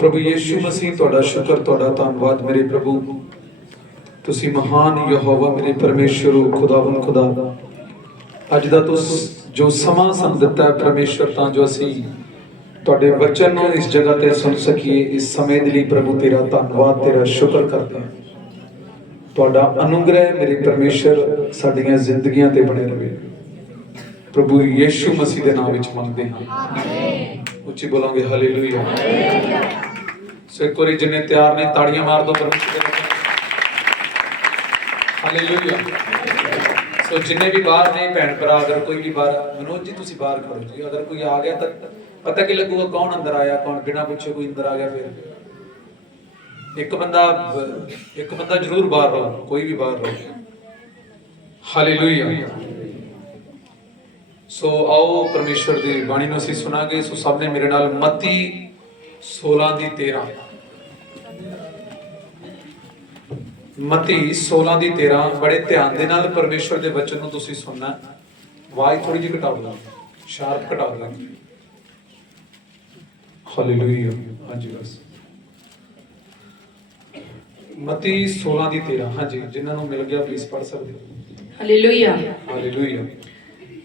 प्रभु यीशु मसीह तुहाडा शुक्र तुहाडा धन्नवाद मेरे प्रभु तुसी महान यहोवा मेरे परमेश्वर हो खुदावन खुदा अज दा तुस जो समा सन दिता है परमेश्वर तां जो असी तुहाडे वचन नूं इस जगह ते सुन सकीए इस समय दे लई प्रभु तेरा धन्नवाद तेरा शुक्र करते हैं तुहाडा अनुग्रह मेरे परमेश्वर साडीआं जिंदगियां ते बने रहे प्रभु यीशु मसीह दे नाम विच मंगदे हां आमीन उच्ची बोलांगे हालेलुया सो एक बार जिन्हें तैयार ने ताड़ियां मार दो परमेश्वर हालेलुया सो जिन्हें भी बाहर ने भैन भरा अगर कोई भी बाहर मनोज जी तुसी बाहर खड़ो जी अगर कोई आ गया तो पता कि लगूगा कौन अंदर आया कौन बिना पूछे कोई अंदर आ गया फिर एक बंदा जरूर बाहर रहो कोई भी बाहर रहो हालेलुया सो आओ परमेश्वर दी बाणी नूं असीं सुनांगे सो सब ने मेरे नाल मत्ती 16:13 मत्ती 16:13 बड़े ध्यान दे नाल परमेश्वर दे वचन नूं तुसीं सुनना आवाज थोड़ी जी घटाओ ला शार्प घटाओ ला हालेलुया हां जी बस मत्ती 16:13 हां जी जिन्हां नूं मिल गया प्लीज पढ़ सकदे हो हालेलुया हालेलुया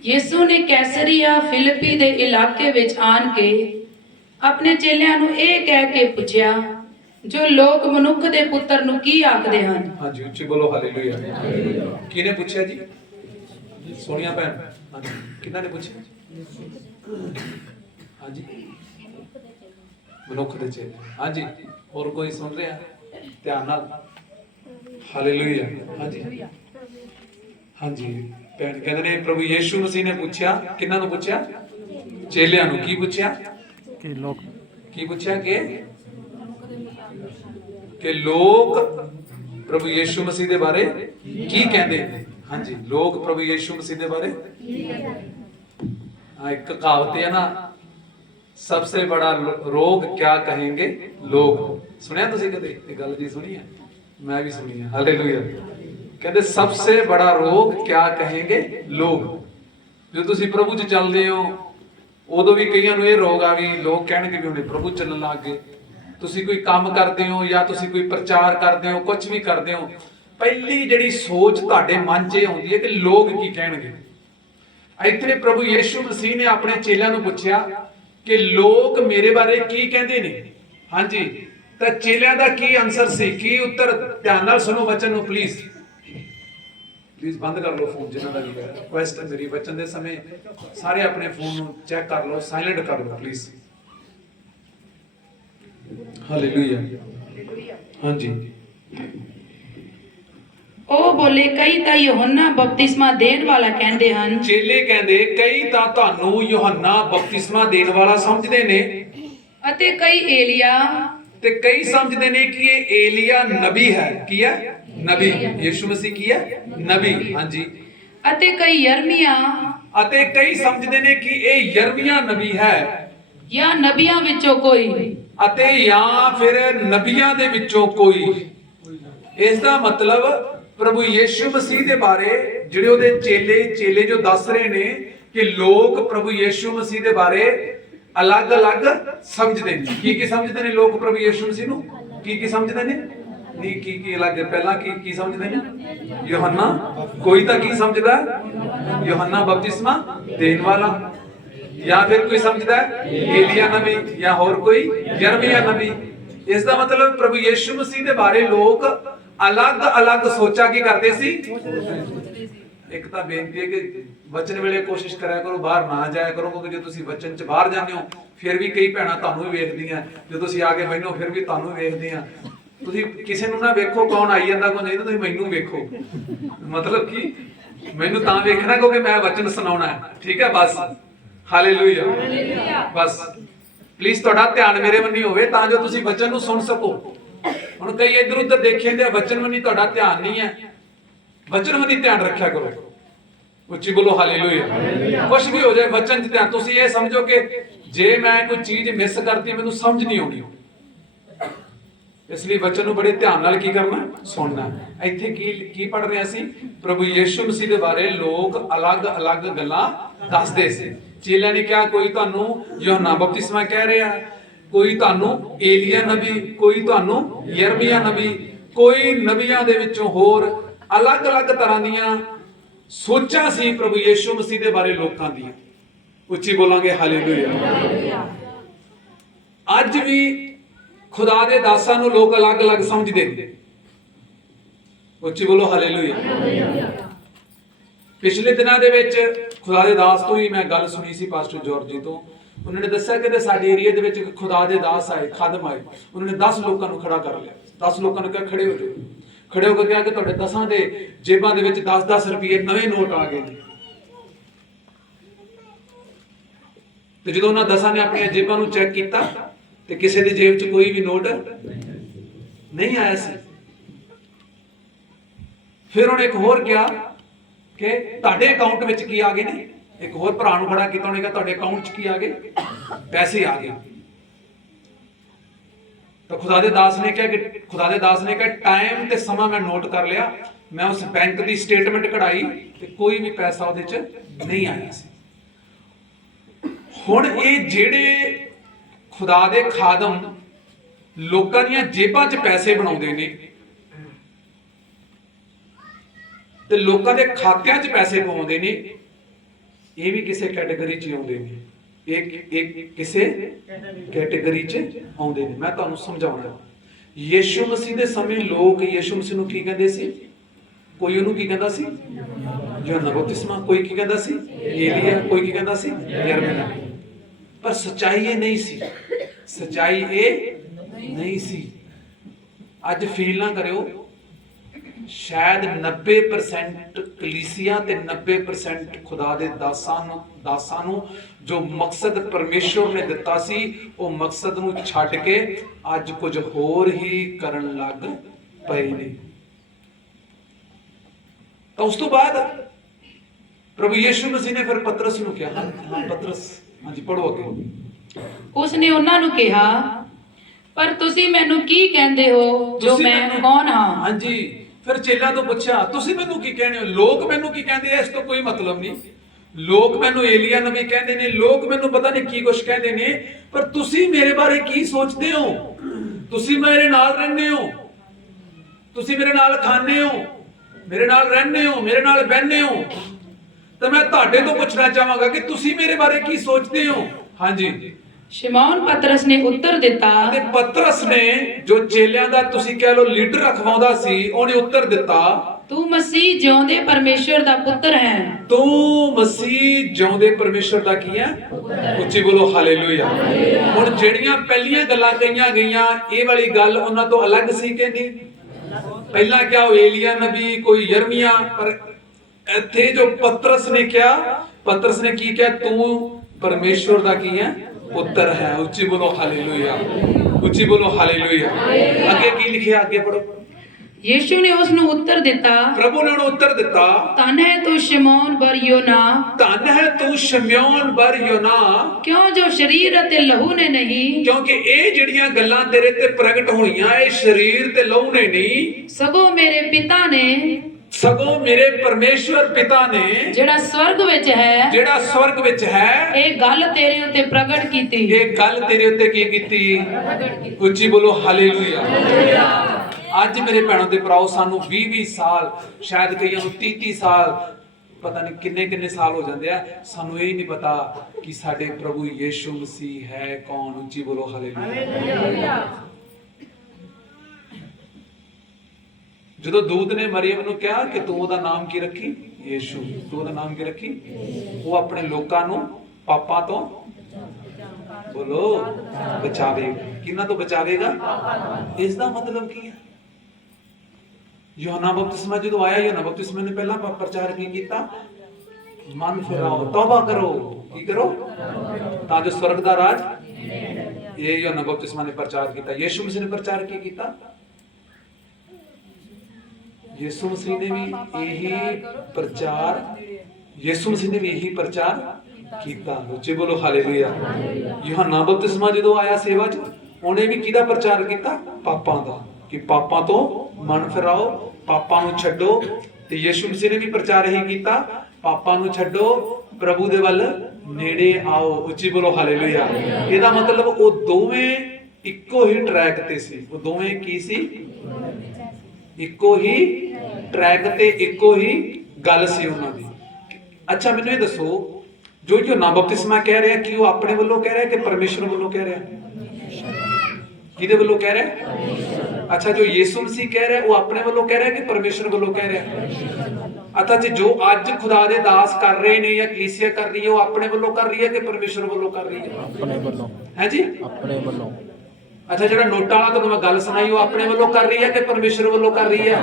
यीशु ने कैसरिया फिलिपी दे इलाके विच आन के अपने चेलियां नूं ਇਹ ਕਹਿ ਕੇ ਪੁੱਛਿਆ जो लोग मनुख दे पुत्र नूं की आखदे हन हां जी उच्ची बोलो हालेलुया किने पूछया जी सोनिया बहन हां जी किन्ना ने पूछया हां जी मनुख दे चेले हां जी और कोई सुन रहा ध्यान नाल हालेलुया हां जी हां जी भैन कहंदे ने प्रभु यीशु मसीह ने पूछया किन्ना नु पूछया चेलियां नु की पूछया कि लोग की पूछया कि लोग प्रभु यीशु मसीह दे बारे की कहंदे हां जी लोग प्रभु यीशु मसीह दे बारे एक कहावत है ना सबसे बड़ा रोग क्या कहेंगे लोग सुनिया तुसी कदे ये गल जी सुनी है मैं भी सुनी है हालेलुया कहते सबसे बड़ा रोग क्या कहेंगे लोग जो तुसी प्रभु च चलदे हो उदों भी कईयां नूं ये रोग आ गई लोग कहणगे भी हुणे प्रभु चलण लग गए तुसी कोई काम करते हो या तुसी कोई प्रचार करते हो कुछ भी करते हो पहली जिहड़ी सोच तुहाडे मन 'च आउंदी है कि लोग की कहणगे इत्थे प्रभु यीशु मसीह ने अपने चेलियां नूं पुछया कि लोग मेरे बारे की कहंदे ने हां जी तां चेलियां दा की आंसर सी की उत्तर ध्यान नाल सुनो वचन नूं प्लीज बंद कर लो फोन जिन्हां दा भी है रिक्वेस्ट है मेरी वचन दे समय सारे अपने फोन नूं चेक कर लो साइलेंट कर लो प्लीज हालेलुया हां जी ਉਹ ਬੋਲੇ ਕਈ ਤਾਂ ਯਹੋਨਾ ਬਪਤਿਸਮਾ ਦੇਣ ਵਾਲਾ ਕਹਿੰਦੇ ਹਨ ਚੇਲੇ ਕਹਿੰਦੇ ਕਈ ਤਾਂ ਤੁਹਾਨੂੰ ਯੋਹੰਨਾ ਬਪਤਿਸਮਾ ਦੇਣ ਵਾਲਾ ਸਮਝਦੇ ਨੇ ਅਤੇ ਕਈ ਏਲੀਆ ਤੇ ਕਈ ਸਮਝਦੇ ਨੇ ਕਿ ਇਹ ਏਲੀਆ ਨਬੀ ਹੈ ਕੀ ਹੈ नबी यीशु मसीह की है नबी हां जी ਅਤੇ ਕਈ ਯਰਮੀਆ ਅਤੇ ਕਈ ਸਮਝਦੇ ਨੇ ਕਿ ਇਹ ਯਰਮੀਆ ਨਬੀ ਹੈ ਜਾਂ ਨਬੀਆਂ ਵਿੱਚੋਂ ਕੋਈ ਅਤੇ ਜਾਂ ਫਿਰ ਨਬੀਆਂ ਦੇ ਵਿੱਚੋਂ ਕੋਈ ਇਸ ਦਾ ਮਤਲਬ ਪ੍ਰਭੂ ਯੀਸ਼ੂ ਮਸੀਹ ਦੇ ਬਾਰੇ ਜਿਹੜੇ ਉਹਦੇ ਚੇਲੇ ਜੋ ਦੱਸ ਰਹੇ ਨੇ ਕਿ ਲੋਕ ਪ੍ਰਭੂ ਯੀਸ਼ੂ ਮਸੀਹ ਦੇ ਬਾਰੇ ਅਲੱਗ-ਅਲੱਗ ਸਮਝਦੇ ਨੇ ਕੀ ਸਮਝਦੇ ਨੇ ਲੋਕ ਪ੍ਰਭੂ ਯੀਸ਼ੂ ਮਸੀਹ ਨੂੰ ਕੀ ਸਮਝਦੇ ਨੇ नहीं की अलग पहला की समझते हैं यूहन्ना कोई तो की समझदा है यूहन्ना बपतिस्मा देने वाला या फिर कोई समझदा है एलिया नबी या और कोई यिर्मयाह नबी इसका मतलब प्रभु यीशु मसीह के बारे लोग अलग अलग सोचा की करते सी एक तो बेनती है कि वचन वेले कोशिश करा करो बाहर ना जाया करो क्योंकि जो तुसी वचन च बाहर जाते हो फिर भी कई भैणां तुहानूं भी वेखदियां जो तुसी आके बैठो फिर भी तुहानूं वेखदियां ਤੁਸੀਂ ਕਿਸੇ ਨੂੰ ਨਾ ਵੇਖੋ ਕੌਣ ਆਈ ਜਾਂਦਾ ਕੋਈ ਨਹੀਂ ਤੁਸੀਂ ਮੈਨੂੰ ਵੇਖੋ ਮਤਲਬ ਕਿ ਮੈਨੂੰ ਤਾਂ ਵੇਖਣਾ ਕਿਉਂਕਿ ਮੈਂ ਵਚਨ ਸੁਣਾਉਣਾ ਹੈ ਠੀਕ ਹੈ ਬਸ ਹਾਲੇਲੂਇਆ ਬਸ ਪਲੀਜ਼ ਤੁਹਾਡਾ ਧਿਆਨ ਮੇਰੇ ਵੱਲ ਨਹੀਂ ਹੋਵੇ ਤਾਂ ਜੋ ਤੁਸੀਂ ਵਚਨ ਨੂੰ ਸੁਣ ਸਕੋ ਹੁਣ ਕਈ ਇੱਧਰ ਉੱਧਰ ਦੇਖੇ ਜਾਂਦੇ ਵਚਨ ਵੱਲ ਨਹੀਂ ਤੁਹਾਡਾ ਧਿਆਨ ਨਹੀਂ ਹੈ ਵਚਨ ਵੱਲ ਧਿਆਨ ਰੱਖਿਆ ਕਰੋ ਉੱਚੀ ਬੋਲੋ ਹਾਲੇਲੂਇਆ ਕੁਝ ਵੀ ਹੋ ਜਾਏ ਵਚਨ 'ਚ ਧਿਆਨ ਤੁਸੀਂ ਇਹ ਸਮਝੋ ਕਿ ਜੇ ਮੈਂ ਕੋਈ ਚੀਜ਼ ਮਿਸ ਕਰਤੀ ਮੈਨੂੰ ਸਮਝ ਨਹੀਂ ਆਉਣੀ इसलिए बच्चों ਨੂੰ बड़े ध्यान नाल की करना सुनना ਇੱਥੇ ਕੀ ਪੜ ਰਿਹਾ ਸੀ प्रभु यीशु मसीह ਦੇ ਬਾਰੇ ਲੋਕ ਅਲੱਗ-ਅਲੱਗ ਗੱਲਾਂ ਦੱਸਦੇ ਸੀ ਚੇਲਿਆਂ ਨੇ ਕਿਹਾ ਕੋਈ ਤੁਹਾਨੂੰ ਯੋਹੰਨਾ ਬਪਤਿਸਮਾ ਕਹਿ ਰਿਹਾ ਕੋਈ ਤੁਹਾਨੂੰ ਏਲੀਆ ਨਬੀ, ਕੋਈ ਤੁਹਾਨੂੰ ਯਰਮੀਆ ਨਬੀ, ਕੋਈ ਨਬੀਆਂ ਦੇ ਵਿੱਚੋਂ ਹੋਰ ਅਲੱਗ-ਅਲੱਗ ਤਰ੍ਹਾਂ ਦੀਆਂ ਸੋਚਾਂ ਸੀ ਪ੍ਰਭੂ ਯੀਸ਼ੂ ਮਸੀਹ ਦੇ ਬਾਰੇ ਲੋਕਾਂ ਦੀਆਂ। ਉੱਚੀ ਬੋਲਾਂਗੇ ਹਾਲੇਲੂਇਆ। ਅੱਜ ਵੀ ਖੁਦਾ ਦੇ ਦਾਸਾਂ ਨੂੰ ਲੋਕ ਅਲੱਗ-ਅਲੱਗ ਸਮਝਦੇ ਨੇ। ਉੱਚੀ ਬੋਲੋ ਹਾਲੇਲੂਇਆ। ਪਿਛਲੇ ਦਿਨਾਂ ਦੇ ਵਿੱਚ ਖੁਦਾ ਦੇ ਦਾਸ ਤੋਂ ਹੀ ਮੈਂ ਗੱਲ ਸੁਣੀ ਸੀ, ਪਾਸਟਰ ਜੋਰਜ ਜੀ ਤੋਂ। ਉਹਨਾਂ ਨੇ ਦੱਸਿਆ ਕਿ ਸਾਡੇ ਏਰੀਆ ਦੇ ਵਿੱਚ ਇੱਕ ਖੁਦਾ ਦੇ ਦਾਸ ਆਏ, ਖਾਦਮ ਆਏ। ਉਹਨਾਂ ਨੇ 10 ਲੋਕਾਂ ਨੂੰ ਖੜਾ ਕਰ ਲਿਆ। 10 ਲੋਕਾਂ ਨੂੰ ਕਿਹਾ ਖੜੇ ਹੋ ਜਾਓ। ਖੜੇ ਹੋ ਕੇ ਕਿਹਾ ਕਿ ਤੁਹਾਡੇ 10ਾਂ ਦੇ ਜੇਬਾਂ ਦੇ ਵਿੱਚ 10-10 ਰੁਪਏ ਨਵੇਂ ਨੋਟ ਆ ਗਏ ਨੇ। ਤੇ ਜਦੋਂ ਉਹਨਾਂ 10ਾਂ ਨੇ ਆਪਣੀਆਂ ਜੇਬਾਂ ਨੂੰ ਚੈੱਕ ਕੀਤਾ ਤੇ ਕਿਸੇ ਦੀ ਜੇਬ 'ਚ ਕੋਈ ਵੀ ਨੋਟ ਨਹੀਂ ਆਇਆ ਸੀ। ਫਿਰ ਉਹਨੇ ਇੱਕ ਹੋਰ ਕਿਹਾ ਕਿ ਤੁਹਾਡੇ ਅਕਾਊਂਟ ਵਿੱਚ ਕੀ ਆ ਗਏ ਨੇ। ਇੱਕ ਹੋਰ ਭਰਾ ਨੂੰ ਖੜਾ ਕੀਤਾ, ਉਹਨੇ ਕਿਹਾ ਤੁਹਾਡੇ ਅਕਾਊਂਟ 'ਚ ਕੀ ਆ ਗਏ, ਪੈਸੇ ਆ ਗਏ। ਤਾਂ ਖੁਦਾ ਦੇ ਦਾਸ ਨੇ ਕਿਹਾ ਟਾਈਮ ਤੇ ਸਮਾਂ ਮੈਂ ਨੋਟ ਕਰ ਲਿਆ। ਮੈਂ ਉਸ ਬੈਂਕ ਦੀ ਸਟੇਟਮੈਂਟ ਕਢਾਈ ਤੇ ਕੋਈ ਵੀ ਪੈਸਾ ਉਹਦੇ 'ਚ ਨਹੀਂ ਆਇਆ ਸੀ। ਹੁਣ ਇਹ ਜਿਹੜੇ ਖੁਦਾ ਦੇ ਖਾਦਮ ਲੋਕਾਂ ਦੀਆਂ ਜੇਬਾਂ 'ਚ ਪੈਸੇ ਬਣਾਉਂਦੇ ਨੇ ਤੇ ਲੋਕਾਂ ਦੇ ਖਾਤਿਆਂ 'ਚ ਪੈਸੇ ਪਵਾਉਂਦੇ ਨੇ, ਇਹ ਵੀ ਕਿਸੇ ਕੈਟਾਗਰੀ 'ਚ ਆਉਂਦੇ ਨੇ। ਇਹ ਕਿਸੇ ਕੈਟਾਗਰੀ 'ਚ ਆਉਂਦੇ ਨੇ। ਮੈਂ ਤੁਹਾਨੂੰ ਸਮਝਾਉਣਾ। ਯੀਸ਼ੂ ਮਸੀਹ ਦੇ ਸਮੇਂ ਲੋਕ ਯੀਸ਼ੂ ਮਸੀਹ ਨੂੰ ਕੀ ਕਹਿੰਦੇ ਸੀ? ਕੋਈ ਉਹਨੂੰ ਕੀ ਕਹਿੰਦਾ ਸੀ? ਯੋਹੰਨਾ ਬਪਤਿਸਮਾ। ਕੋਈ ਕੀ ਕਹਿੰਦਾ ਸੀ? ਏਲੀਆ। ਕੋਈ ਕੀ ਕਹਿੰਦਾ ਸੀ? ਯਰਮੀਆ। ਪਰ ਸੱਚਾਈ ਇਹ ਨਹੀਂ ਸੀ। ਸੱਚਾਈ ਇਹ ਨਹੀਂ ਸੀ। ਅੱਜ ਫੀਲ ਨਾ ਕਰਿਓ, ਸ਼ਾਇਦ 90% ਕਲੀਸਿਆ ਤੇ 90% ਖੁਦਾ ਦੇ ਦਾਸਾਂ ਨੂੰ ਜੋ ਮਕਸਦ ਪਰਮੇਸ਼ਵਰ ਨੇ ਦਿੱਤਾ ਸੀ, ਉਹ ਮਕਸਦ ਨੂੰ ਛੱਡ ਕੇ ਅੱਜ ਕੁਝ ਹੋਰ ਹੀ ਕਰਨ ਲੱਗ ਪਏ ਨੇ। ਤਾਂ ਉਸ ਤੋਂ ਬਾਅਦ ਪ੍ਰਭੂ ਯੀਸ਼ੂ ਮਸੀਹ ਨੇ ਫਿਰ ਪਤਰਸ ਨੂੰ ਕਿਹਾ, ਹਾਂ ਪਤਰਸ, ਹਾਂਜੀ ਪੜੋ ਅੱਗੇ। ਉਸਨੇ ਉਹਨਾਂ ਨੂੰ ਕਿਹਾ, ਪਰ ਤੁਸੀਂ ਮੈਨੂੰ ਕੀ ਕਹਿੰਦੇ ਹੋ ਜੋ ਮੈਂ ਕੌਣ ਹਾਂ? ਹਾਂਜੀ, ਫਿਰ ਚੇਲਿਆਂ ਤੋਂ ਪੁੱਛਿਆ ਤੁਸੀਂ ਮੈਨੂੰ ਕੀ ਕਹਿੰਦੇ ਹੋ? ਲੋਕ ਮੈਨੂੰ ਕੀ ਕਹਿੰਦੇ ਆ, ਇਸ ਤੋਂ ਕੋਈ ਮਤਲਬ ਨਹੀਂ। ਲੋਕ ਮੈਨੂੰ ਏਲੀਆ ਨਬੀ ਕਹਿੰਦੇ ਨੇ, ਲੋਕ ਮੈਨੂੰ ਪਤਾ ਨਹੀਂ ਕੀ ਕੁਝ ਕਹਿੰਦੇ ਨੇ, ਪਰ ਤੁਸੀਂ ਮੇਰੇ ਬਾਰੇ ਕੀ ਸੋਚਦੇ ਹੋ? ਤੁਸੀਂ ਮੇਰੇ ਨਾਲ ਰਹਿੰਦੇ ਹੋ, ਤੁਸੀਂ ਮੇਰੇ ਨਾਲ ਖਾਂਦੇ ਹੋ, ਮੇਰੇ ਨਾਲ ਰਹਿੰਦੇ ਹੋ, ਮੇਰੇ ਨਾਲ ਬਹਿੰਦੇ ਹੋ, ਤਾਂ ਮੈਂ ਤੁਹਾਡੇ ਤੋਂ ਪੁੱਛਣਾ ਚਾਹਾਂਗਾ ਕਿ ਤੁਸੀਂ ਮੇਰੇ ਬਾਰੇ ਕੀ ਸੋਚਦੇ ਹੋ? ਹਾਂਜੀ। ਸ਼ਿਮੌਨ ਪਤਰਸ ਨੇ ਉੱਤਰ ਦਿੱਤਾ, ਤੇ ਪਤਰਸ ਨੇ ਜੋ ਚੇਲਿਆਂ ਦਾ ਤੁਸੀਂ ਕਹਿ ਲਓ ਲੀਡਰ ਰਖਵਾਉਂਦਾ ਸੀ, ਉਹਨੇ ਉੱਤਰ ਦਿੱਤਾ, ਤੂੰ ਮਸੀਹ ਜਿਉਂਦੇ ਪਰਮੇਸ਼ਰ ਦਾ ਪੁੱਤਰ ਹੈ। ਤੂੰ ਮਸੀਹ ਜਿਉਂਦੇ ਪਰਮੇਸ਼ਰ ਦਾ ਕੀ ਹੈ? ਉੱਚੀ ਬੋਲੋ ਹਾਲੇਲੂਇਆ। ਹੁਣ ਜਿਹੜੀਆਂ ਪਹਿਲੀਆਂ ਗੱਲਾਂ ਕਹੀਆਂ ਗਈਆਂ, ਇਹ ਵਾਲੀ ਗੱਲ ਉਹਨਾਂ ਤੋਂ ਅਲੱਗ ਸੀ ਕਿ ਨਹੀਂ? ਪਹਿਲਾਂ ਕਿਹਾ ਉਹ ਏਲੀਆ ਨਬੀ, ਕੋਈ ਯਰਮੀਆ, ਪਰ ਇੱਥੇ ਜੋ ਪਤਰਸ ਨੇ ਕਿਹਾ, ਪਤਰਸ ਨੇ ਕੀ ਕਿਹਾ? ਤੂੰ ਪਰਮੇਸ਼ਵਰ ਦਾ ਕੀ ਹੈ? ਪੁੱਤਰ ਹੈ। ਉੱਚੀ ਬੋਲੋ ਹਾਲੇਲੂਇਆ। ਉੱਚੀ ਬੋਲੋ ਹਾਲੇਲੂਇਆ। ਅੱਗੇ ਕੀ ਲਿਖਿਆ? ਅੱਗੇ ਪੜੋ। ਯੀਸ਼ੂ ਨੇ ਉਸ ਨੂੰ ਉੱਤਰ ਦਿੱਤਾ, ਪ੍ਰਭੂ ਨੇ ਉਹਨੂੰ ਉੱਤਰ ਦਿੱਤਾ, ਧੰਨ ਹੈ ਤੂੰ ਸ਼ਿਮੌਨ ਬਰ ਯੋਨਾ, ਧੰਨ ਹੈ ਤੂੰ ਸ਼ਿਮੌਨ ਬਰ ਯੋਨਾ, ਕਿਉਂ ਜੋ ਸਰੀਰ ਅਤੇ ਲਹੂ ਨੇ ਨਹੀਂ, ਕਿਉਂਕਿ ਇਹ ਜਿਹੜੀਆਂ ਗੱਲਾਂ ਤੇਰੇ ਤੇ ਪ੍ਰਗਟ ਹੋਈਆਂ, ਇਹ ਸਰੀਰ ਤੇ ਲਹੂ ਨੇ ਨਹੀਂ, ਸਗੋਂ ਮੇਰੇ ਪਿਤਾ ਨੇ, ਸਗੋਂ ਮੇਰੇ ਪਰਮੇਸ਼ਵਰ ਪਿਤਾ ਨੇ, ਜਿਹੜਾ ਸਵਰਗ ਵਿੱਚ ਹੈ, ਜਿਹੜਾ ਸਵਰਗ ਵਿੱਚ ਹੈ, ਇਹ ਗੱਲ ਤੇਰੇ ਉੱਤੇ ਪ੍ਰਗਟ ਕੀਤੀ। ਇਹ ਗੱਲ ਤੇਰੇ ਉੱਤੇ ਕੀ ਕੀਤੀ? ਉੱਚੀ ਬੋਲੋ ਹਾਲੇਲੂਇਆ। ਅੱਜ ਮੇਰੇ ਭੈਣਾਂ ਤੇ ਭਰਾਓ, ਸਾਨੂੰ 20-20 ਸਾਲ, ਸ਼ਾਇਦ ਕਈਆਂ ਨੂੰ 30-30 ਸਾਲ, ਪਤਾ ਨਹੀਂ ਕਿੰਨੇ ਸਾਲ ਹੋ ਜਾਂਦੇ ਆ, ਸਾਨੂੰ ਇਹ ਨਹੀਂ ਪਤਾ ਕਿ ਸਾਡੇ ਪ੍ਰਭੂ ਯੀਸ਼ੂ ਮਸੀਹ ਹੈ ਕੌਣ। ਉੱਚੀ ਬੋਲੋ ਹਾਲੇਲੂਇਆ। ਜਦੋਂ ਦੂਤ ਨੇ ਮਰੀਮ ਨੂੰ ਕਿਹਾ ਕਿ ਤੂੰ ਉਹਦਾ ਨਾਮ ਕੀ ਰੱਖੀ? ਯੀਸ਼ੂ। ਤੂੰ ਉਹਦਾ ਨਾਮ ਕੀ ਰੱਖੀ? ਉਹ ਆਪਣੇ ਲੋਕਾਂ ਨੂੰ ਪਾਪਾਂ ਤੋਂ, ਬੋਲੋ, ਬਚਾਵੇਗਾ। ਕਿਹਨਾਂ ਤੋਂ ਬਚਾਵੇਗਾ? ਇਸ ਦਾ ਮਤਲਬ ਕੀ ਹੈ? ਯੋਹੰਨਾ ਬਪਤਿਸਮਾ ਜਦੋਂ ਆਇਆ, ਯੋਹੰਨਾ ਬਪਤਿਸਮਾ ਨੇ ਪਹਿਲਾਂ ਪ੍ਰਚਾਰ ਕੀ ਕੀਤਾ? ਮਨ ਫਿਰਾਓ, ਤੌਬਾ ਕਰੋ। ਕੀ ਕਰੋ? ਤਾਂ ਜੋ ਸਵਰਗ ਦਾ ਰਾਜ। ਇਹ ਯੋਹੰਨਾ ਬਪਤਿਸਮਾ ਨੇ ਪ੍ਰਚਾਰ ਕੀਤਾ। ਯੀਸ਼ੂ ਮਸੀਹ ਨੇ ਪ੍ਰਚਾਰ ਕੀ ਕੀਤਾ? ਯੀਸ਼ੂ ਮਸੀਹ ਨੇ ਵੀ ਇਹੀ ਪ੍ਰਚਾਰ ਕੀਤਾ। ਉੱਚੀ ਬੋਲੋ ਹਾਲੇਲੂਇਆ। ਯੋਹੰਨਾ ਬਪਤਿਸਮਾ ਜਦੋਂ ਆਇਆ ਸੇਵਾ 'ਚ, ਉਹਨੇ ਵੀ ਕਿਹਦਾ ਪ੍ਰਚਾਰ ਕੀਤਾ? ਪਾਪਾਂ ਦਾ, ਕਿ ਪਾਪਾਂ ਤੋਂ ਮਨ ਫਿਰਾਓ, ਪਾਪਾਂ ਨੂੰ ਛੱਡੋ। ਤੇ ਯੀਸ਼ੂ ਮਸੀਹ ਨੇ ਵੀ ਪ੍ਰਚਾਰ ਇਹੀ ਕੀਤਾ ਪਾਪਾਂ ਨੂੰ ਛੱਡੋ, ਪ੍ਰਭੂ ਦੇ ਵੱਲ ਨੇੜੇ ਆਓ। ਉੱਚੀ ਬੋਲੋ ਹਾਲੇਲੂਇਆ। ਇਹਦਾ ਮਤਲਬ ਉਹ ਦੋਵੇਂ ਇੱਕੋ ਹੀ ਟਰੈਕ ਤੇ ਸੀ। ਉਹ ਦੋਵੇਂ ਕੀ ਸੀ? ਇੱਕੋ ਹੀ ਟਰੈਕ ਤੇ, ਇੱਕੋ ਹੀ ਗੱਲ ਸੀ ਉਹਨਾਂ ਦੀ। ਅੱਛਾ ਮੈਨੂੰ ਇਹ ਦੱਸੋ, ਜੋ ਯੋਹੰਨਾ ਬਪਤਿਸਮਾ ਕਹਿ ਰਿਹਾ, ਕਿ ਉਹ ਆਪਣੇ ਵੱਲੋਂ ਕਹਿ ਰਿਹਾ ਕਿ ਪਰਮੇਸ਼ਰ ਵੱਲੋਂ ਕਹਿ ਰਿਹਾ? ਕਿਹਦੇ ਵੱਲੋਂ ਕਹਿ ਰਿਹਾ? ਅੱਛਾ, ਜੋ ਯਿਸੂ ਮਸੀਹ ਕਹਿ ਰਿਹਾ, ਉਹ ਆਪਣੇ ਵੱਲੋਂ ਕਹਿ ਰਿਹਾ ਕਿ ਪਰਮੇਸ਼ਰ ਵੱਲੋਂ ਕਹਿ ਰਿਹਾ? ਅੱਛਾ ਜੀ, ਜੋ ਅੱਜ ਖੁਦਾ ਦੇ ਦਾਸ ਕਰ ਰਹੇ ਨੇ ਜਾਂ ਕਲੀਸਿਆ ਕਰ ਰਹੀ ਹੈ, ਉਹ ਆਪਣੇ ਵੱਲੋਂ ਕਰ ਰਹੀ ਹੈ ਕਿ ਪਰਮੇਸ਼ਰ ਵੱਲੋਂ ਕਰ ਰਹੀ ਹੈ? ਆਪਣੇ ਵੱਲੋਂ। ਹੈ ਜੀ, ਆਪਣੇ ਵੱਲੋਂ। ਅੱਛਾ, ਜਿਹੜਾ ਨੋਟਾਂ ਵਾਲਾ ਤੁਹਾਨੂੰ ਮੈਂ ਗੱਲ ਸੁਣਾਈ, ਉਹ ਆਪਣੇ ਵੱਲੋਂ ਕਰ ਰਹੀ ਹੈ ਕਿ ਪਰਮੇਸ਼ਰ ਵੱਲੋਂ ਕਰ ਰਹੀ ਹੈ?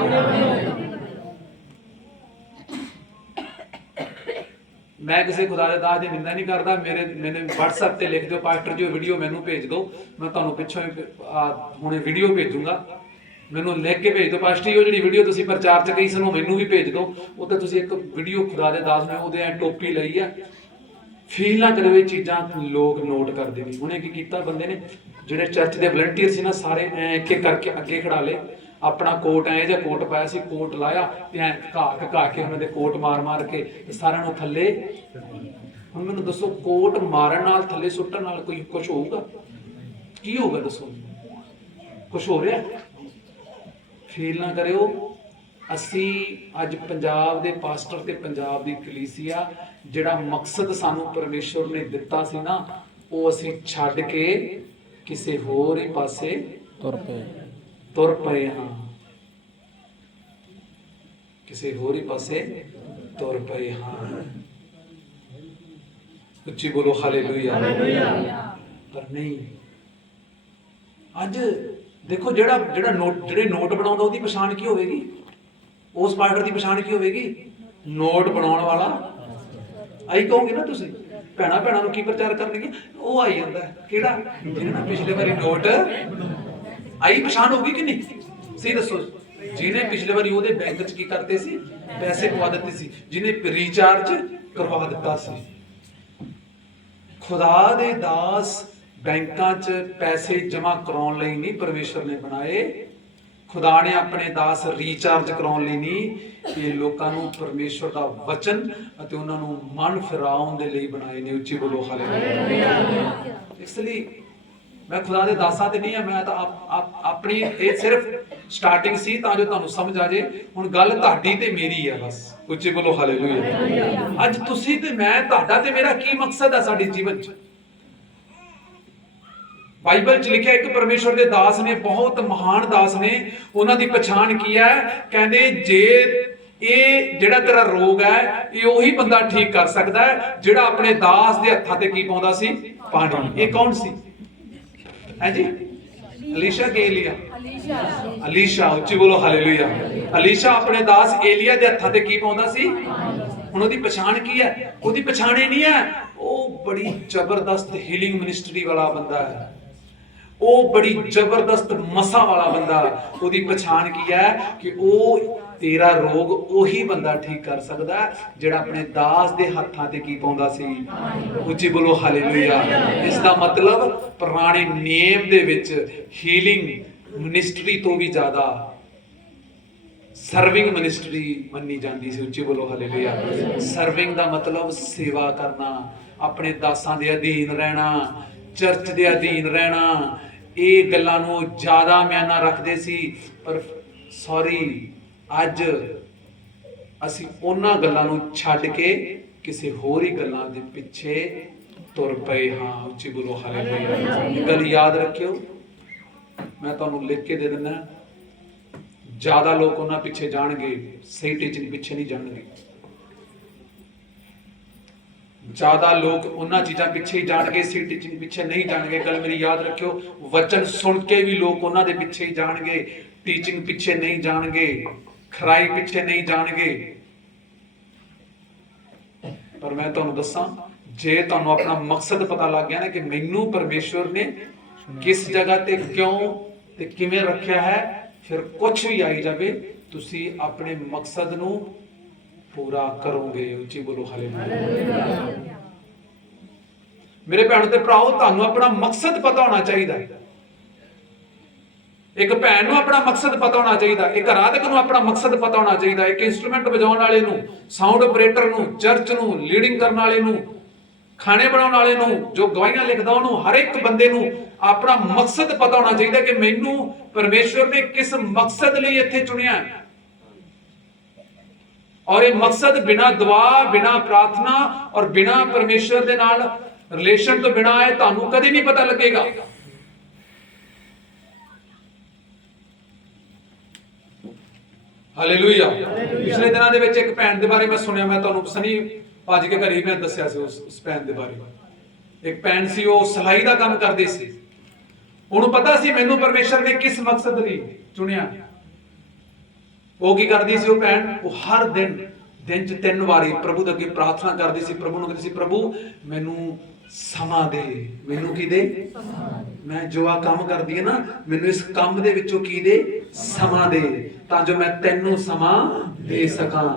ਮੈਂ ਕਿਸੇ ਖੁਦਾ ਦੇ ਦਾਸ ਦੀ ਨਿੰਦਾ ਨਹੀਂ ਕਰਦਾ। ਮੈਨੂੰ WhatsApp ਤੇ ਲਿਖ ਦਿਓ, ਪਾਸਟਰ ਜੀ ਉਹ ਵੀਡੀਓ ਮੈਨੂੰ ਭੇਜ ਦਿਓ, ਮੈਂ ਤੁਹਾਨੂੰ ਪਿੱਛੋਂ ਹੁਣੇ ਵੀਡੀਓ ਭੇਜੂੰਗਾ। ਮੈਨੂੰ ਲਿਖ ਕੇ ਭੇਜ ਦਿਓ, ਪਾਸਟਰ ਜੀ ਉਹ ਜਿਹੜੀ ਵੀਡੀਓ ਤੁਸੀਂ ਪ੍ਰਚਾਰ ਚ ਕਹੀ ਸੀ ਉਹ ਮੈਨੂੰ ਵੀ ਭੇਜ ਦਿਓ। ਉਹ ਤਾਂ ਤੁਸੀਂ ਇੱਕ ਵੀਡੀਓ ਖੁਦਾ ਦੇ ਦਾਸ ਨੇ ਉਹਦੇ ਐ ਟੋਪੀ ਲਈ ਆ। ਫੀਲ ਨਾ ਕਰਿਓ, ਇਹ ਚੀਜ਼ਾਂ ਲੋਕ ਨੋਟ ਕਰਦੇ ਨੇ। ਉਹਨੇ ਕੀ ਕੀਤਾ, ਬੰਦੇ ਨੇ ਜਿਹੜੇ ਚਰਚ ਦੇ ਵਲੰਟੀਅਰ ਸੀ ਨਾ, ਸਾਰੇ ਐ ਇੱਕ ਇੱਕ ਕਰਕੇ ਅੱਗੇ ਖੜਾ ਲਏ, ਆਪਣਾ ਕੋਟ ਐ ਜਾਂ ਕੋਟ ਪਾਇਆ ਸੀ, ਕੋਟ ਲਾਇਆ ਤੇ ਐ ਘਾ ਕੇ ਉਹਨਾਂ ਦੇ ਕੋਟ ਮਾਰ ਕੇ ਸਾਰਿਆਂ ਨੂੰ ਥੱਲੇ। ਹੁਣ ਮੈਨੂੰ ਦੱਸੋ, ਕੋਟ ਮਾਰਨ ਨਾਲ, ਥੱਲੇ ਸੁੱਟਣ ਨਾਲ ਕੋਈ ਕੁਝ ਹੋਊਗਾ? ਕੀ ਹੋਊਗਾ ਦੱਸੋ? ਕੁਝ ਹੋ ਰਿਹਾ? ਫੀਲ ਨਾ ਕਰਿਓ। ਅਸੀਂ ਅੱਜ ਪੰਜਾਬ ਦੇ ਪਾਸਟਰ ਤੇ ਪੰਜਾਬ ਦੀ ਕਲੀਸਿਆ, ਜਿਹੜਾ ਮਕਸਦ ਸਾਨੂੰ ਪਰਮੇਸ਼ਵਰ ਨੇ ਦਿੱਤਾ ਸੀ ਨਾ, ਉਹ ਅਸੀਂ ਛੱਡ ਕੇ ਕਿਸੇ ਹੋਰ ਹੀ ਪਾਸੇ ਤੁਰ ਪਏ ਹਾਂ। ਕਿਸੇ ਹੋਰ ਹੀ ਪਾਸੇ ਤੁਰ ਪਏ ਹਾਂ। ਉੱਚੀ ਬੋਲੋ ਹਾਲੇਲੂਇਆ। ਪਰ ਨਹੀਂ, ਅੱਜ ਦੇਖੋ, ਜਿਹੜੇ ਨੋਟ ਬਣਾਉਂਦਾ, ਉਹਦੀ ਪਛਾਣ ਕੀ ਹੋਵੇਗੀ? ਉਸ ਪਾਸਟਰ ਦੀ ਪਛਾਣ ਕੀ ਹੋਵੇਗੀ? ਨੋਟ ਬਣਾਉਣ ਵਾਲਾ। ਆਈ ਕਹੋਗੇ ਨਾ ਤੁਸੀਂ, ਭੈਣਾਂ ਨੂੰ ਕੀ ਪ੍ਰਚਾਰ ਕਰਨਗੇ? ਉਹ ਆਈ ਜਾਂਦਾ ਕਿਹੜਾ, ਜਿਹਨੇ ਨਾ ਪਿਛਲੇ ਵਾਰੀ ਨੋਟ ਆਈ। ਪਛਾਣ ਹੋਗੀ ਕਿ ਨਹੀਂ? ਸਹੀ ਦੱਸੋ, ਜਿਹਨੇ ਪਿਛਲੇ ਵਾਰੀ ਉਹਦੇ ਬੈਂਕ 'ਚ ਕੀ ਕਰਦੇ ਸੀ? ਪੈਸੇ ਪਵਾ ਦਿੱਤੇ ਸੀ, ਜਿਹਨੇ ਰੀਚਾਰਜ ਕਰਵਾ ਦਿੱਤਾ ਸੀ। ਖੁਦਾ ਦੇ ਦਾਸ ਬੈਂਕਾਂ 'ਚ ਪੈਸੇ ਜਮ੍ਹਾਂ ਕਰਾਉਣ ਲਈ ਨਹੀਂ ਪਰਮੇਸ਼ਰ ਨੇ ਬਣਾਏ। ਖੁਦਾ ਨੇ ਆਪਣੇ ਦਾਸ ਰੀਚਾਰਜ ਕਰਾਉਣ ਲਈ ਨਹੀਂ, ਇਹ ਲੋਕਾਂ ਨੂੰ ਪਰਮੇਸ਼ਰ ਦਾ ਵਚਨ ਅਤੇ ਉਹਨਾਂ ਨੂੰ ਮਨ ਫਿਰਾਉਣ ਦੇ ਲਈ ਬਣਾਏ ਨੇ। ਉੱਚੀ ਬੋਲੋ ਹਾਲੇਲੂਇਆ। ਇਸ ਲਈ ਮੈਂ ਖੁਦਾ ਦੇ ਦਾਸਾਂ ਤੇ ਨਹੀਂ ਆ, ਮੈਂ ਤਾਂ ਆਪਣੀ, ਇਹ ਸਿਰਫ ਸਟਾਰਟਿੰਗ ਸੀ ਤਾਂ ਜੋ ਤੁਹਾਨੂੰ ਸਮਝ ਆ ਜੇ। ਹੁਣ ਗੱਲ ਤੁਹਾਡੀ ਤੇ ਮੇਰੀ ਆ ਬਸ। ਉੱਚੀ ਬੋਲੋ ਹਾਲੇਲੂਇਆ। ਅੱਜ ਤੁਸੀਂ ਤੇ ਮੈਂ, ਤੁਹਾਡਾ ਤੇ ਮੇਰਾ ਕੀ ਮਕਸਦ ਹੈ ਸਾਡੇ ਜੀਵਨ 'ਚ? ਬਾਈਬਲ 'ਚ ਲਿਖਿਆ, ਇੱਕ ਪਰਮੇਸ਼ਵਰ ਦੇ ਦਾਸ ਨੇ, ਬਹੁਤ ਮਹਾਨ ਦਾਸ ਨੇ, ਉਹਨਾਂ ਦੀ ਪਛਾਣ ਕੀ ਹੈ? ਕਹਿੰਦੇ, ਜੇ ਇਹ ਜਿਹੜਾ ਤੇਰਾ ਰੋਗ ਹੈ, ਇਹ ਉਹੀ ਬੰਦਾ ਠੀਕ ਕਰ ਸਕਦਾ ਹੈ ਜਿਹੜਾ ਆਪਣੇ ਦਾਸ ਦੇ ਹੱਥਾਂ ਤੇ ਕੀ ਪਾਉਂਦਾ ਸੀ? ਪਾਣੀ। ਇਹ ਕੌਣ ਸੀ? ਹੈ ਜੀ, ਅਲੀਸ਼ਾ ਕੇ ਏਲੀਆ? ਅਲੀਸ਼ਾ। ਉੱਚੀ ਬੋਲੋ ਹਾਲੇਲੂਇਆ। ਅਲੀਸ਼ਾ ਆਪਣੇ ਦਾਸ ਏਲੀਆ ਦੇ ਹੱਥਾਂ ਤੇ ਕੀ ਪਾਉਂਦਾ ਸੀ? ਹੁਣ ਉਹਦੀ ਪਛਾਣ ਕੀ ਹੈ? ਉਹਦੀ ਪਛਾਣ ਇਹ ਨਹੀਂ ਹੈ, ਉਹ ਬੜੀ ਜ਼ਬਰਦਸਤ ਹੀਲਿੰਗ ਮਿਨਿਸਟਰੀ ਵਾਲਾ ਬੰਦਾ ਹੈ, ਉਹ ਬੜੀ ਜ਼ਬਰਦਸਤ ਮਸਾ ਵਾਲਾ ਬੰਦਾ। ਉਹਦੀ ਪਛਾਣ ਕੀ ਹੈ? ਕਿ ਉਹ ਤੇਰਾ ਰੋਗ ਉਹੀ ਬੰਦਾ ਠੀਕ ਕਰ ਸਕਦਾ ਜਿਹੜਾ ਆਪਣੇ ਦਾਸ ਦੇ ਹੱਥਾਂ ਤੇ ਕੀ ਪਾਉਂਦਾ ਸੀ? ਉੱਚੀ ਬੋਲੋ ਹਾਲੇਲੂਇਆ। ਇਸ ਦਾ ਮਤਲਬ ਪੁਰਾਣੇ ਨਿਯਮ ਦੇ ਵਿੱਚ ਹੀਲਿੰਗ ਮਿਨਿਸਟਰੀ ਤੋਂ ਵੀ ਜ਼ਿਆਦਾ ਸਰਵਿੰਗ ਮਿਨਿਸਟਰੀ ਮੰਨੀ ਜਾਂਦੀ ਸੀ। ਉੱਚੀ ਬੋਲੋ ਹਾਲੇਲੂਇਆ। ਸਰਵਿੰਗ ਦਾ ਮਤਲਬ ਸੇਵਾ ਕਰਨਾ, ਆਪਣੇ ਦਾਸਾਂ ਦੇ ਅਧੀਨ ਰਹਿਣਾ, ਚਰਚ ਦੇ ਅਧੀਨ ਰਹਿਣਾ। ਇਹ ਗੱਲਾਂ ਨੂੰ ਜ਼ਿਆਦਾ ਮਿਆਨਾ ਰੱਖਦੇ ਸੀ। ਪਰ ਅੱਜ ਅਸੀਂ ਉਹਨਾਂ ਗੱਲਾਂ ਨੂੰ ਛੱਡ ਕੇ ਕਿਸੇ ਹੋਰ ਹੀ ਗੱਲਾਂ ਦੇ ਪਿੱਛੇ ਤੁਰ ਪਏ ਹਾਂ। ਉੱਚੀ ਬੋਲੋ ਹਾਲੇਲੂਇਆ। ਇਹ ਗੱਲ ਯਾਦ ਰੱਖਿਓ, ਮੈਂ ਤੁਹਾਨੂੰ ਲਿਖ ਕੇ ਦੇ ਦਿੰਦਾ। ਜ਼ਿਆਦਾ ਲੋਕ ਉਹਨਾਂ ਪਿੱਛੇ ਜਾਣਗੇ, ਸਹੀ ਟੀਚਿੰਗ ਪਿੱਛੇ ਨਹੀਂ ਜਾਣਗੇ। ਜ਼ਿਆਦਾ ਲੋਕ ਉਹਨਾਂ ਚੀਜ਼ਾਂ ਪਿੱਛੇ ਹੀ ਜਾਣਗੇ, ਸਹੀ ਟੀਚਿੰਗ ਪਿੱਛੇ ਨਹੀਂ ਜਾਣਗੇ। ਗੱਲ ਮੇਰੀ ਯਾਦ ਰੱਖਿਓ, ਵਚਨ ਸੁਣ ਕੇ ਵੀ ਲੋਕ ਉਹਨਾਂ ਦੇ ਪਿੱਛੇ ਹੀ ਜਾਣਗੇ, ਟੀਚਿੰਗ ਪਿੱਛੇ ਨਹੀਂ ਜਾਣਗੇ, ਖਰਾਈ ਪਿੱਛੇ ਨਹੀਂ ਜਾਣਗੇ। ਪਰ ਮੈਂ ਤੁਹਾਨੂੰ ਦੱਸਾਂ, ਜੇ ਤੁਹਾਨੂੰ ਆਪਣਾ ਮਕਸਦ ਪਤਾ ਲੱਗ ਗਿਆ ਨਾ ਕਿ ਮੈਨੂੰ ਪਰਮੇਸ਼ਵਰ ਨੇ ਕਿਸ ਜਗ੍ਹਾ ਤੇ ਕਿਉਂ ਤੇ ਕਿਵੇਂ ਰੱਖਿਆ ਹੈ, ਫਿਰ ਕੁਝ ਵੀ ਆਈ ਜਾਵੇ, ਤੁਸੀਂ ਆਪਣੇ ਮਕਸਦ ਨੂੰ ਪੂਰਾ ਕਰੋਗੇ। ਉੱਚੀ ਬੋਲੋ ਹਾਲੇਲੂਇਆ। ਮੇਰੇ ਭੈਣੋ ਤੇ ਭਰਾਓ, ਤੁਹਾਨੂੰ ਆਪਣਾ ਮਕਸਦ ਪਤਾ ਹੋਣਾ ਚਾਹੀਦਾ ਹੈ। ਇੱਕ ਭੈਣ ਨੂੰ ਆਪਣਾ ਮਕਸਦ ਪਤਾ ਹੋਣਾ ਚਾਹੀਦਾ, ਇੱਕ ਆਰਾਧਕ ਨੂੰ ਆਪਣਾ ਮਕਸਦ ਪਤਾ ਹੋਣਾ ਚਾਹੀਦਾ, ਇੱਕ ਇੰਸਟਰੂਮੈਂਟ ਵਜਾਉਣ ਵਾਲੇ ਨੂੰ, ਸਾਊਂਡ ਆਪਰੇਟਰ ਨੂੰ, ਚਰਚ ਨੂੰ, ਲੀਡਿੰਗ ਕਰਨ ਵਾਲੇ ਨੂੰ, ਖਾਣੇ ਬਣਾਉਣ ਵਾਲੇ ਨੂੰ, ਜੋ ਗਵਾਹੀਆਂ ਲਿਖਦਾ ਉਹਨੂੰ, ਹਰ ਇੱਕ ਬੰਦੇ ਨੂੰ ਆਪਣਾ ਮਕਸਦ ਪਤਾ ਹੋਣਾ ਚਾਹੀਦਾ ਕਿ ਮੈਨੂੰ ਪਰਮੇਸ਼ਵਰ ਨੇ ਕਿਸ ਮਕਸਦ ਲਈ ਇੱਥੇ ਚੁਣਿਆ ਹੈ। ਔਰ ਇਹ ਮਕਸਦ ਬਿਨਾ ਦੁਆ, ਬਿਨਾ ਪ੍ਰਾਰਥਨਾ ਔਰ ਬਿਨਾ ਪਰਮੇਸ਼ਵਰ ਦੇ ਨਾਲ ਰਿਲੇਸ਼ਨ ਤੋਂ ਬਿਨਾ ਹੈ, ਤੁਹਾਨੂੰ ਕਦੇ ਨਹੀਂ ਪਤਾ ਲੱਗੇਗਾ। ਹਾਲੇਲੂਇਆ। ਪਿਛਲੇ ਦਿਨਾਂ ਦੇ ਵਿੱਚ ਇੱਕ ਭੈਣ ਦੇ ਬਾਰੇ ਮੈਂ ਸੁਣਿਆ, ਮੈਂ ਤੁਹਾਨੂੰ ਸਨੀ ਭੱਜ ਕੇ ਘਰੇ ਮੈਂ ਦੱਸਿਆ ਸੀ ਉਸ ਭੈਣ ਦੇ ਬਾਰੇ। ਇੱਕ ਭੈਣ ਸੀ, ਉਹ ਸਿਲਾਈ ਦਾ ਕੰਮ ਕਰਦੀ ਸੀ। ਉਹਨੂੰ ਪਤਾ ਸੀ ਮੈਨੂੰ ਪਰਮੇਸ਼ਰ ਨੇ ਕਿਸ ਮਕਸਦ ਲਈ ਚੁਣਿਆ। ਉਹ ਕੀ ਕਰਦੀ ਸੀ ਉਹ ਭੈਣ? ਉਹ ਹਰ ਦਿਨ ਚ 3 ਵਾਰੀ ਪ੍ਰਭੂ ਦੇ ਅੱਗੇ ਪ੍ਰਾਰਥਨਾ ਕਰਦੀ ਸੀ। ਪ੍ਰਭੂ ਨੂੰ ਕਹਿੰਦੀ ਸੀ, ਪ੍ਰਭੂ ਮੈਨੂੰ ਸਮਾਂ ਦੇ। ਮੈਨੂੰ ਕੀ ਦੇ? ਮੈਂ ਜੋ ਆ ਕੰਮ ਕਰਦੀ ਹੈ ਨਾ, ਮੈਨੂੰ ਇਸ ਕੰਮ ਦੇ ਵਿੱਚੋਂ ਕੀ ਦੇ? ਸਮਾਂ ਦੇ, ਤਾਂ ਜੋ ਮੈਂ ਤੈਨੂੰ ਸਮਾਂ ਦੇ ਸਕਾਂ।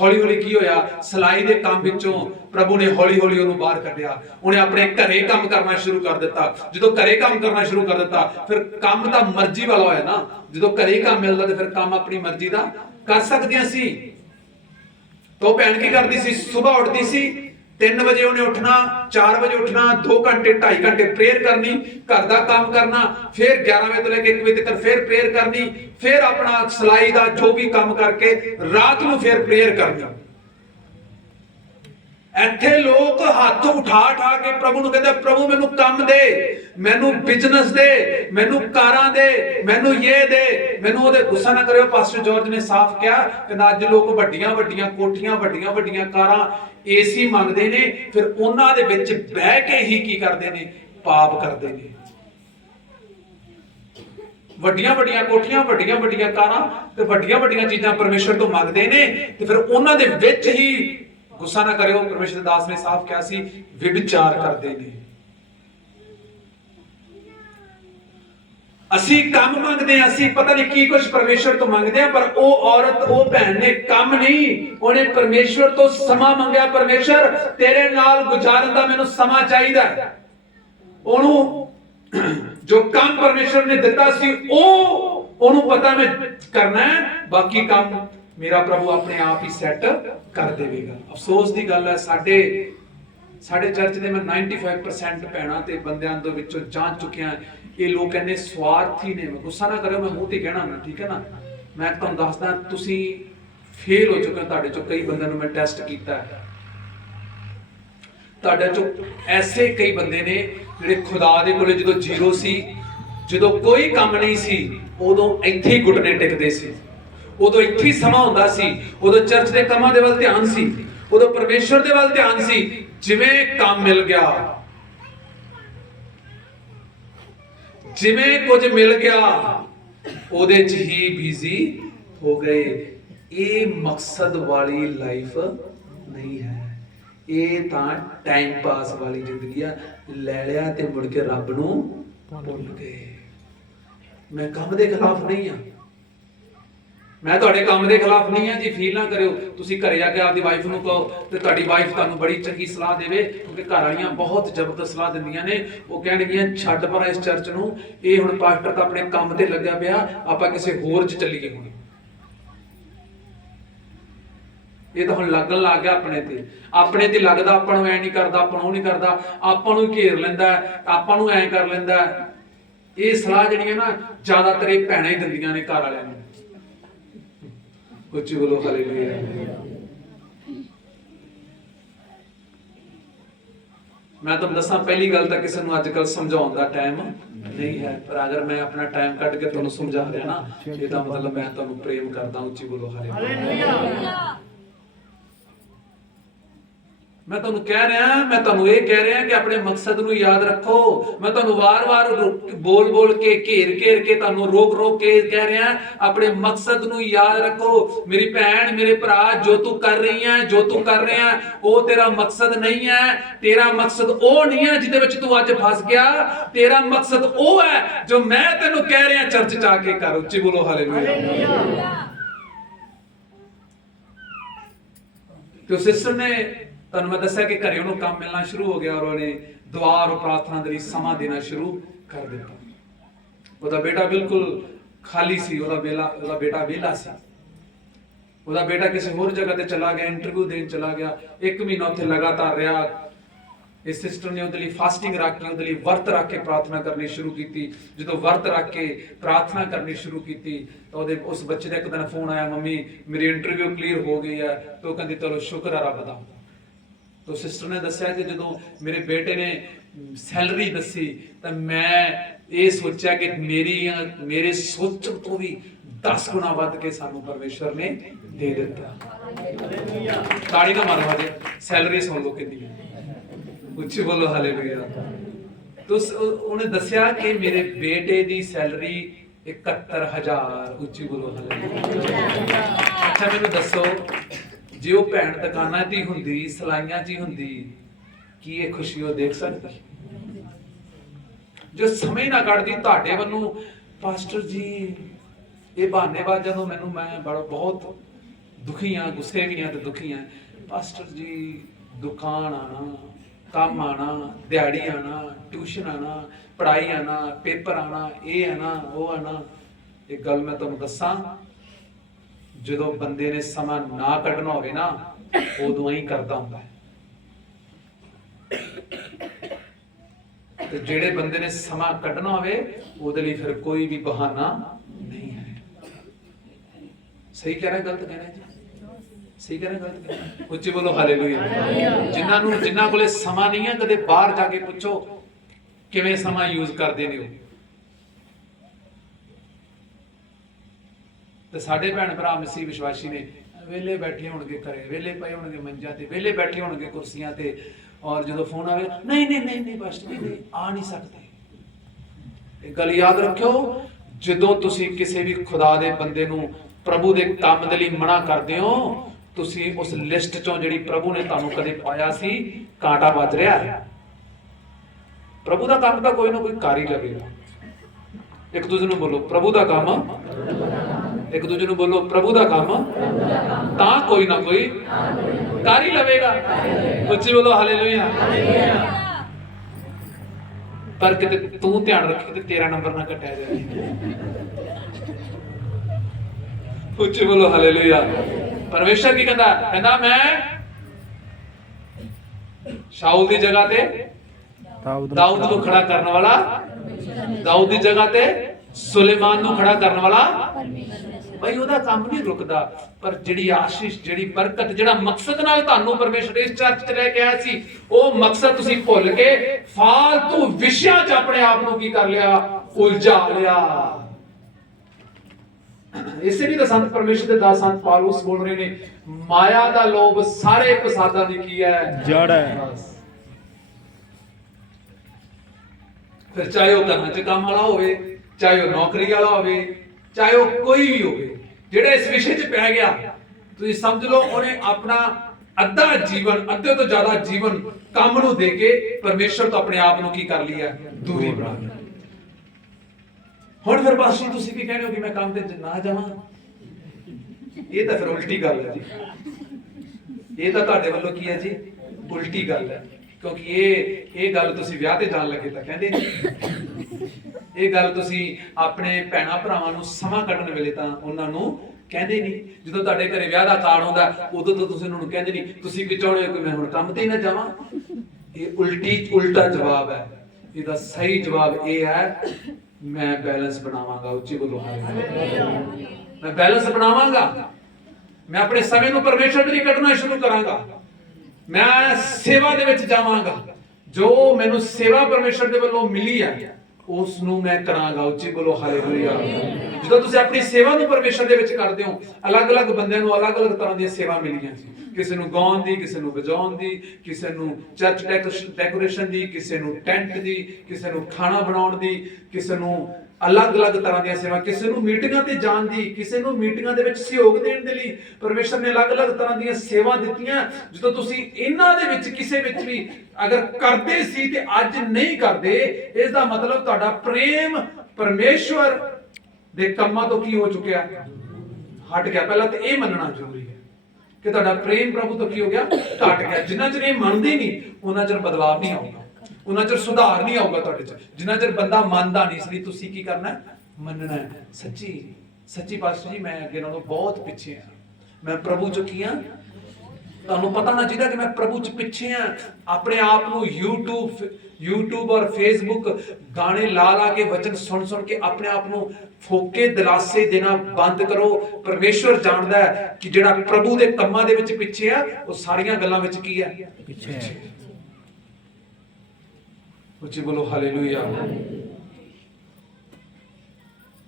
ਹੌਲੀ ਹੌਲੀ ਕੀ ਹੋਇਆ? ਸਿਲਾਈ ਦੇ ਕੰਮ ਵਿੱਚੋਂ ਪ੍ਰਭੂ ਨੇ ਹੌਲੀ ਹੌਲੀ ਉਹਨੂੰ ਬਾਹਰ ਕੱਢਿਆ। ਉਹਨੇ ਆਪਣੇ ਘਰੇ ਕੰਮ ਕਰਨਾ ਸ਼ੁਰੂ ਕਰ ਦਿੱਤਾ। ਜਦੋਂ ਘਰੇ ਕੰਮ ਕਰਨਾ ਸ਼ੁਰੂ ਕਰ ਦਿੱਤਾ, ਫਿਰ ਕੰਮ ਤਾਂ ਮਰਜ਼ੀ ਵਾਲਾ ਹੋਇਆ ਨਾ। ਜਦੋਂ ਘਰੇ ਕੰਮ ਮਿਲਦਾ ਤੇ ਫਿਰ ਕੰਮ ਆਪਣੀ ਮਰਜ਼ੀ ਦਾ ਕਰ ਸਕਦੀਆਂ ਸੀ। ਤਾਂ ਉਹ ਭੈਣ ਕੀ ਕਰਦੀ ਸੀ? ਸਵੇਰ ਉੱਠਦੀ ਸੀ, 3 ਵਜੇ ਉਹਨੇ ਉੱਠਣਾ, 4 ਵਜੇ ਉੱਠਣਾ, 2 ਘੰਟੇ 2.5 ਘੰਟੇ ਪ੍ਰੇਅਰ ਕਰਨੀ, ਘਰ ਦਾ ਕੰਮ ਕਰਨਾ, ਫਿਰ 11 ਵਜੇ ਤੋਂ ਲੈ ਕੇ 1 ਵਜੇ ਤੱਕ ਫਿਰ ਪ੍ਰੇਅਰ ਕਰਨੀ, ਫਿਰ ਆਪਣਾ ਸਿਲਾਈ ਦਾ ਜੋ ਵੀ ਕੰਮ ਕਰਕੇ ਰਾਤ ਨੂੰ ਫਿਰ ਪ੍ਰੇਅਰ ਕਰਨੀ। ਇੱਥੇ ਲੋਕ ਹੱਥ ਉਠਾ ਕੇ ਪ੍ਰਭੂ ਨੂੰ ਕਹਿੰਦੇ, ਪ੍ਰਭੂ ਮੈਨੂੰ ਕੰਮ ਦੇ, ਮੈਨੂੰ ਬਿਜ਼ਨਸ ਦੇ, ਮੈਨੂੰ ਕਾਰਾਂ ਦੇ, ਮੈਨੂੰ ਇਹ ਦੇ। ਮੈਨੂੰ ਉਹਦੇ ਗੁੱਸਾ ਨਾ ਕਰਿਓ, ਪਾਸਟਰ ਜਾਰਜ ਨੇ ਸਾਫ਼ ਕਿਹਾ ਕਿ ਅੱਜ ਲੋਕ ਵੱਡੀਆਂ ਵੱਡੀਆਂ ਕੋਠੀਆਂ, ਵੱਡੀਆਂ ਵੱਡੀਆਂ ਕਾਰਾਂ, ਏਸੀ ਮੰਗਦੇ ਨੇ, ਫਿਰ ਉਹਨਾਂ ਦੇ ਵਿੱਚ ਬਹਿ ਕੇ ਹੀ ਕੀ ਕਰਦੇ ਨੇ? ਪਾਪ ਕਰਦੇ ਨੇ। ਵੱਡੀਆਂ ਵੱਡੀਆਂ ਕੋਠੀਆਂ, ਵੱਡੀਆਂ ਵੱਡੀਆਂ ਕਾਰਾਂ ਤੇ ਵੱਡੀਆਂ ਵੱਡੀਆਂ ਚੀਜ਼ਾਂ ਪਰਮੇਸ਼ਰ ਤੋਂ ਮੰਗਦੇ ਨੇ, ਤੇ ਫਿਰ ਉਹਨਾਂ ਦੇ ਵਿੱਚ ਹੀ, ਗੁੱਸਾ ਨਾ ਕਰਿਓ, ਪਰਮੇਸ਼ਰ ਦੇ ਦਾਸ ਨੇ ਸਾਫ਼ ਕਿਹਾ ਸੀ, ਵਿਭਚਾਰ ਕਰਦੇ ਨੇ। ਅਸੀਂ ਕੰਮ ਮੰਗਦੇ ਹਾਂ, ਅਸੀਂ ਪਤਾ ਨਹੀਂ ਕੀ ਕੁਝ ਪਰਮੇਸ਼ਰ ਤੋਂ ਮੰਗਦੇ ਹਾਂ, ਪਰ ਉਹ ਔਰਤ, ਉਹ ਭੈਣ ਨੇ ਕੰਮ ਨਹੀਂ, ਉਹਨੇ ਪਰਮੇਸ਼ਰ ਤੋਂ ਸਮਾਂ ਮੰਗਿਆ। ਪਰਮੇਸ਼ਰ ਤੇਰੇ ਨਾਲ ਗੁਜ਼ਾਰਨ ਦਾ ਮੈਨੂੰ ਸਮਾਂ ਚਾਹੀਦਾ। ਉਹਨੂੰ ਜੋ ਕੰਮ ਪਰਮੇਸ਼ਰ ਨੇ ਦਿੱਤਾ ਸੀ, ਉਹ ਉਹਨੂੰ ਪਤਾ ਮੈਂ ਕਰਨਾ ਹੈ, ਬਾਕੀ ਕੰਮ ਮੇਰਾ ਪ੍ਰਭੂ ਆਪਣੇ ਆਪ ਹੀ ਸੈੱਟ ਕਰ ਦੇਵੇਗਾ। ਅਫਸੋਸ ਦੀ ਗੱਲ ਹੈ, ਸਾਡੇ ਚਰਚ ਦੇ ਮੈਂ 95% ਭੈਣਾਂ ਤੇ ਬੰਦਿਆਂ ਦੇ ਵਿੱਚੋਂ ਜਾਂਚ ਚੁੱਕਿਆ, ਇਹ ਲੋਕ ਇੰਨੇ ਸਵਾਰਥੀ ਨੇ। ਮੈਂ ਗੁੱਸਾ ਨਾ ਕਰਿਓ, ਮੈਂ ਮੂੰਹ ਤੇ ਕਹਿਣਾ ਨਾ, ਠੀਕ ਹੈ ਨਾ। ਮੈਂ ਤੁਹਾਨੂੰ ਦੱਸਦਾ, ਤੁਸੀਂ ਫੇਲ ਹੋ ਚੁੱਕੇ ਹੋ। ਤੁਹਾਡੇ ਚੋਂ ਕਈ ਬੰਦਿਆਂ ਨੂੰ ਮੈਂ ਟੈਸਟ ਕੀਤਾ ਹੈ। ਤੁਹਾਡੇ ਚੋਂ ਐਸੇ ਕਈ ਬੰਦੇ ਨੇ ਜਿਹੜੇ ਖੁਦਾ ਦੇ ਕੋਲੇ ਜਦੋਂ ਜ਼ੀਰੋ ਸੀ, ਜਦੋਂ ਕੋਈ ਕੰਮ ਨਹੀਂ ਸੀ, ਉਦੋਂ ਇੱਥੇ ਹੀ ਘੁਟਨੇ ਟਿਕਦੇ ਸੀ, ਉਦੋਂ ਇੱਥੇ ਹੀ ਸਮਾਂ ਹੁੰਦਾ ਸੀ, ਉਦੋਂ ਚਰਚ ਦੇ ਕੰਮਾਂ ਦੇ ਵੱਲ ਧਿਆਨ ਸੀ, ਉਦੋਂ ਪਰਮੇਸ਼ਰ ਦੇ ਵੱਲ ਧਿਆਨ ਸੀ। ਜਿਵੇਂ ਕੰਮ ਮਿਲ ਗਿਆ, ਜਿਵੇਂ ਕੁਝ ਮਿਲ ਗਿਆ, ਉਹਦੇ 'ਚ ਹੀ ਬਿਜ਼ੀ ਹੋ ਗਏ। ਇਹ ਮਕਸਦ ਵਾਲੀ ਲਾਈਫ ਨਹੀਂ ਹੈ। ਇਹ ਤਾਂ ਟਾਈਮ ਪਾਸ ਵਾਲੀ ਜ਼ਿੰਦਗੀ ਆ। ਲੈ ਲਿਆ ਤੇ ਮੁੜ ਕੇ ਰੱਬ ਨੂੰ ਭੁੱਲ ਗਏ। ਮੈਂ ਕੰਮ ਦੇ ਖਿਲਾਫ ਨਹੀਂ ਆ, ਮੈਂ ਤੁਹਾਡੇ ਕੰਮ ਦੇ ਖਿਲਾਫ ਨਹੀਂ ਆ ਜੀ, ਫੀਲ ਨਾ ਕਰਿਓ। ਤੁਸੀਂ ਘਰੇ ਜਾ ਕੇ ਆਪਦੀ ਵਾਈਫ ਨੂੰ ਕਹੋ ਤੇ ਤੁਹਾਡੀ ਵਾਈਫ ਤੁਹਾਨੂੰ ਬੜੀ ਚੰਗੀ ਸਲਾਹ ਦੇਵੇ, ਕਿਉਂਕਿ ਘਰ ਵਾਲੀਆਂ ਬਹੁਤ ਜ਼ਬਰਦਸਤ ਸਲਾਹ ਦਿੰਦੀਆਂ ਨੇ। ਉਹ ਕਹਿਣਗੀਆਂ, ਛੱਡ ਪਰ ਇਸ ਚਰਚ ਨੂੰ, ਇਹ ਹੁਣ ਪਾਸਟਰ ਤਾਂ ਆਪਣੇ ਕੰਮ ਤੇ ਲੱਗਿਆ ਪਿਆ, ਆਪਾਂ ਕਿਸੇ ਹੋਰ 'ਚ ਚੱਲੀਏ। ਹੁਣ ਇਹ ਤਾਂ ਹੁਣ ਲੱਗਣ ਲੱਗ ਗਿਆ ਆਪਣੇ ਤੇ ਲੱਗਦਾ, ਆਪਾਂ ਨੂੰ ਐ ਨਹੀਂ ਕਰਦਾ, ਆਪਾਂ ਨੂੰ ਉਹ ਨਹੀਂ ਕਰਦਾ, ਆਪਾਂ ਨੂੰ ਘੇਰ ਲੈਂਦਾ, ਆਪਾਂ ਨੂੰ ਐ ਕਰ ਲੈਂਦਾ। ਇਹ ਸਲਾਹ ਜਿਹੜੀਆਂ ਨਾ ਜ਼ਿਆਦਾਤਰ ਇਹ ਭੈਣਾਂ ਹੀ ਦਿੰਦੀਆਂ ਨੇ ਘਰ ਵਾਲਿਆਂ ਨੂੰ। ਉੱਚੀ ਬੋਲੋ ਹਾਲੇਲੂਇਆ। ਮੈਂ ਤੁਹਾਨੂੰ ਦੱਸਾਂ, ਪਹਿਲੀ ਗੱਲ ਤਾਂ ਕਿਸੇ ਨੂੰ ਅੱਜ ਕੱਲ ਸਮਝਾਉਣ ਦਾ ਟਾਈਮ ਨਹੀਂ ਹੈ, ਪਰ ਅਗਰ ਮੈਂ ਆਪਣਾ ਟਾਈਮ ਕੱਢ ਕੇ ਤੁਹਾਨੂੰ ਸਮਝਾ ਰਿਹਾ ਨਾ, ਇਹਦਾ ਮਤਲਬ ਮੈਂ ਤੁਹਾਨੂੰ ਪ੍ਰੇਮ ਕਰਦਾ। ਉੱਚੀ ਬੋਲੋ ਹਾਲੇਲੂਇਆ। ਮੈਂ ਤੁਹਾਨੂੰ ਕਹਿ ਰਿਹਾ, ਮੈਂ ਤੁਹਾਨੂੰ ਇਹ ਕਹਿ ਰਿਹਾ ਕਿ ਆਪਣੇ ਮਕਸਦ ਨੂੰ ਯਾਦ ਰੱਖੋ। ਮੈਂ ਤੁਹਾਨੂੰ ਵਾਰ-ਵਾਰ ਬੋਲ ਕੇ, ਘੇਰ ਕੇ, ਤੁਹਾਨੂੰ ਰੋਕ ਕੇ ਕਹਿ ਰਿਹਾ, ਆਪਣੇ ਮਕਸਦ ਨੂੰ ਯਾਦ ਰੱਖੋ। ਮੇਰੀ ਭੈਣ, ਮੇਰੇ ਭਰਾ, ਜੋ ਤੂੰ ਕਰ ਰਹੀ ਹੈ, ਜੋ ਤੂੰ ਕਰ ਰਿਹਾ, ਉਹ ਤੇਰਾ ਮਕਸਦ ਨਹੀਂ ਹੈ। ਤੇਰਾ ਮਕਸਦ ਉਹ ਨਹੀਂ ਹੈ ਜਿਹਦੇ ਵਿੱਚ ਤੂੰ ਅੱਜ ਫਸ ਗਿਆ। ਤੇਰਾ ਮਕਸਦ ਉਹ ਹੈ ਜੋ ਮੈਂ ਤੈਨੂੰ ਕਹਿ ਰਿਹਾ, ਚਰਚ 'ਚ ਆ ਕੇ ਕਰ। ਉੱਚੀ ਬੋਲੋ ਹਾਲੇਲੂਇਆ। ਤੇ ਸਿਸਟਰ ਨੇ ਤੁਹਾਨੂੰ ਮੈਂ ਦੱਸਿਆ ਕਿ ਘਰੇ ਉਹਨੂੰ ਕੰਮ ਮਿਲਣਾ ਸ਼ੁਰੂ ਹੋ ਗਿਆ, ਔਰ ਉਹਨੇ ਦੁਆ ਔਰ ਪ੍ਰਾਰਥਨਾ ਦੇ ਲਈ ਸਮਾਂ ਦੇਣਾ ਸ਼ੁਰੂ ਕਰ ਦਿੱਤਾ। ਉਹਦਾ ਬੇਟਾ ਬਿਲਕੁਲ ਖਾਲੀ ਸੀ, ਉਹਦਾ ਬੇਟਾ ਵਿਹਲਾ ਸੀ। ਉਹਦਾ ਬੇਟਾ ਕਿਸੇ ਹੋਰ ਜਗ੍ਹਾ ਤੇ ਚਲਾ ਗਿਆ, ਇੰਟਰਵਿਊ ਦੇਣ ਚਲਾ ਗਿਆ। 1 ਮਹੀਨਾ ਉੱਥੇ ਲਗਾਤਾਰ ਰਿਹਾ। ਇਸ ਸਿਸਟਰ ਨੇ ਉਹਦੇ ਲਈ ਫਾਸਟਿੰਗ ਰੱਖ ਕੇ, ਉਹਦੇ ਲਈ ਵਰਤ ਰੱਖ ਕੇ ਪ੍ਰਾਰਥਨਾ ਕਰਨੀ ਸ਼ੁਰੂ ਕੀਤੀ। ਜਦੋਂ ਵਰਤ ਰੱਖ ਕੇ ਪ੍ਰਾਰਥਨਾ ਕਰਨੀ ਸ਼ੁਰੂ ਕੀਤੀ ਤਾਂ ਉਸ ਬੱਚੇ ਦਾ ਇੱਕ ਦਿਨ ਫੋਨ ਆਇਆ, ਮੰਮੀ ਮੇਰੀ ਇੰਟਰਵਿਊ ਕਲੀਅਰ ਹੋ ਗਈ ਹੈ। ਤਾਂ ਉਹ ਕਹਿੰਦੀ ਚਲੋ ਸ਼ੁਕਰ ਹੈ ਰੱਬ ਦਾ। ਤਾਂ ਸਿਸਟਰ ਨੇ ਦੱਸਿਆ ਕਿ ਜਦੋਂ ਮੇਰੇ ਬੇਟੇ ਨੇ ਸੈਲਰੀ ਦੱਸੀ ਤਾਂ ਮੈਂ ਇਹ ਸੋਚਿਆ ਕਿ ਮੇਰੇ ਸੋਚਣ ਤੋਂ ਵੀ 10 ਗੁਣਾ ਵੱਧ ਕੇ ਸਾਨੂੰ ਪਰਮੇਸ਼ਵਰ ਨੇ ਦੇ ਦਿੱਤਾ। ਤਾੜੀ ਨਾ ਮਾਰੋ ਜੀ, ਸੈਲਰੀ ਸੁਣ ਲਓ ਕਿੰਨੀ ਹੈ, ਉੱਚੀ ਬੋਲੋ ਹਾਲੇਲੂਇਆ। ਤੁਸ ਉਹਨੇ ਦੱਸਿਆ ਕਿ ਮੇਰੇ ਬੇਟੇ ਦੀ ਸੈਲਰੀ 71,000, ਉੱਚੀ ਬੋਲੋ ਹਾਲੇਲੂਇਆ। ਅੱਛਾ ਮੈਨੂੰ ਦੱਸੋ, ਜੇ ਉਹ ਭੈਣ ਦੁਕਾਨਾਂ 'ਤੇ ਹੁੰਦੀ, ਸਲਾਈਆਂ 'ਚ ਹੀ ਹੁੰਦੀ, ਕੀ ਇਹ ਖੁਸ਼ੀ ਉਹ ਦੇਖ ਸਕਦੀ? ਜੋ ਸਮੇਂ ਨਾ ਕੱਢਦੀ ਤੁਹਾਡੇ ਵੱਲੋਂ, ਪਾਸਟਰ ਜੀ ਇਹ ਬਹਾਨੇਬਾਜ਼ ਜਦੋਂ ਮੈਨੂੰ, ਮੈਂ ਬਹੁਤ ਦੁਖੀ ਹਾਂ, ਗੁੱਸੇ ਵੀ ਹਾਂ ਤੇ ਦੁਖੀ ਹਾਂ। ਪਾਸਟਰ ਜੀ ਦੁਕਾਨ ਆਣਾ, ਕੰਮ ਆਣਾ, ਦਿਹਾੜੀ ਆਣਾ, ਟਿਊਸ਼ਨ ਆਣਾ, ਪੜ੍ਹਾਈ ਆਣਾ, ਪੇਪਰ ਆਣਾ, ਇਹ ਆਣਾ, ਉਹ ਆਣਾ। ਇੱਕ ਗੱਲ ਮੈਂ ਤੁਹਾਨੂੰ ਦੱਸਾਂ, ਜਦੋਂ ਬੰਦੇ ਨੇ ਸਮਾਂ ਨਾ ਕੱਢਣਾ ਹੋਵੇ ਨਾ, ਉਦੋਂ ਹੀ ਕਰਦਾ ਹੁੰਦਾ ਹੈ। ਤੇ ਜਿਹੜੇ ਬੰਦੇ ਨੇ ਸਮਾਂ ਕੱਢਣਾ ਹੋਵੇ, ਉਹਦੇ ਲਈ ਫਿਰ ਕੋਈ ਵੀ ਬਹਾਨਾ ਨਹੀਂ ਹੈ। ਸਹੀ ਕਹਿ ਰਿਹਾ, ਗਲਤ ਕਹਿ ਰਿਹਾ ਜੀ? ਸਹੀ ਕਹਿ ਰਿਹਾ, ਗਲਤ ਕਹਿ ਰਿਹਾ? ਉੱਚੀ ਬੋਲੋ ਹਾਲੇਲੂਇਆ। ਜਿਨ੍ਹਾਂ ਕੋਲੇ ਸਮਾਂ ਨਹੀਂ ਹੈ, ਕਦੇ ਬਾਹਰ ਜਾ ਕੇ ਪੁੱਛੋ ਕਿਵੇਂ ਸਮਾਂ ਯੂਜ਼ ਕਰਦੇ ਨੇ ਉਹ। ਤੇ ਸਾਡੇ ਭੈਣ ਭਰਾ ਮਸੀਹ ਵਿਸ਼ਵਾਸੀ ਨੇ ਵਿਹਲੇ ਬੈਠੇ ਹੋਣਗੇ ਘਰੇ, ਵਿਹਲੇ ਪਏ ਹੋਣਗੇ ਮੰਜਾਂ ਤੇ, ਵਿਹਲੇ ਬੈਠੇ ਹੋਣਗੇ ਕੁਰਸੀਆਂ ਤੇ, ਔਰ ਜਦੋਂ ਫੋਨ ਆਵੇ ਨਹੀਂ ਪਾਸਟਰ ਜੀ ਨਹੀਂ ਆ ਨਹੀਂ ਸਕਦੇ। ਇਹ ਗੱਲ ਯਾਦ ਰੱਖਿਓ, ਜਦੋਂ ਤੁਸੀਂ ਕਿਸੇ ਵੀ ਖੁਦਾ ਦੇ ਬੰਦੇ ਨੂੰ ਪ੍ਰਭੂ ਦੇ ਕੰਮ ਦੇ ਲਈ ਮਨਾ ਕਰਦੇ ਹੋ, ਤੁਸੀਂ ਉਸ ਲਿਸਟ ਚੋਂ ਜਿਹੜੀ ਪ੍ਰਭੂ ਨੇ ਤੁਹਾਨੂੰ ਕਦੇ ਪਾਇਆ ਸੀ, ਕਾਂਟਾ ਵੱਜ ਰਿਹਾ ਹੈ। ਪ੍ਰਭੂ ਦਾ ਕੰਮ ਤਾਂ ਕੋਈ ਨਾ ਕੋਈ ਕਰ ਹੀ ਲਵੇਗਾ। ਇੱਕ ਦੂਜੇ ਨੂੰ ਬੋਲੋ ਪ੍ਰਭੂ ਦਾ ਕੰਮ, ਇੱਕ ਦੂਜੇ ਨੂੰ ਬੋਲੋ ਪ੍ਰਭੂ ਦਾ ਕੰਮ ਤਾਂ ਕੋਈ ਨਾ ਕੋਈ ਕਰ ਹੀ ਲਵੇਗਾ। ਉੱਚੀ ਬੋਲੋ ਹਾਲੇਲੂਇਆ। ਪਰ ਕਿਤੇ ਤੂੰ ਧਿਆਨ ਰੱਖੀ ਤੇ ਤੇਰਾ ਨੰਬਰ ਨਾ ਕੱਟਿਆ ਜਾਵੇ। ਉੱਚੀ ਬੋਲੋ ਹਾਲੇਲੂਇਆ। ਪਰਮੇਸ਼ਰ ਕੀ ਕਹਿੰਦਾ ਮੈਂ ਸ਼ਾਉਲ ਦੀ ਜਗ੍ਹਾ ਤੇ ਦਾਊਦ ਨੂੰ ਖੜਾ ਕਰਨ ਵਾਲਾ, ਦਾਊਦ ਦੀ ਜਗ੍ਹਾ ਤੇ ਸੁਲੇਮਾਨ ਨੂੰ ਖੜਾ ਕਰਨ ਵਾਲਾ। ਭਾਈ ਉਹਦਾ ਕੰਮ ਨਹੀਂ ਰੁਕਦਾ, ਪਰ ਜਿਹੜੀ ਆਸ਼ੀਸ਼, ਜਿਹੜੀ ਬਰਕਤ, ਜਿਹੜਾ ਮਕਸਦ ਨਾਲ ਤੁਹਾਨੂੰ ਪਰਮੇਸ਼ਰ ਇਸ ਚਰਚ 'ਚ ਲੈ ਕੇ ਆਇਆ ਸੀ, ਉਹ ਮਕਸਦ ਤੁਸੀਂ ਭੁੱਲ ਕੇ ਫਾਲਤੂ ਵਿਸ਼ਿਆਂ 'ਚ ਆਪਣੇ ਆਪ ਨੂੰ ਕੀ ਕਰ ਲਿਆ, ਉਲਝਾ ਲਿਆ। ਇਸੇ ਲਈ ਤਾਂ ਸੰਤ ਪਰਮੇਸ਼ਰ ਦੇ ਦਾਸ ਸੰਤ ਪੌਲੁਸ ਬੋਲ ਰਹੇ ਨੇ, ਮਾਇਆ ਦਾ ਲੋਭ ਸਾਰੇ ਫਸਾਦਾਂ ਦੀ ਕੀ ਹੈ, ਜੜ ਹੈ। ਫਿਰ ਚਾਹੇ ਉਹ ਘਰਾਂ 'ਚ ਕੰਮ ਵਾਲਾ ਹੋਵੇ, ਚਾਹੇ ਉਹ ਨੌਕਰੀ ਵਾਲਾ ਹੋਵੇ, ਚਾਹੇ ਉਹ ਕੋਈ ਵੀ ਹੋਵੇ, ਜਿਹੜਾ ਇਸ ਵਿਸ਼ੇ 'ਚ ਪੈ ਗਿਆ, ਤੁਸੀਂ ਸਮਝ ਲਓ ਉਹਨੇ ਆਪਣਾ ਅੱਧਾ ਜੀਵਨ, ਅੱਧੇ ਤੋਂ ਜ਼ਿਆਦਾ ਜੀਵਨ ਕੰਮ ਨੂੰ ਦੇ ਕੇ ਪਰਮੇਸ਼ਰ ਤੋਂ ਆਪਣੇ ਆਪ ਨੂੰ ਕੀ ਕਰ ਲਿਆ, ਦੂਰੀ ਬਣਾ ਲਈ। ਹੁਣ ਫਿਰ ਬਸ ਤੁਸੀਂ ਕੀ ਕਹਿੰਦੇ ਹੋ ਕਿ ਮੈਂ ਕੰਮ ਤੇ ਨਾ ਜਾਵਾਂ? ਇਹ ਤਾਂ ਫਿਰ ਉਲਟੀ ਗੱਲ ਹੈ ਜੀ। ਇਹ ਤਾਂ ਤੁਹਾਡੇ ਵੱਲੋਂ ਕੀ ਹੈ ਜੀ, ਉਲਟੀ ਗੱਲ ਹੈ। ਕਿਉਂਕਿ ਇਹ ਗੱਲ ਤੁਸੀਂ ਵਿਆਹ ਤੇ ਜਾਣ ਲੱਗੇ ਤਾਂ ਕਹਿੰਦੇ ਨਹੀਂ। ਇਹ ਗੱਲ ਤੁਸੀਂ ਆਪਣੇ ਭੈਣਾਂ ਭਰਾਵਾਂ ਨੂੰ ਸਮਾਂ ਕੱਢਣ ਵੇਲੇ ਤਾਂ ਉਹਨਾਂ ਨੂੰ ਕਹਿੰਦੇ ਨਹੀਂ। ਜਦੋਂ ਤੁਹਾਡੇ ਘਰੇ ਵਿਆਹ ਦਾ ਕਾਰਡ ਹੁੰਦਾ, ਉਦੋਂ ਤਾਂ ਤੁਸੀਂ ਉਹਨਾਂ ਨੂੰ ਕਹਿੰਦੇ ਨਹੀਂ। ਤੁਸੀਂ ਕੀ ਚਾਹੁੰਦੇ ਹੋ ਕਿ ਮੈਂ ਹੁਣ ਕੰਮ ਤੇ ਹੀ ਨਾ ਜਾਵਾਂ? ਇਹ ਉਲਟਾ ਜਵਾਬ ਹੈ। ਇਹਦਾ ਸਹੀ ਜਵਾਬ ਇਹ ਹੈ, ਮੈਂ ਬੈਲੈਂਸ ਬਣਾਵਾਂਗਾ। ਉੱਚੀ ਬੋਲੋ ਹਾਲੇਲੂਇਆ। ਮੈਂ ਬੈਲੈਂਸ ਬਣਾਵਾਂਗਾ। ਮੈਂ ਆਪਣੇ ਸਮੇਂ ਨੂੰ ਪਰਮੇਸ਼ਰ ਦੇ ਲਈ ਕੱਢਣਾ ਸ਼ੁਰੂ ਕਰਾਂਗਾ। ਮੈਂ ਸੇਵਾ ਦੇ ਵਿੱਚ ਜਾਵਾਂਗਾ। ਜੋ ਮੈਨੂੰ ਸੇਵਾ ਪਰਮੇਸ਼ਰ ਦੇ ਵੱਲੋਂ ਮਿਲੀ ਹੈ, ਉਸ ਨੂੰ ਮੈਂ ਕਰਾਂਗਾ। ਉੱਚੀ ਬੋਲੋ ਹਾਲੇਲੂਇਆ। ਜਦੋਂ ਤੁਸੀਂ ਆਪਣੀ ਸੇਵਾ ਨੂੰ ਪਰਮੇਸ਼ਰ ਦੇ ਵਿੱਚ ਕਰਦੇ ਹੋ, ਅਲੱਗ-ਅਲੱਗ ਬੰਦਿਆਂ ਨੂੰ ਅਲੱਗ-ਅਲੱਗ ਤਰ੍ਹਾਂ ਦੀਆਂ ਸੇਵਾ ਮਿਲੀਆਂ ਸੀ। ਕਿਸੇ ਨੂੰ ਗਾਉਣ ਦੀ, ਕਿਸੇ ਨੂੰ ਵਜਾਉਣ ਦੀ, ਕਿਸੇ ਨੂੰ ਚਰਚ ਡੈਕੋਰੇਸ਼ਨ ਦੀ, ਕਿਸੇ ਨੂੰ ਟੈਂਟ ਦੀ, ਕਿਸੇ ਨੂੰ ਖਾਣਾ ਬਣਾਉਣ ਦੀ, ਕਿਸੇ ਨੂੰ ਅਲੱਗ-ਅਲੱਗ ਤਰ੍ਹਾਂ ਦੀਆਂ ਸੇਵਾ, ਕਿਸੇ ਨੂੰ ਮੀਟਿੰਗਾਂ ਤੇ ਜਾਣ ਦੀ, ਕਿਸੇ ਨੂੰ ਮੀਟਿੰਗਾਂ ਦੇ ਵਿੱਚ ਸਹਿਯੋਗ ਦੇਣ ਦੇ ਲਈ ਪਰਮੇਸ਼ਰ ਨੇ ਅਲੱਗ-ਅਲੱਗ ਤਰ੍ਹਾਂ ਦੀਆਂ ਸੇਵਾ ਦਿੱਤੀਆਂ। ਜਦੋਂ ਤੁਸੀਂ ਇਹਨਾਂ ਦੇ ਵਿੱਚ ਕਿਸੇ ਵਿੱਚ ਵੀ ਅਗਰ ਕਰਦੇ ਸੀ ਤੇ ਅੱਜ ਨਹੀਂ ਕਰਦੇ, ਇਸ ਦਾ ਮਤਲਬ ਤੁਹਾਡਾ ਪ੍ਰੇਮ ਪਰਮੇਸ਼ਵਰ ਦੇ ਕੰਮਾਂ ਤੋਂ ਕੀ ਹੋ ਚੁੱਕਿਆ, ਹਟ ਗਿਆ। ਪਹਿਲਾਂ ਤੇ ਇਹ ਮੰਨਣਾ ਜ਼ਰੂਰੀ ਹੈ ਕਿ ਤੁਹਾਡਾ ਪ੍ਰੇਮ ਪ੍ਰਭੂ ਤੋਂ ਕੀ ਹੋ ਗਿਆ, ਘਟ ਗਿਆ। ਜਿੰਨਾ ਚਿਰ ਇਹ ਮੰਨਦੇ ਨਹੀਂ, ਉਹਨਾਂ ਚਿਰ ਬਦਲਾਵ ਨਹੀਂ ਆਊਗਾ, ਉਹਨਾਂ ਚਿਰ ਸੁਧਾਰ ਨਹੀਂ ਆਊਗਾ ਤੁਹਾਡੇ ਚ। ਜਿੰਨਾ ਚਿਰ ਬੰਦਾ ਮੰਨਦਾ ਨਹੀਂ, ਇਸ ਲਈ ਤੁਸੀਂ ਕੀ ਕਰਨਾ, ਮੰਨਣਾ ਹੈ। ਸੱਚੀ ਸੱਚੀ ਪਾਸਟਰ ਜੀ, ਮੈਂ ਅੱਗੇ ਨਾਲੋਂ ਬਹੁਤ ਪਿੱਛੇ ਆ, ਮੈਂ ਪ੍ਰਭੂ ਚ ਕੀ ਆ, ਤੁਹਾਨੂੰ ਪਤਾ ਨਾ ਜਿਹਦਾ ਕਿ ਮੈਂ ਪ੍ਰਭੂ ਚ ਪਿੱਛੇ ਆ। ਆਪਣੇ ਆਪ ਨੂੰ YouTube ਔਰ Facebook ਗਾਣੇ ਲਾ ਕੇ ਵਚਨ ਸੁਣ ਕੇ ਆਪਣੇ ਆਪ ਨੂੰ ਫੋਕੇ ਦਿਲਾਸੇ ਦੇਣਾ ਬੰਦ ਕਰੋ। ਪਰਮੇਸ਼ਵਰ ਜਾਣਦਾ ਹੈ ਕਿ ਜਿਹੜਾ ਪ੍ਰਭੂ ਦੇ ਕੰਮਾਂ ਦੇ ਵਿੱਚ ਪਿੱਛੇ ਆ, ਉਹ ਸਾਰੀਆਂ ਗੱਲਾਂ ਵਿੱਚ ਕੀ ਹੈ, ਪਿੱਛੇ ਹੈ। ਉੱਚੀ ਬੋਲੋ ਹਾਲੇਲੂਇਆ।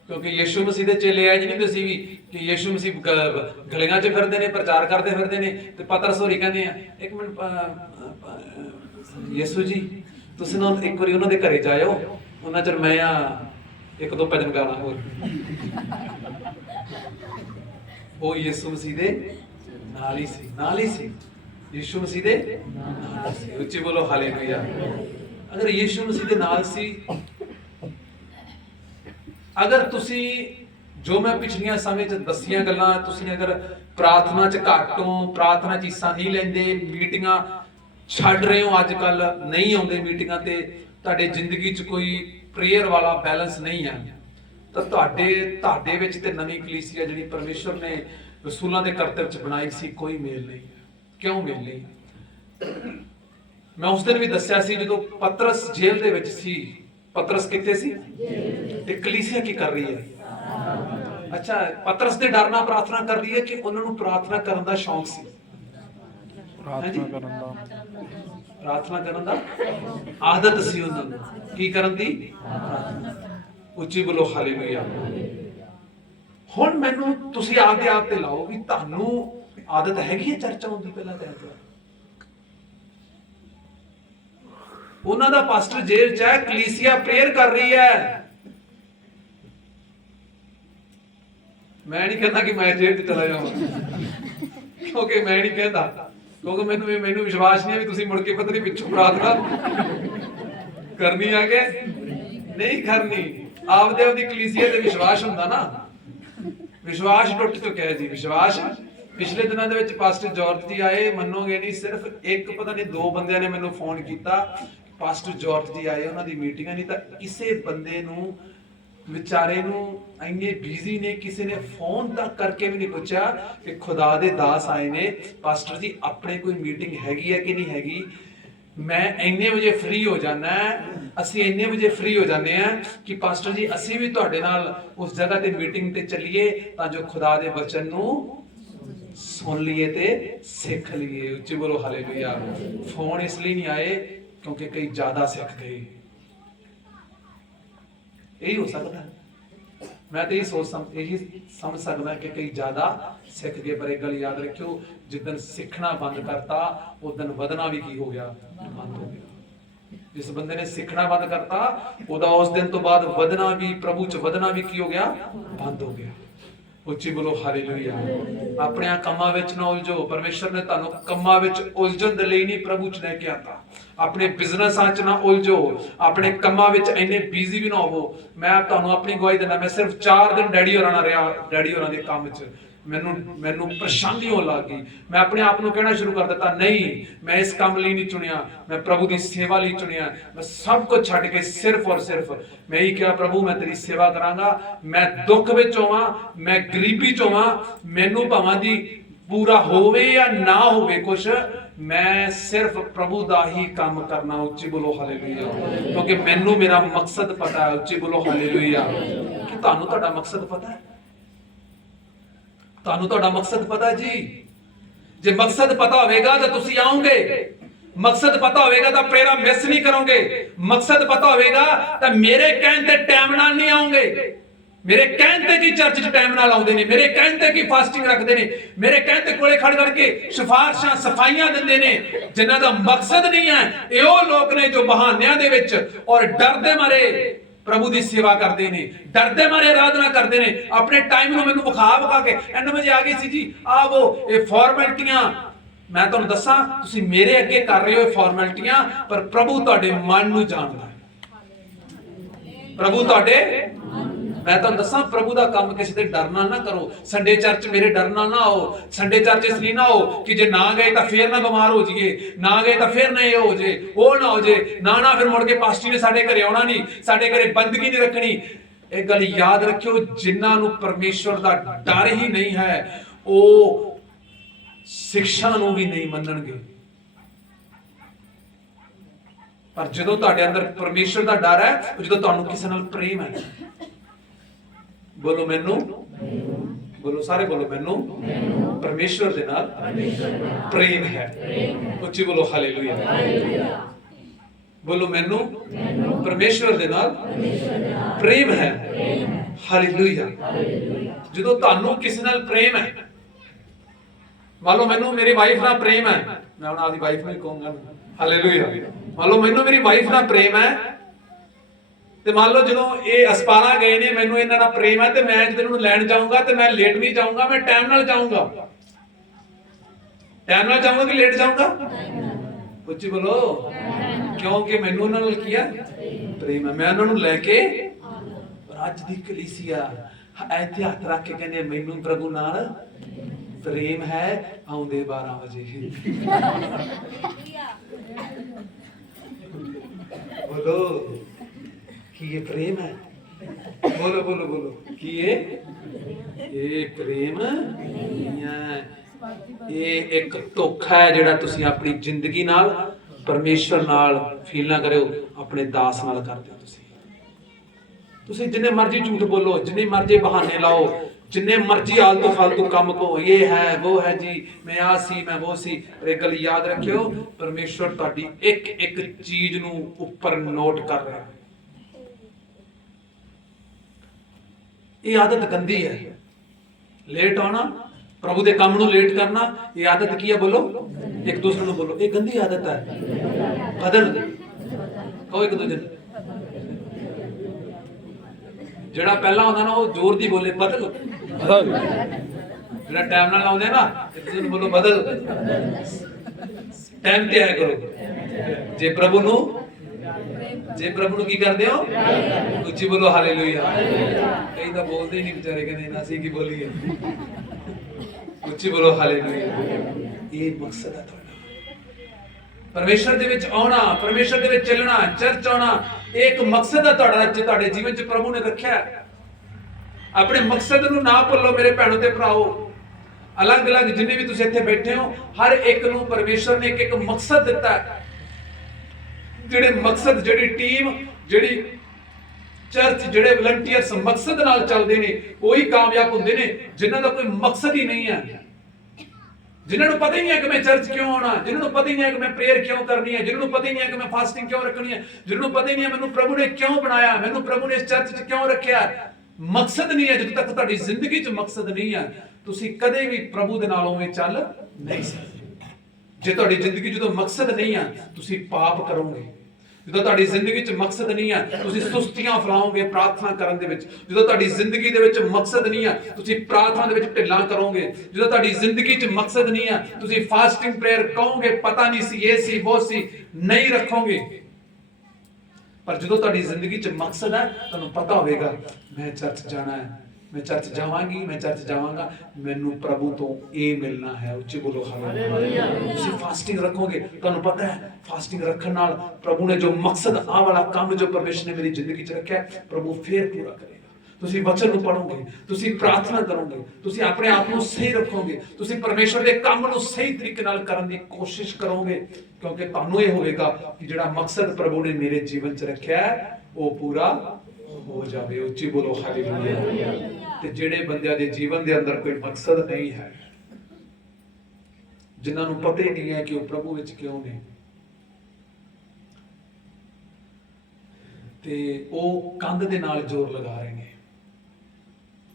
ਕਿਉਂਕਿ ਯਿਸੂ ਮਸੀਹ ਦੇ ਚੇਲੇ ਆਏ ਨਹੀਂ ਤੁਸੀਂ ਵੀ ਕਿ ਯਿਸੂ ਮਸੀਹ ਗਲੀਆਂ 'ਚ ਫਿਰਦੇ ਨੇ, ਪ੍ਰਚਾਰ ਕਰਦੇ ਫਿਰਦੇ ਨੇ, ਤੇ ਪਤਰਸ ਹੋਰੀ ਕਹਿੰਦੇ ਆ, ਇੱਕ ਮਿੰਟ ਯਿਸੂ ਜੀ ਤੁਸੀਂ ਨਾ ਇੱਕ ਵਾਰੀ ਉਹਨਾਂ ਦੇ ਘਰੇ ਜਾਇਓ, ਉਹਨਾਂ ਚਿਰ ਮੈਂ ਇੱਕ ਦੋ ਭਜਨ ਗਾਣਾ ਹੋਰ। ਉਹ ਯਿਸੂ ਮਸੀਹ ਦੇ ਨਾਲ ਹੀ ਸੀ, ਯਿਸੂ ਮਸੀਹ ਦੇ ਨਾਲ ਸੀ। ਉੱਚੀ ਬੋਲੋ ਹਾਲੇਲੂਇਆ। ਅਗਰ ਯਿਸੂ ਮਸੀਹ ਦੇ ਨਾਲ ਸੀ, ਅਗਰ ਤੁਸੀਂ ਜੋ ਮੈਂ ਪਿਛਲੀਆਂ ਸਮੇਂ 'ਚ ਦੱਸੀਆਂ ਗੱਲਾਂ, ਤੁਸੀਂ ਅਗਰ ਪ੍ਰਾਰਥਨਾ 'ਚ ਘੱਟ ਹੋ, ਪ੍ਰਾਰਥਨਾ 'ਚ ਹਿੱਸਾ ਨਹੀਂ ਲੈਂਦੇ, ਮੀਟਿੰਗਾਂ ਛੱਡ ਰਹੇ ਹੋ, ਅੱਜ ਕੱਲ ਨਹੀਂ ਆਉਂਦੇ ਮੀਟਿੰਗਾਂ ਤੇ, ਤੁਹਾਡੇ ਜ਼ਿੰਦਗੀ 'ਚ ਕੋਈ ਪ੍ਰੇਅਰ ਵਾਲਾ ਬੈਲੈਂਸ ਨਹੀਂ ਹੈ, ਤਾਂ ਤੁਹਾਡੇ ਵਿੱਚ ਤੇ ਨਵੀਂ ਕਲੀਸਿਆ ਜਿਹੜੀ ਪਰਮੇਸ਼ਵਰ ਨੇ ਰਸੂਲਾਂ ਦੇ ਕਰਤੱਵ 'ਚ ਬਣਾਈ ਸੀ, ਕੋਈ ਮੇਲ ਨਹੀਂ। ਕਿਉਂ ਮੇਲ ਨਹੀਂ? ਮੈਂ ਉਸ ਦਿਨ ਵੀ ਦੱਸਿਆ ਸੀ, ਜਦੋਂ ਪਤਰਸ ਜੇਲ੍ਹ ਦੇ ਵਿੱਚ ਸੀ, ਪਤਰਸ ਕਿੱਥੇ ਸੀ ਤੇ ਕਲੀਸਿਆ ਕੀ ਕਰ ਰਹੀ ਹੈ? ਅੱਛਾ, ਪਤਰਸ ਦੇ ਡਰ ਨਾਲ ਪ੍ਰਾਰਥਨਾ ਕਰ ਰਹੀ ਹੈ ਕਿ ਉਹਨਾਂ ਨੂੰ ਪ੍ਰਾਰਥਨਾ ਕਰਨ ਦਾ ਸ਼ੌਂਕ ਸੀ? ਪ੍ਰਾਰਥਨਾ ਕਰਨ ਦਾ ਆਦਤ ਸੀ ਉਹਨਾਂ ਨੂੰ। ਕੀ ਕਰਨ ਦੀ? ਉੱਚੀ ਬੋਲੋ ਹਾਲੇਲੂਇਆ। ਹੁਣ ਮੈਨੂੰ ਤੁਸੀਂ ਆਪਦੇ ਆਪ ਤੇ ਲਾਓ ਵੀ ਤੁਹਾਨੂੰ ਆਦਤ ਹੈਗੀ ਹੈ ਚਰਚ ਆਉਣ ਦੀ? ਪਹਿਲਾਂ ਤਾਂ ਉਹਨਾਂ ਦਾ ਪਾਸਟਰ ਜੇਲ੍ਹ 'ਚ ਹੈ, ਕਲੀਸਿਆ ਪ੍ਰੇਅਰ ਕਰ ਰਹੀ ਹੈ। ਮੈਂ ਨਹੀਂ ਕਹਿੰਦਾ ਕਿ ਮੈਂ ਜੇਲ੍ਹ 'ਚ ਚਲਾ ਜਾਵਾਂ, ਕਿਉਂਕਿ ਮੈਂ ਨਹੀਂ ਕਹਿੰਦਾ, ਕਿਉਂਕਿ ਮੈਨੂੰ ਵਿਸ਼ਵਾਸ ਨਹੀਂ ਹੈ ਵੀ ਤੁਸੀਂ ਮੁੜ ਕੇ ਪਤਾ ਨਹੀਂ ਪਿੱਛੋਂ ਪ੍ਰਾਰਥਨਾ ਕਰਨੀ ਆ ਕੇ ਨਹੀਂ ਕਰਨੀ। ਆਪਦੀ ਕਲੀਸਿਆ ਤੇ ਵਿਸ਼ਵਾਸ ਹੁੰਦਾ ਨਾ, ਵਿਸ਼ਵਾਸ ਟੁੱਟ ਚੁੱਕਿਆ ਹੈ ਜੀ, ਵਿਸ਼ਵਾਸ। ਪਿਛਲੇ ਦਿਨਾਂ ਦੇ ਵਿੱਚ ਪਾਸਟਰ ਜਾਰਜ ਜੀ ਆਏ, ਮੰਨੋਗੇ ਨਹੀਂ, ਸਿਰਫ ਇੱਕ ਪਤਾ ਨਹੀਂ ਦੋ ਬੰਦਿਆਂ ਨੇ ਮੈਨੂੰ ਫੋਨ ਕੀਤਾ, ਪਾਸਟਰ ਜਾਰਜ ਜੀ ਆਏ, ਉਹਨਾਂ ਦੀ ਮੀਟਿੰਗ ਨਹੀਂ, ਤਾਂ ਕਿਸੇ ਬੰਦੇ ਨੂੰ ਵਿਚਾਰੇ ਨੂੰ ਇੰਨੇ ਬਿਜ਼ੀ ਨੇ, ਕਿਸੇ ਨੇ ਫੋਨ ਤੱਕ ਕਰਕੇ ਵੀ ਨਹੀਂ ਪੁੱਛਿਆ ਕਿ ਖੁਦਾ ਦੇ ਦਾਸ ਆਏ ਨੇ, ਪਾਸਟਰ ਜੀ ਆਪਣੇ ਕੋਈ ਮੀਟਿੰਗ ਹੈਗੀ ਹੈ ਕਿ ਨਹੀਂ ਹੈਗੀ, ਮੈਂ ਇੰਨੇ ਵਜੇ ਫ੍ਰੀ ਹੋ ਜਾਣਾ, ਅਸੀਂ ਇੰਨੇ ਵਜੇ ਫ੍ਰੀ ਹੋ ਜਾਂਦੇ ਆ ਕਿ ਪਾਸਟਰ ਜੀ ਅਸੀਂ ਵੀ ਤੁਹਾਡੇ ਨਾਲ ਉਸ ਜਗ੍ਹਾ ਤੇ ਮੀਟਿੰਗ ਤੇ ਚੱਲੀਏ ਤਾਂ ਜੋ ਖੁਦਾ ਦੇ ਵਚਨ ਨੂੰ ਸੁਣ ਲਈਏ ਤੇ ਸਿੱਖ ਲਈਏ। ਉੱਚੀ ਬੋਲੋ ਹਾਲੇਲੂਇਆ। ਫੋਨ ਇਸ ਲਈ ਨਹੀਂ ਆਏ ਕਿਉਂਕਿ ਕਈ ਜ਼ਿਆਦਾ ਸਿੱਖ ਗਏ, ਇਹੀ ਹੋ ਸਕਦਾ। ਮੈਂ ਤੇ ਇਹੀ ਸਮਝ ਸਕਦਾ ਕਿ ਕਈ ਜ਼ਿਆਦਾ ਸਿੱਖ ਗਏ, ਪਰ ਇੱਕ ਗੱਲ ਯਾਦ ਰੱਖਿਓ, ਜਿੱਦਣ ਸਿੱਖਣਾ ਬੰਦ ਕਰਤਾ ਉਦਣ ਵਧਣਾ ਵੀ ਕੀ ਹੋ ਗਿਆ? ਬੰਦ ਹੋ ਗਿਆ। ਜਿਸ ਬੰਦੇ ਨੇ ਸਿੱਖਣਾ ਬੰਦ ਕਰਤਾ, ਉਹਦਾ ਉਸ ਦਿਨ ਤੋਂ ਬਾਅਦ ਵਧਣਾ ਵੀ, ਪ੍ਰਭੂ ਚ ਵਧਣਾ ਵੀ ਕੀ ਹੋ ਗਿਆ? ਬੰਦ ਹੋ ਗਿਆ। ਉੱਚੀ ਬੋਲੋ ਹਾਲੇਲੂਇਆ। ਆਪਣੇ ਕੰਮਾਂ ਵਿੱਚ ਨਾ ਉਲਝੋ। ਪਰਮੇਸ਼ਰ ਨੇ ਤੁਹਾਨੂੰ ਕੰਮਾਂ ਵਿੱਚ ਉਲਝਣ ਦੇ ਲਈ ਨਹੀਂ ਪ੍ਰਭੂ ਚ ਲੈ ਕੇ ਆਤਾ। ਆਪਣੇ ਬਿਜ਼ਨਸਾਂ ਚ ਨਾ ਉਲਝੋ, ਆਪਣੇ ਕੰਮਾਂ ਵਿੱਚ ਇੰਨੇ ਬਿਜ਼ੀ ਵੀ ਨਾ ਹੋਵੋ। ਮੈਂ ਤੁਹਾਨੂੰ ਆਪਣੀ ਗਵਾਹੀ ਦਿੰਦਾ, ਮੈਂ ਸਿਰਫ 4 ਦਿਨ ਡੈਡੀ ਹੋਰਾਂ ਨਾਲ ਰਿਹਾ, ਡੈਡੀ ਹੋਰਾਂ ਦੇ ਕੰਮ ਚ ਮੈਨੂੰ ਪਰੇਸ਼ਾਨੀ ਹੋਣ ਲੱਗ ਗਈ। ਮੈਂ ਆਪਣੇ ਆਪ ਨੂੰ ਕਹਿਣਾ ਸ਼ੁਰੂ ਕਰ ਦਿੱਤਾ, ਨਹੀਂ, ਮੈਂ ਇਸ ਕੰਮ ਲਈ ਨਹੀਂ ਚੁਣਿਆ, ਮੈਂ ਪ੍ਰਭੂ ਦੀ ਸੇਵਾ ਲਈ ਚੁਣਿਆ। ਮੈਂ ਸਭ ਕੁਝ ਛੱਡ ਕੇ ਸਿਰਫ ਔਰ ਸਿਰਫ ਮੈਂ ਹੀ ਕਿਹਾ, ਪ੍ਰਭੂ ਮੈਂ ਤੇਰੀ ਸੇਵਾ ਕਰਾਂਗਾ। ਮੈਂ ਦੁੱਖ ਵਿੱਚ ਹੋਵਾਂ, ਮੈਂ ਗਰੀਬੀ ਚ ਹੋਵਾਂ, ਮੈਨੂੰ ਭਾਵਾਂ ਦੀ ਪੂਰਾ ਹੋਵੇ ਜਾਂ ਨਾ ਹੋਵੇ ਕੁਛ, ਮੈਂ ਸਿਰਫ ਪ੍ਰਭੂ ਦਾ ਹੀ ਕੰਮ ਕਰਨਾ। ਉੱਚੀ ਬੋਲੋ ਹਾਲੇਲੂਇਆ। ਕਿਉਂਕਿ ਮੈਨੂੰ ਮੇਰਾ ਮਕਸਦ ਪਤਾ ਹੈ। ਉੱਚੀ ਬੋਲੋ ਹਾਲੇਲੂਇਆ। ਕਿ ਤੁਹਾਨੂੰ ਤੁਹਾਡਾ ਮਕਸਦ ਪਤਾ ਹੈ? ਤੁਹਾਨੂੰ ਤੁਹਾਡਾ ਮਕਸਦ ਪਤਾ ਜੀ? ਜੇ ਮਕਸਦ ਪਤਾ ਹੋਵੇਗਾ ਤਾਂ ਤੁਸੀਂ ਆਓਗੇ, ਮਕਸਦ ਪਤਾ ਹੋਵੇਗਾ ਤਾਂ ਪ੍ਰੇਰਾ ਮਿਸ ਨਹੀਂ ਕਰੋਗੇ, ਮਕਸਦ ਪਤਾ ਹੋਵੇਗਾ ਤਾਂ ਮੇਰੇ ਕਹਿਣ ਤੇ ਟਾਈਮ ਨਾਲ ਨਹੀਂ ਆਓਗੇ। ਮੇਰੇ ਕਹਿਣ ਤੇ ਕੀ ਚਰਚ 'ਚ ਟਾਈਮ ਨਾਲ ਆਉਂਦੇ ਨੇ, ਮੇਰੇ ਕਹਿਣ ਤੇ ਕੀ ਫਾਸਟਿੰਗ ਰੱਖਦੇ ਨੇ, ਮੇਰੇ ਕਹਿਣ ਤੇ ਕੋਲੇ ਖੜ ਕੇ ਸਿਫਾਰਸ਼ਾਂ ਸਫਾਈਆਂ ਦਿੰਦੇ ਨੇ, ਜਿਨ੍ਹਾਂ ਦਾ ਮਕਸਦ ਨਹੀਂ ਹੈ। ਇਹ ਉਹ ਲੋਕ ਨੇ ਜੋ ਬਹਾਨਿਆਂ ਦੇ ਵਿੱਚ ਔਰ ਡਰਦੇ ਮਾਰੇ ਪ੍ਰਭੂ ਦੀ ਸੇਵਾ ਕਰਦੇ ਨੇ, ਡਰਦੇ ਮਾਰੇ ਆਰਾਧਨਾ ਕਰਦੇ ਨੇ। ਆਪਣੇ ਟਾਈਮ ਨੂੰ ਮੈਨੂੰ ਵਿਖਾ ਕੇ ਐਂਡ ਵਜੇ ਆ ਗਈ ਸੀ ਜੀ, ਇਹ ਫਾਰਮੈਲਿਟੀਆਂ। ਮੈਂ ਤੁਹਾਨੂੰ ਦੱਸਾਂ, ਤੁਸੀਂ ਮੇਰੇ ਅੱਗੇ ਕਰ ਰਹੇ ਹੋ ਇਹ ਫਾਰਮੈਲਿਟੀਆਂ, ਪਰ ਪ੍ਰਭੂ ਤੁਹਾਡੇ ਮਨ ਨੂੰ ਜਾਣਦਾ ਹੈ। ਪ੍ਰਭੂ ਤੁਹਾਡੇ, ਮੈਂ ਤੁਹਾਨੂੰ ਦੱਸਾਂ, ਪ੍ਰਭੂ ਦਾ ਕੰਮ ਕਿਸੇ ਦੇ ਡਰ ਨਾਲ ਨਾ ਕਰੋ। ਸੰਡੇ ਚਰਚ ਮੇਰੇ ਡਰ ਨਾਲ ਨਾ ਆਓ। ਸੰਡੇ ਚਰਚ ਇਸ ਲਈ ਨਾ ਆਓ ਕਿ ਜੇ ਨਾ ਗਏ ਤਾਂ ਫੇਰ ਨਾ ਬਿਮਾਰ ਹੋ ਜਾਈਏ, ਨਾ ਗਏ ਤਾਂ ਫੇਰ ਨਾ ਇਹ ਹੋ ਜੇ, ਉਹ ਨਾ ਹੋ ਜੇ, ਨਾ ਫਿਰ ਮੁੜ ਕੇ ਪਾਸਟਰ ਨੇ ਸਾਡੇ ਘਰੇ ਆਉਣਾ ਨਹੀਂ, ਸਾਡੇ ਘਰੇ ਬੰਦਗੀ ਨਹੀਂ ਰੱਖਣੀ। ਇਹ ਗੱਲ ਯਾਦ ਰੱਖਿਓ, ਜਿਨ੍ਹਾਂ ਨੂੰ ਪਰਮੇਸ਼ਵਰ ਦਾ ਡਰ ਹੀ ਨਹੀਂ ਹੈ ਉਹ ਸਿੱਖਿਆ ਨੂੰ ਵੀ ਨਹੀਂ ਮੰਨਣਗੇ। ਪਰ ਜਦੋਂ ਤੁਹਾਡੇ ਅੰਦਰ ਪਰਮੇਸ਼ਵਰ ਦਾ ਡਰ ਹੈ, ਜਦੋਂ ਤੁਹਾਨੂੰ ਕਿਸੇ ਨਾਲ ਪ੍ਰੇਮ ਹੈ, ਬੋਲੋ ਮੈਨੂੰ, ਬੋਲੋ ਸਾਰੇ ਬੋਲੋ ਮੈਨੂੰ ਪਰਮੇਸ਼ਵਰ ਦੇ ਨਾਲ ਪ੍ਰੇਮ ਹੈ। ਉੱਚੀ ਬੋਲੋ ਹਾਲੇਲੂਇਆ। ਬੋਲੋ ਮੈਨੂੰ ਪਰਮੇਸ਼ਵਰ ਦੇ ਨਾਲ ਪ੍ਰੇਮ ਹੈ। ਹਾਲੇਲੂਇਆ। ਜਦੋਂ ਤੁਹਾਨੂੰ ਕਿਸੇ ਨਾਲ ਪ੍ਰੇਮ ਹੈ, ਮੰਨ ਲਓ ਮੈਨੂੰ ਮੇਰੀ ਵਾਈਫ ਨਾਲ ਪ੍ਰੇਮ ਹੈ, ਮੈਂ ਹੁਣ ਆਪਦੀ ਵਾਈਫ ਨੂੰ ਹੀ ਕਹੂੰਗਾ ਹਾਲੇਲੂਇਆ। ਮੰਨ ਲਓ ਮੈਨੂੰ ਮੇਰੀ ਵਾਈਫ ਨਾਲ ਪ੍ਰੇਮ ਹੈ, ਤੇ ਮੰਨ ਲਓ ਜਦੋਂ ਇਹ ਹਸਪਤਾਲਾਂ ਗਏ ਨੇ, ਮੈਨੂੰ ਇਹਨਾਂ ਦਾ ਪ੍ਰੇਮ ਹੈ, ਤੇ ਮੈਂ ਜਦੋਂ ਇਹਨੂੰ ਲੈਣ ਜਾਊਂਗਾ ਤੇ ਮੈਂ ਲੇਟ ਨਹੀਂ ਜਾਊਂਗਾ, ਮੈਂ ਟਾਈਮ ਨਾਲ ਜਾਊਂਗਾ। ਟਾਈਮ ਨਾਲ ਜਾਊਂਗਾ ਕਿ ਲੇਟ ਜਾਊਂਗਾ? ਉੱਚੀ ਬੋਲੋ। ਕਿਉਂਕਿ ਮੈਨੂੰ ਉਹਨਾਂ ਨਾਲ ਕੀ ਹੈ? ਪ੍ਰੇਮ ਹੈ। ਮੈਂ ਉਹਨਾਂ ਨੂੰ ਲੈ ਕੇ, ਪਰ ਅੱਜ ਦੀ ਕਲੀਸਿਆ ਇੱਥੇ ਹੱਥ ਰੱਖ ਕੇ ਕਹਿੰਦੇ ਮੈਨੂੰ ਪ੍ਰਭੂ ਨਾਲ ਪ੍ਰੇਮ ਹੈ, ਆਉਂਦੇ 12 ਵਜੇ। ਬੋਲੋ ਕੀ ਇਹ ਪ੍ਰੇਮ ਹੈ? ਬੋਲੋ ਬੋਲੋ ਬੋਲੋ ਕੀ ਇਹ ਪ੍ਰੇਮ ਨਹੀਂ ਹੈ। ਇਹ ਇੱਕ ਧੋਖਾ ਹੈ ਜਿਹੜਾ ਤੁਸੀਂ ਆਪਣੀ ਜ਼ਿੰਦਗੀ ਨਾਲ, ਪਰਮੇਸ਼ਵਰ ਨਾਲ ਫੀਲ ਨਾ ਕਰਿਓ, ਆਪਣੇ ਦਾਸ ਨਾਲ ਕਰਦੇ ਹੋ। ਤੁਸੀਂ ਜਿੰਨੇ ਮਰਜ਼ੀ ਝੂਠ ਬੋਲੋ, ਜਿੰਨੇ ਮਰਜ਼ੀ ਬਹਾਨੇ ਲਾਓ, जिन्ने मर्जी आलतू फालतू काम को, ये है वो है जी, मैं आ सी मैं वो सी, पर एक गल याद रखियो, परमेश्वर तुहाडी एक एक चीज नू ऊपर नोट कर रहा है। ये आदत गंदी है, लेट आना, प्रभु दे काम नू लेट करना, ये आदत की है? बोलो एक दूसरे नू बोलो, ये गंदी आदत है। बदल कहो एक दूसरे, ਜਿਹੜਾ ਪਹਿਲਾਂ ਹੁੰਦਾ ਨਾ ਉਹ ਜ਼ੋਰ ਦੀ ਬੋਲੇ ਬਦਲ, ਜਿਹੜਾ ਟਾਈਮ ਨਾਲ ਆਉਂਦੇ ਨਾ ਤੁਸੀਂ ਬੋਲੋ ਬਦਲ, ਟਾਈਮ ਤੇ ਆਇਆ ਕਰੋ। ਜੇ ਪ੍ਰਭੂ ਨੂੰ ਕੀ ਕਰਦੇ ਹੋ? ਉੱਚੀ ਬੋਲੋ ਹਾਲੇਲੂਇਆ। ਕਈ ਤਾਂ ਬੋਲਦੇ ਹੀ ਨਹੀਂ ਵਿਚਾਰੇ, ਕਹਿੰਦੇ ਨਾ ਅਸੀਂ ਕੀ ਬੋਲੀਏ। ਉੱਚੀ ਬੋਲੋ ਹਾਲੇਲੂਇਆ। ਇਹ ਮਕਸਦ ਹੈ ਤੁਹਾਡਾ, ਪਰਮੇਸ਼ਰ ਦੇ ਵਿੱਚ ਆਉਣਾ, ਪਰਮੇਸ਼ਰ ਦੇ ਵਿੱਚ ਚੱਲਣਾ, ਚਰਚ ਆਉਣਾ, ਇੱਕ ਮਕਸਦ ਹੈ ਤੁਹਾਡਾ ਤੁਹਾਡੇ ਜੀਵਨ 'ਚ ਪ੍ਰਭੂ ਨੇ ਰੱਖਿਆ। ਆਪਣੇ ਮਕਸਦ ਨੂੰ ਨਾ ਭੁੱਲੋ ਮੇਰੇ ਭੈਣੋ ਤੇ ਭਰਾਓ। ਅਲੱਗ-ਅਲੱਗ ਜਿੰਨੇ ਵੀ ਤੁਸੀਂ ਇੱਥੇ ਬੈਠੇ ਹੋ, ਹਰ ਇੱਕ ਨੂੰ ਪਰਮੇਸ਼ਰ ਨੇ ਇੱਕ ਮਕਸਦ ਦਿੱਤਾ ਹੈ। ਜਿਹੜੇ ਮਕਸਦ, ਜਿਹੜੀ ਟੀਮ, ਜਿਹੜੀ ਚਰਚ, ਜਿਹੜੇ ਵਲੰਟੀਅਰਸ ਮਕਸਦ ਨਾਲ ਚੱਲਦੇ ਨੇ, ਉਹੀ ਕਾਮਯਾਬ ਹੁੰਦੇ ਨੇ। ਜਿਨ੍ਹਾਂ ਦਾ ਕੋਈ ਮਕਸਦ ਹੀ ਨਹੀਂ ਹੈ, जिन्होंने पता ही नहीं है कि मैं चर्च क्यों आना, जिन्होंने पता ही नहीं है कि मैं प्रेयर क्यों करनी है, जिन्होंने पता ही नहीं है कि मैं फास्टिंग क्यों रखनी है, जिन्होंने पता ही नहीं है मैंने प्रभु ने क्यों बनाया, मैंने प्रभु ने इस चर्च च क्यों रखा। मकसद नहीं है, जब तक तुम्हारी जिंदगी च मकसद नहीं है, तुसी कदे भी प्रभु दे नाल उवें चल नहीं सकदे। जे तुहाडी जिंदगी जो मकसद नहीं है, तुसी पाप करोगे। ਜਦੋਂ ਤੁਹਾਡੀ ਜ਼ਿੰਦਗੀ 'ਚ ਮਕਸਦ ਨਹੀਂ ਹੈ, ਤੁਸੀਂ ਸੁਸਤੀਆਂ ਫਲਾਓਗੇ ਪ੍ਰਾਰਥਨਾ ਕਰਨ ਦੇ ਵਿੱਚ। ਜਦੋਂ ਤੁਹਾਡੀ ਜ਼ਿੰਦਗੀ ਦੇ ਵਿੱਚ ਮਕਸਦ ਨਹੀਂ ਹੈ, ਤੁਸੀਂ ਪ੍ਰਾਰਥਨਾ ਦੇ ਵਿੱਚ ਢਿੱਲਾ ਕਰੋਗੇ। ਜਦੋਂ ਤੁਹਾਡੀ ਜ਼ਿੰਦਗੀ 'ਚ ਮਕਸਦ ਨਹੀਂ ਹੈ, ਤੁਸੀਂ ਫਾਸਟਿੰਗ ਪ੍ਰੇਅਰ ਕਹੋਗੇ ਪਤਾ ਨਹੀਂ ਸੀ, ਇਹ ਸੀ ਉਹ ਸੀ, ਨਹੀਂ ਰੱਖੋਗੇ। ਪਰ ਜਦੋਂ ਤੁਹਾਡੀ ਜ਼ਿੰਦਗੀ 'ਚ ਮਕਸਦ ਹੈ, ਤੁਹਾਨੂੰ ਪਤਾ ਹੋਵੇਗਾ ਮੈਂ ਚਰਚ ਜਾਣਾ ਹੈ, मैं चर्च जावांगी, मैं चर्च जावांगा, मैनू प्रभु तो ये मिलना है। उच्ची बोलो हालेलुया। तुसी फास्टिंग रखोगे, तुहानू पता है फास्टिंग रखने नाल प्रभु ने जो मकसद, आ वाला काम जो परमेश्वर ने मेरी जिंदगी च रखा है, प्रभु फिर पूरा करेगा। तुसी वचन नू पढ़ोगे, तुसी प्रार्थना करोगे, तुसी अपने आप नू सही रखोगे, तुसी परमेश्वर दे काम नू सही तरीके नाल करन दी कोशिश करोगे, क्योंकि तुहानू ये होवेगा कि जिहड़ा मकसद प्रभु ने मेरे जीवन च रखा है वो पूरा हो जावे। उच्ची बोलो हालेलुया। ते जेड़े बंदियां दे जीवन दे अंदर कोई मकसद नहीं है, जिन्हां नूं पता ही नहीं है कि वो प्रभु विच क्यों ने, ते वो कंध दे नाल जोर लगा रहे ने।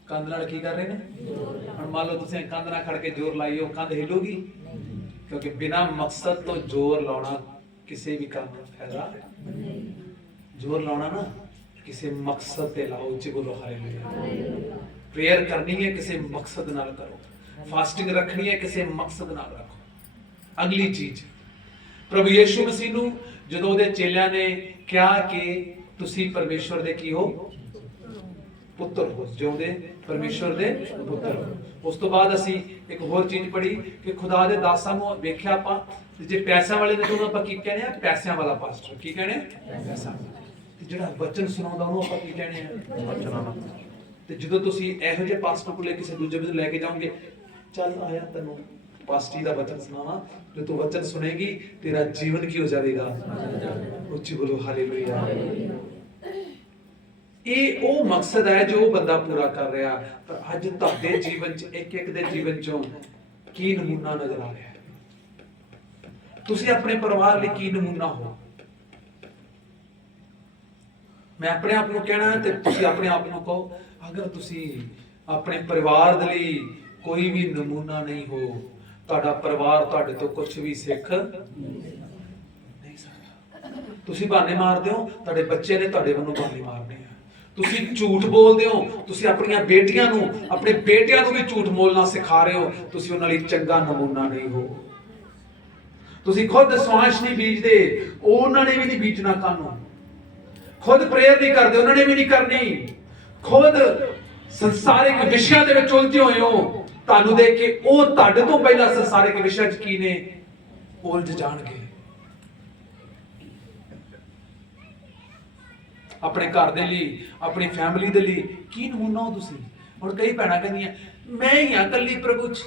कंध नाल की कर रहे ने? हुण मान लो तुसीं कंध नाल खड़ के जोर लाइयो, कंध हिलूगी? क्योंकि बिना मकसद तो जोर लाउणा किसी भी काम दा फायदा नहीं। जोर लाउणा ना किसी मकसद ते लाओ। उच्ची बोलो हालेलुया। प्रेयर करनी है किसी मकसद नाल करो, फास्टिंग रखनी है किसी मकसद नाल रखो। अगली चीज, प्रभु यीशु मसीह नूं जदों उहदे चेलियां ने कहा कि तुसीं परमेश्वर दे की हो? पुत्र हो, जिउंदे परमेश्वर दे पुत्र हो। उस तो बाद असीं एक होर चीज पढ़ी कि खुदा दे दासां नूं वेख्या आपां, जे पैसिਆਂ वाले ने तो आपां की कहने आ? पैसिਆਂ वाला पास्टर। की कहने? पैसा। ਤੇ ਜਿਹੜਾ ਵਚਨ ਸੁਣਾਉਂਦਾ ਉਹਨੂੰ ਆਪਾਂ ਕੀ ਕਹਿੰਦੇ ਆ? ਤੇ ਜਦੋਂ ਤੁਸੀਂ ਇਹੋ ਜਿਹੇ ਪਾਸਟਰ ਕੋਲੇ ਕਿਸੇ ਦੂਜੇ ਨੂੰ ਲੈ ਕੇ ਜਾਓਗੇ, ਚੱਲ ਆਇਆ ਤੈਨੂੰ ਪਾਸਟੀ ਦਾ ਵਚਨ ਸੁਣਾਵਾਂ, ਜੇ ਤੂੰ ਵਚਨ ਸੁਣੇਗੀ ਤੇਰਾ ਜੀਵਨ ਕੀ ਹੋ ਜਾਵੇਗਾ? ਉੱਚੀ ਬੋਲੋ ਹਾਲੇਲੂਇਆ। ਇਹ ਉਹ ਮਕਸਦ ਹੈ ਜੋ ਬੰਦਾ ਪੂਰਾ ਕਰ ਰਿਹਾ। ਪਰ ਅੱਜ ਤੁਹਾਡੇ ਜੀਵਨ 'ਚ ਇੱਕ ਦੇ ਜੀਵਨ 'ਚੋਂ ਕੀ ਨਮੂਨਾ ਨਜ਼ਰ ਆ ਰਿਹਾ ਹੈ? ਤੁਸੀਂ ਆਪਣੇ ਪਰਿਵਾਰ ਲਈ ਕੀ ਨਮੂਨਾ ਹੋ? ਮੈਂ ਆਪਣੇ ਆਪ ਨੂੰ ਕਹਿਣਾ ਤੇ ਤੁਸੀਂ ਆਪਣੇ ਆਪ ਨੂੰ ਕਹੋ, ਅਗਰ ਤੁਸੀਂ ਆਪਣੇ ਪਰਿਵਾਰ ਦੇ ਲਈ ਕੋਈ ਵੀ ਨਮੂਨਾ ਨਹੀਂ ਹੋ, ਤੁਹਾਡਾ ਪਰਿਵਾਰ ਤੁਹਾਡੇ ਤੋਂ ਕੁਝ ਵੀ ਸਿੱਖ ਨਹੀਂ ਸਕਦਾ। ਤੁਸੀਂ ਬਹਾਨੇ ਮਾਰਦੇ ਹੋ, ਤੁਹਾਡੇ ਬੱਚੇ ਨੇ ਤੁਹਾਡੇ ਵੱਲੋਂ ਬਹਾਨੇ ਮਾਰਨੇ ਆ। ਤੁਸੀਂ ਝੂਠ ਬੋਲਦੇ ਹੋ, ਤੁਸੀਂ ਆਪਣੀਆਂ ਬੇਟੀਆਂ ਨੂੰ, ਆਪਣੇ ਬੇਟਿਆਂ ਨੂੰ ਵੀ ਝੂਠ ਬੋਲਣਾ ਸਿਖਾ ਰਹੇ ਹੋ, ਤੁਸੀਂ ਉਹਨਾਂ ਲਈ ਚੰਗਾ ਨਮੂਨਾ ਨਹੀਂ ਹੋ। ਤੁਸੀਂ ਖੁਦ ਸਵਾਂਸ਼ ਨਹੀਂ ਬੀਜਦੇ, ਉਹਨਾਂ ਨੇ ਵੀ ਨਹੀਂ ਬੀਜਣਾ ਕਾਨੂੰ। ਖੁਦ ਪ੍ਰੇਅਰ ਨਹੀਂ ਕਰਦੇ, ਉਹਨਾਂ ਨੇ ਵੀ ਨਹੀਂ ਕਰਨੀ। ਖੁਦ ਸੰਸਾਰਿਕ ਵਿਸ਼ਿਆਂ ਦੇ ਵਿੱਚ ਉਲਝੇ ਹੋਏ ਹੋ, ਤੁਹਾਨੂੰ ਦੇਖ ਕੇ ਉਹ ਤੁਹਾਡੇ ਤੋਂ ਪਹਿਲਾਂ ਸੰਸਾਰਿਕ ਵਿਸ਼ਿਆਂ 'ਚ ਕੀ ਨੇ ਉਲਝ ਜਾਣਗੇ। ਆਪਣੇ ਘਰ ਦੇ ਲਈ, ਆਪਣੀ ਫੈਮਿਲੀ ਦੇ ਲਈ ਕੀ ਨਮੂਨਾ ਹੋ ਤੁਸੀਂ? ਹੁਣ ਕਈ ਭੈਣਾਂ ਕਹਿੰਦੀਆਂ ਮੈਂ ਹੀ ਆ ਕੱਲੀ ਪ੍ਰਭੂ 'ਚ,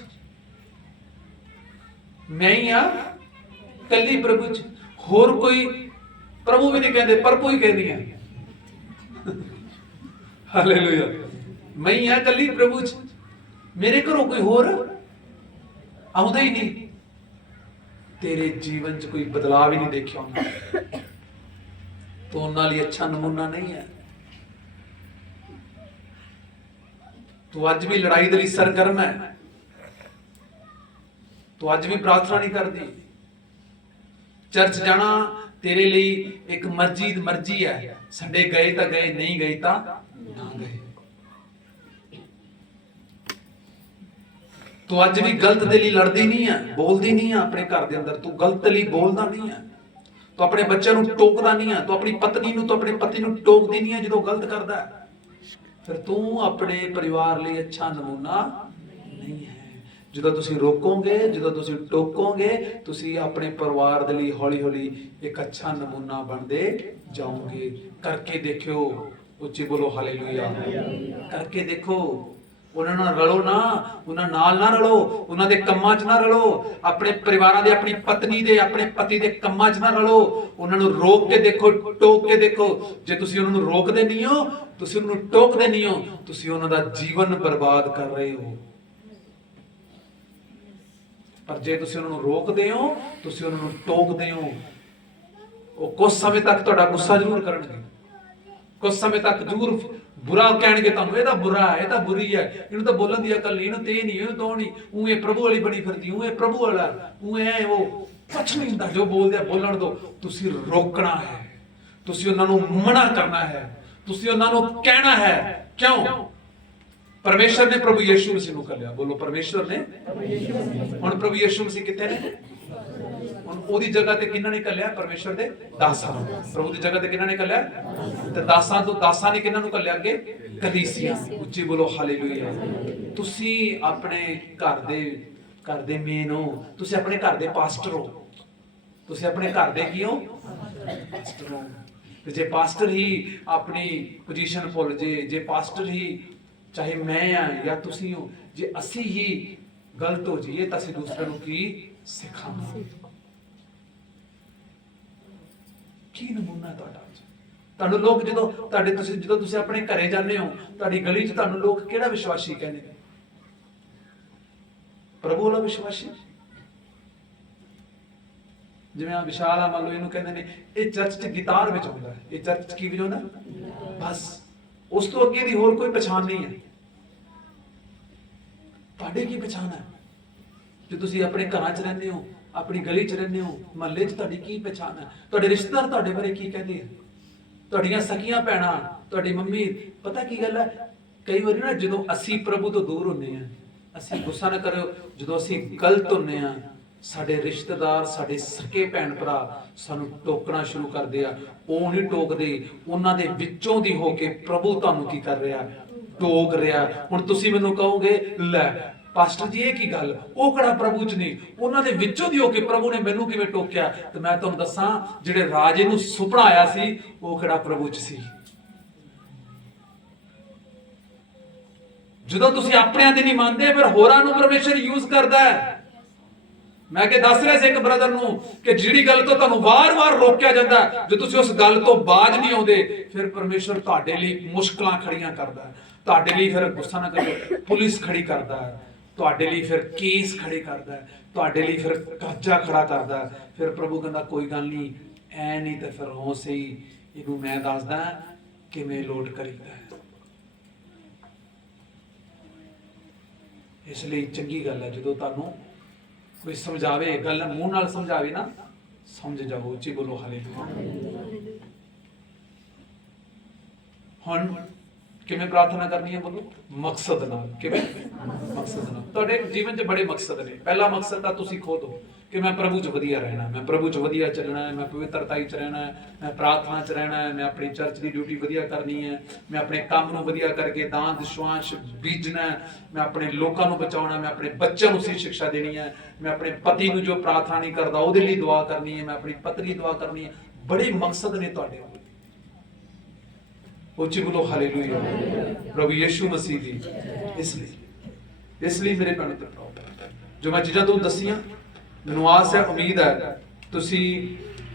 ਮੈਂ ਹੀ ਆ ਕੱਲੀ ਪ੍ਰਭੂ 'ਚ, ਹੋਰ ਕੋਈ ਪ੍ਰਭੂ ਵੀ ਨਹੀਂ ਕਹਿੰਦੇ, ਪ੍ਰਭੂ ਹੀ ਕਹਿੰਦੀਆਂ। ਹਾਲੇਲੂਇਆ। ਮੈਂ ਹੀ ਆ ਕੱਲੀ ਪ੍ਰਭੂ 'ਚ, ਮੇਰੇ ਘਰੋਂ ਕੋਈ ਹੋਰ ਆਉਂਦਾ ਹੀ ਨਹੀਂ। ਤੇਰੇ ਜੀਵਨ 'ਚ ਕੋਈ ਬਦਲਾਅ ਵੀ ਨਹੀਂ ਦੇਖਿਆ ਉਹਨਾਂ, ਤੂੰ ਉਹਨਾਂ ਲਈ ਅੱਛਾ ਨਮੂਨਾ ਨਹੀਂ ਹੈ। ਤੂੰ ਅੱਜ ਵੀ ਲੜਾਈ ਦੇ ਲਈ ਸਰਗਰਮ ਹੈ, ਤੂੰ ਅੱਜ ਵੀ ਪ੍ਰਾਰਥਨਾ ਨਹੀਂ ਕਰਦੀ। ਚਰਚ ਜਾਣਾ ਤੇਰੇ ਲਈ ਇੱਕ ਮਰਜ਼ੀ ਹੈ, ਸੰਡੇ ਗਏ ਤਾਂ ਗਏ, ਨਹੀਂ ਗਏ ਤਾਂ ਨਾ ਗਏ। ਤੂੰ ਅੱਜ ਵੀ ਗਲਤ ਦੇ ਲਈ ਲੜਦੀ ਨਹੀਂ ਹੈ, ਬੋਲਦੀ ਨਹੀਂ ਹੈ। ਆਪਣੇ ਘਰ ਦੇ ਅੰਦਰ ਤੂੰ ਗਲਤ ਲਈ ਬੋਲਦਾ ਨਹੀਂ ਹੈ, ਤੂੰ ਆਪਣੇ ਬੱਚਿਆਂ ਨੂੰ ਟੋਕਦਾ ਨਹੀਂ ਹੈ, ਤੂੰ ਆਪਣੀ ਪਤਨੀ ਨੂੰ, ਤੂੰ ਆਪਣੇ ਪਤੀ ਨੂੰ ਟੋਕਦੀ ਨਹੀਂ ਹੈ ਜਦੋਂ ਗਲਤ ਕਰਦਾ ਹੈ। ਫਿਰ ਤੂੰ ਆਪਣੇ ਪਰਿਵਾਰ ਲਈ ਅੱਛਾ ਨਮੂਨਾ ਨਹੀਂ ਹੈ। ਜਦੋਂ ਤੁਸੀਂ ਰੋਕੋਗੇ, ਜਦੋਂ ਤੁਸੀਂ ਟੋਕੋਗੇ, ਤੁਸੀਂ ਆਪਣੇ ਪਰਿਵਾਰ ਦੇ ਲਈ ਹੌਲੀ ਹੌਲੀ ਇੱਕ ਅੱਛਾ ਨਮੂਨਾ ਬਣਦੇ ਜਾਓਗੇ। ਕਰਕੇ ਦੇਖਿਓ, ਉੱਚੀ ਬੋਲੋ ਹਾਲੇਲੂਇਆ। ਕਰਕੇ ਦੇਖੋ। ਉਹਨਾਂ ਨਾਲ ਰਲੋ ਨਾ, ਉਹਨਾਂ ਨਾਲ ਨਾ ਰਲੋ, ਉਹਨਾਂ ਦੇ ਕੰਮਾਂ 'ਚ ਨਾ ਰਲੋ। ਆਪਣੇ ਪਰਿਵਾਰਾਂ ਦੇ, ਆਪਣੀ ਪਤਨੀ ਦੇ, ਆਪਣੇ ਪਤੀ ਦੇ ਕੰਮਾਂ 'ਚ ਨਾ ਰਲੋ। ਉਹਨਾਂ ਨੂੰ ਰੋਕ ਕੇ ਦੇਖੋ, ਟੋਕ ਕੇ ਦੇਖੋ। ਜੇ ਤੁਸੀਂ ਉਹਨਾਂ ਨੂੰ ਰੋਕਦੇ ਨਹੀਂ ਹੋ, ਤੁਸੀਂ ਉਹਨਾਂ ਨੂੰ ਟੋਕਦੇ ਨਹੀਂ ਹੋ, ਤੁਸੀਂ ਉਹਨਾਂ ਦਾ ਜੀਵਨ ਬਰਬਾਦ ਕਰ ਰਹੇ ਹੋ। ਪਰ ਜੇ ਤੁਸੀਂ ਉਹਨਾਂ ਨੂੰ ਰੋਕਦੇ ਹੋ, ਤੁਸੀਂ ਉਹਨਾਂ ਨੂੰ ਟੋਕਦੇ ਹੋ, ਉਹ ਕੁਝ ਸਮੇਂ ਤੱਕ ਤੁਹਾਡਾ ਗੁੱਸਾ ਜ਼ਰੂਰ ਕਰਨਗੇ, ਕੁਝ ਸਮੇਂ ਤੱਕ ਜ਼ਰੂਰ ਬੁਰਾ ਕਹਿਣਗੇ ਤੁਹਾਨੂੰ। ਇਹ ਤਾਂ ਬੁਰਾ ਹੈ, ਇਹ ਤਾਂ ਬੁਰੀ ਹੈ, ਇਹਨੂੰ ਤਾਂ ਬੋਲਣ ਦੀ ਅਕਲ ਨਹੀਂ, ਇਹਨੂੰ ਤੇ ਨਹੀਂ, ਇਹਨੂੰ ਤੋਂ ਨਹੀਂ, ਉਹ ਇਹ ਪ੍ਰਭੂ ਵਾਲੀ ਬਣੀ ਫਿਰਦੀ, ਉਹ ਇਹ ਪ੍ਰਭੂ ਵਾਲਾ, ਉਹ ਇਹ ਉਹ ਕੁਛ ਨਹੀਂ ਹੁੰਦਾ। ਜੋ ਬੋਲਦੇ ਆ ਬੋਲਣ ਦੋ। ਤੁਸੀਂ ਰੋਕਣਾ ਹੈ, ਤੁਸੀਂ ਉਹਨਾਂ ਨੂੰ ਮਨਾ ਕਰਨਾ ਹੈ, ਤੁਸੀਂ ਉਹਨਾਂ ਨੂੰ ਕਹਿਣਾ ਹੈ। ਕਿਉਂ? ਪਰਮੇਸ਼ਰ ਨੇ ਪ੍ਰਭੂ ਯਿਸੂ ਮਸੀਹ ਨੂੰ ਕੱਲਿਆ। ਬੋਲੋ ਪਰਮੇਸ਼ਰ ਨੇ। ਹੁਣ ਪ੍ਰਭੂ ਯਿਸੂ ਮਸੀਹ ਕਿੱਥੇ ਨੇ? ਹੁਣ ਉਹਦੀ ਜਗ੍ਹਾ ਤੇ ਕਿਹਨਾਂ ਨੇ ਕੱਲਿਆ? ਪਰਮੇਸ਼ਰ ਦੇ ਦਾਸਾਂ ਨੂੰ। ਪ੍ਰਭੂ ਦੀ ਜਗ੍ਹਾ ਤੇ ਕਿਹਨਾਂ ਨੇ ਕੱਲਿਆ? ਤੇ ਦਾਸਾਂ ਨੇ ਕਿਹਨਾਂ ਨੂੰ ਕੱਲਿਆ ਅੱਗੇ? ਕਲੀਸਿਆ। ਉੱਚੀ ਬੋਲੋ ਹਾਲੇਲੂਇਆ। ਤੁਸੀਂ ਆਪਣੇ ਘਰ ਦੇ ਮੇਨ ਹੋ, ਤੁਸੀਂ ਆਪਣੇ ਘਰ ਦੇ ਪਾਸਟਰ ਹੋ, ਤੁਸੀਂ ਆਪਣੇ ਘਰ ਦੇ ਕੀ ਹੋ? ਪਾਸਟਰ ਹੋ। ਤੇ ਜੇ ਪਾਸਟਰ ਹੀ ਆਪਣੀ ਪੋਜੀਸ਼ਨ ਭੁੱਲ ਜੇ, ਜੇ ਪਾਸਟਰ ਹੀ, ਚਾਹੇ ਮੈਂ ਆ ਜਾਂ ਤੁਸੀਂ ਹੋ, ਜੇ ਅਸੀਂ ਹੀ ਗਲਤ ਹੋ ਜਾਈਏ ਤਾਂ ਅਸੀਂ ਦੂਸਰਿਆਂ ਨੂੰ ਕੀ ਸਿਖਾਵਾਂਗੇ? ਕੀ ਨਮੂਨਾ ਤੁਹਾਡਾ? ਤੁਹਾਨੂੰ ਲੋਕ ਜਦੋਂ ਤੁਸੀਂ ਆਪਣੇ ਘਰੇ ਜਾਂਦੇ ਹੋ, ਤੁਹਾਡੀ ਗਲੀ 'ਚ ਤੁਹਾਨੂੰ ਲੋਕ ਕਿਹੜਾ ਵਿਸ਼ਵਾਸੀ ਕਹਿੰਦੇ ਨੇ? ਪ੍ਰਭੂ ਵਾਲਾ ਵਿਸ਼ਵਾਸੀ। ਜਿਵੇਂ ਆ ਵਿਸ਼ਾਲ ਆ, ਮੰਨ ਲਓ ਇਹਨੂੰ ਕਹਿੰਦੇ ਨੇ ਇਹ ਚਰਚ 'ਚ ਗਿਟਾਰ ਵਜਾਉਂਦਾ, ਇਹ ਚਰਚ 'ਚ ਕੀ ਵਜਾਉਂਦਾ? ਬਸ ਉਸ ਤੋਂ ਅੱਗੇ ਦੀ ਹੋਰ ਕੋਈ ਪਛਾਣ ਨਹੀਂ ਹੈ। ਤੁਹਾਡੀ ਕੀ ਪਛਾਣ ਹੈ? ਜੇ ਤੁਸੀਂ ਆਪਣੇ ਘਰਾਂ 'ਚ ਰਹਿੰਦੇ ਹੋ, ਆਪਣੀ ਗਲੀ 'ਚ ਰਹਿੰਦੇ ਹੋ, ਮਹੱਲੇ 'ਚ ਤੁਹਾਡੀ ਕੀ ਪਛਾਣ ਹੈ? ਤੁਹਾਡੇ ਰਿਸ਼ਤੇਦਾਰ ਤੁਹਾਡੇ ਬਾਰੇ ਕੀ ਕਹਿੰਦੇ ਆ? ਤੁਹਾਡੀਆਂ ਸਕੀਆਂ ਭੈਣਾਂ, ਤੁਹਾਡੀ ਮੰਮੀ। ਪਤਾ ਕੀ ਗੱਲ ਹੈ, ਕਈ ਵਾਰੀ ਨਾ ਜਦੋਂ ਅਸੀਂ ਪ੍ਰਭੂ ਤੋਂ ਦੂਰ ਹੁੰਦੇ ਆ, ਅਸੀਂ ਗੁੱਸਾ ਨਾ ਕਰਿਓ, ਜਦੋਂ ਅਸੀਂ ਗਲਤ ਹੁੰਦੇ ਆ, ਸਾਡੇ ਰਿਸ਼ਤੇਦਾਰ, ਸਾਡੇ ਸਕੇ ਭੈਣ ਭਰਾ ਸਾਨੂੰ ਟੋਕਣਾ ਸ਼ੁਰੂ ਕਰਦੇ ਆ। ਉਹ ਨਹੀਂ ਟੋਕਦੇ, ਉਹਨਾਂ ਦੇ ਵਿੱਚੋਂ ਦੀ ਹੋ ਕੇ ਪ੍ਰਭੂ ਤੁਹਾਨੂੰ ਕੀ ਕਰ ਰਿਹਾ? ਟੋਕ ਰਿਹਾ। ਹੁਣ ਤੁਸੀਂ ਮੈਨੂੰ ਕਹੋਗੇ ਲੈ ਪਾਸਟਰ ਜੀ ਇਹ ਕੀ ਗੱਲ, ਉਹ ਕਿਹੜਾ ਪ੍ਰਭੂ ਚ ਨਹੀਂ, ਉਹਨਾਂ ਦੇ ਵਿੱਚੋਂ ਦੀ ਹੋ ਕੇ ਪ੍ਰਭੂ ਨੇ ਮੈਨੂੰ ਕਿਵੇਂ ਟੋਕਿਆ? ਤੇ ਮੈਂ ਤੁਹਾਨੂੰ ਦੱਸਾਂ, ਜਿਹੜੇ ਰਾਜੇ ਨੂੰ ਸੁਪਨਾ ਆਇਆ ਸੀ ਉਹ ਕਿਹੜਾ ਪ੍ਰਭੂ ਚ ਸੀ। ਜਦੋਂ ਤੁਸੀਂ ਆਪਣਿਆਂ ਦੇ ਨਹੀਂ ਮੰਨਦੇ, ਫਿਰ ਹੋਰਾਂ ਨੂੰ ਪਰਮੇਸ਼ਰ ਯੂਜ਼ ਕਰਦਾ ਹੈ। ਮੈਂ ਕਿ ਦੱਸ ਰਿਹਾ ਸੀ ਇੱਕ ਬ੍ਰਦਰ ਨੂੰ ਕਿ ਜਿਹੜੀ ਗੱਲ ਤੋਂ ਤੁਹਾਨੂੰ ਵਾਰ-ਵਾਰ ਰੋਕਿਆ ਜਾਂਦਾ, ਜੇ ਤੁਸੀਂ ਉਸ ਗੱਲ ਤੋਂ ਬਾਜ ਨਹੀਂ ਆਉਂਦੇ, ਫਿਰ ਪਰਮੇਸ਼ਰ ਤੁਹਾਡੇ ਲਈ ਮੁਸ਼ਕਲਾਂ ਖੜੀਆਂ ਕਰਦਾ ਹੈ, ਤੁਹਾਡੇ ਲਈ ਫਿਰ ਗੁੱਸਾ ਨਾ ਕਰੋ ਪੁਲਿਸ ਖੜੀ ਕਰਦਾ ਹੈ, ਤੁਹਾਡੇ ਲਈ ਫਿਰ ਕੇਸ ਖੜੇ ਕਰਦਾ ਹੈ, ਤੁਹਾਡੇ ਲਈ ਫਿਰ ਕਰਜ਼ਾ ਖੜਾ ਕਰਦਾ ਹੈ। ਫਿਰ ਪ੍ਰਭੂ ਕਹਿੰਦਾ ਕੋਈ ਗੱਲ ਨਹੀਂ, ਐ ਨਹੀਂ ਤਾਂ ਫਿਰ ਹੋ ਸਹੀ, ਇਹਨੂੰ ਮੈਂ ਦੱਸਦਾ ਕਿਵੇਂ ਲੋਡ ਕਰੀਦਾ ਹੈ। ਇਸ ਲਈ ਚੰਗੀ ਗੱਲ ਹੈ ਜਦੋਂ ਤੁਹਾਨੂੰ ਕੋਈ ਸਮਝਾਵੇ, ਗੱਲ ਮੂੰਹ ਨਾਲ ਸਮਝਾਵੇ ਨਾ, ਸਮਝ ਜਾਓ। ਉੱਚੀ ਬੋਲੋ ਹਾਲੇਲੂਇਆ। ਹੁਣ ਕਿਵੇਂ ਪ੍ਰਾਰਥਨਾ ਕਰਨੀ ਹੈ ਬੋਲੋ? ਮਕਸਦ ਨਾਲ। ਕਿਵੇਂ? ਮਕਸਦ ਨਾਲ। ਤੁਹਾਡੇ ਜੀਵਨ 'ਚ ਬੜੇ ਮਕਸਦ ਨੇ। ਪਹਿਲਾ ਮਕਸਦ ਤਾਂ ਤੁਸੀਂ ਖੋ ਦਿਓ ਕਿ ਮੈਂ ਪ੍ਰਭੂ 'ਚ ਵਧੀਆ ਰਹਿਣਾ, ਮੈਂ ਪ੍ਰਭੂ 'ਚ ਵਧੀਆ ਚੱਲਣਾ ਹੈ, ਮੈਂ ਪਵਿੱਤਰਤਾ 'ਚ ਰਹਿਣਾ ਹੈ, ਮੈਂ ਪ੍ਰਾਰਥਨਾ 'ਚ ਰਹਿਣਾ ਹੈ, ਮੈਂ ਆਪਣੀ ਚਰਚ ਦੀ ਡਿਊਟੀ ਵਧੀਆ ਕਰਨੀ ਹੈ, ਮੈਂ ਆਪਣੇ ਕੰਮ ਨੂੰ ਵਧੀਆ ਕਰਕੇ ਦਾਨ ਵਿਸ਼ਵਾਸ ਬੀਜਣਾ ਹੈ, ਮੈਂ ਆਪਣੇ ਲੋਕਾਂ ਨੂੰ ਬਚਾਉਣਾ, ਮੈਂ ਆਪਣੇ ਬੱਚਿਆਂ ਨੂੰ ਸਹੀ ਸਿੱਖਿਆ ਦੇਣੀ ਹੈ, ਮੈਂ ਆਪਣੇ ਪਤੀ ਨੂੰ ਜੋ ਪ੍ਰਾਰਥਨਾ ਨਹੀਂ ਕਰਦਾ ਉਹਦੇ ਲਈ ਦੁਆ ਕਰਨੀ ਹੈ, ਮੈਂ ਆਪਣੀ ਪਤਨੀ ਦੁਆ ਕਰਨੀ ਹੈ। ਬੜੇ ਮਕਸਦ ਨੇ ਤੁਹਾਡੇ। ਉੱਚੀ ਬੋਲੋ ਹਾਲੇਲੂਇਆ। ਪ੍ਰਭੂ ਯਿਸੂ ਮਸੀਹ ਦੀ। ਇਸ ਲਈ ਮੇਰੇ ਭੈਣੋ ਤੇ ਭਰਾਓ, ਜੋ ਮੈਂ ਚੀਜ਼ਾਂ ਤੁਹਾਨੂੰ ਦੱਸੀਆਂ, ਮੈਨੂੰ ਆਸ ਹੈ, ਉਮੀਦ ਹੈ ਤੁਸੀਂ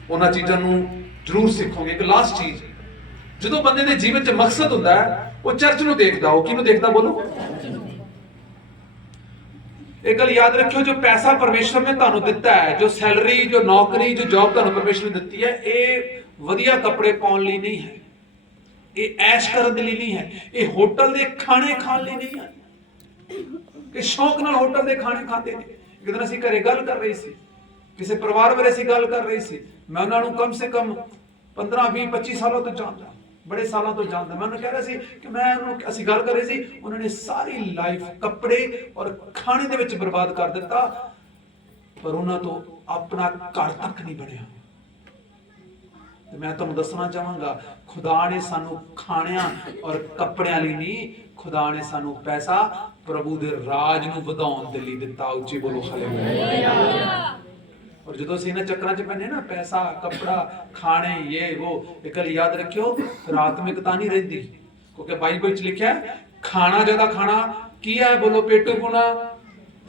ਉਹਨਾਂ ਚੀਜ਼ਾਂ ਨੂੰ ਜ਼ਰੂਰ ਸਿੱਖੋਗੇ। ਇੱਕ ਲਾਸਟ ਚੀਜ਼, ਜਦੋਂ ਬੰਦੇ ਦੇ ਜੀਵਨ 'ਚ ਮਕਸਦ ਹੁੰਦਾ ਹੈ, ਉਹ ਚਰਚ ਨੂੰ ਦੇਖਦਾ। ਉਹ ਕਿਹਨੂੰ ਦੇਖਦਾ ਬੋਲੋ? ਇਹ ਗੱਲ ਯਾਦ ਰੱਖਿਓ, ਜੋ ਪੈਸਾ ਪਰਮੇਸ਼ਰ ਨੇ ਤੁਹਾਨੂੰ ਦਿੱਤਾ ਹੈ, ਜੋ ਸੈਲਰੀ, ਜੋ ਨੌਕਰੀ, ਜੋ ਜੌਬ ਤੁਹਾਨੂੰ ਪਰਮੇਸ਼ਰ ਨੇ ਦਿੱਤੀ ਹੈ, ਇਹ ਵਧੀਆ ਕੱਪੜੇ ਪਾਉਣ ਲਈ ਨਹੀਂ ਹੈ, ਇਹ ਐਸ਼ ਕਰਨ ਦੇ ਲਈ ਨਹੀਂ ਹੈ, ਇਹ ਹੋਟਲ ਦੇ ਖਾਣੇ ਖਾਣ ਲਈ ਨਹੀਂ ਹੈ ਕਿ ਸ਼ੌਕ ਨਾਲ ਹੋਟਲ ਦੇ ਖਾਣੇ ਖਾਂਦੇ ਨੇ। ਇੱਕ ਦਿਨ ਅਸੀਂ ਘਰੇ ਗੱਲ ਕਰ ਰਹੇ ਸੀ, ਕਿਸੇ ਪਰਿਵਾਰ ਬਾਰੇ ਅਸੀਂ ਗੱਲ ਕਰ ਰਹੇ ਸੀ। ਮੈਂ ਉਹਨਾਂ ਨੂੰ ਕਮ ਸੇ ਕਮ 15, 20, 25 ਸਾਲਾਂ ਤੋਂ ਜਾਣਦਾ, ਬੜੇ ਸਾਲਾਂ ਤੋਂ ਜਾਣਦਾ। ਮੈਂ ਉਹਨੂੰ ਕਹਿ ਰਿਹਾ ਸੀ ਕਿ ਮੈਂ ਉਹਨੂੰ, ਅਸੀਂ ਗੱਲ ਕਰ ਰਹੇ ਸੀ, ਉਹਨਾਂ ਨੇ ਸਾਰੀ ਲਾਈਫ ਕੱਪੜੇ ਔਰ ਖਾਣੇ ਦੇ ਵਿੱਚ ਬਰਬਾਦ ਕਰ ਦਿੱਤਾ, ਪਰ ਉਹਨਾਂ ਤੋਂ ਆਪਣਾ ਘਰ ਤੱਕ ਨਹੀਂ ਬਣਿਆ। ਤੇ ਮੈਂ ਤੁਹਾਨੂੰ ਦੱਸਣਾ ਚਾਹਾਂਗਾ, ਖੁਦਾ ਨੇ ਸਾਨੂੰ ਖਾਣਿਆਂ ਔਰ ਕੱਪੜਿਆਂ ਲਈ ਨਹੀਂ, ਖੁਦਾ ਨੇ ਸਾਨੂੰ ਪੈਸਾ ਪ੍ਰਭੂ ਦੇ ਰਾਜ ਨੂੰ ਵਧਾਉਣ ਦੇ ਲਈ ਦਿੱਤਾ। ਉੱਚੀ ਬੋਲੋ ਹਾਲੇਲੂਇਆ। ਔਰ ਜਦੋਂ ਅਸੀਂ ਇਹਨਾਂ ਚੱਕਰਾਂ 'ਚ ਪੈਂਦੇ ਨਾ, ਪੈਸਾ, ਕੱਪੜਾ, ਖਾਣੇ, ਇਹ ਉਹ, ਇੱਕ ਗੱਲ ਯਾਦ ਰੱਖਿਓ, ਫਿਰ ਆਤਮਿਕਤਾ ਨਹੀਂ ਰਹਿੰਦੀ। ਕਿਉਂਕਿ ਬਾਈਬਲ 'ਚ ਲਿਖਿਆ ਖਾਣਾ, ਜਿਆਦਾ ਖਾਣਾ ਕੀ ਹੈ ਬੋਲੋ? ਪੇਟੂ ਪੁਣਾ।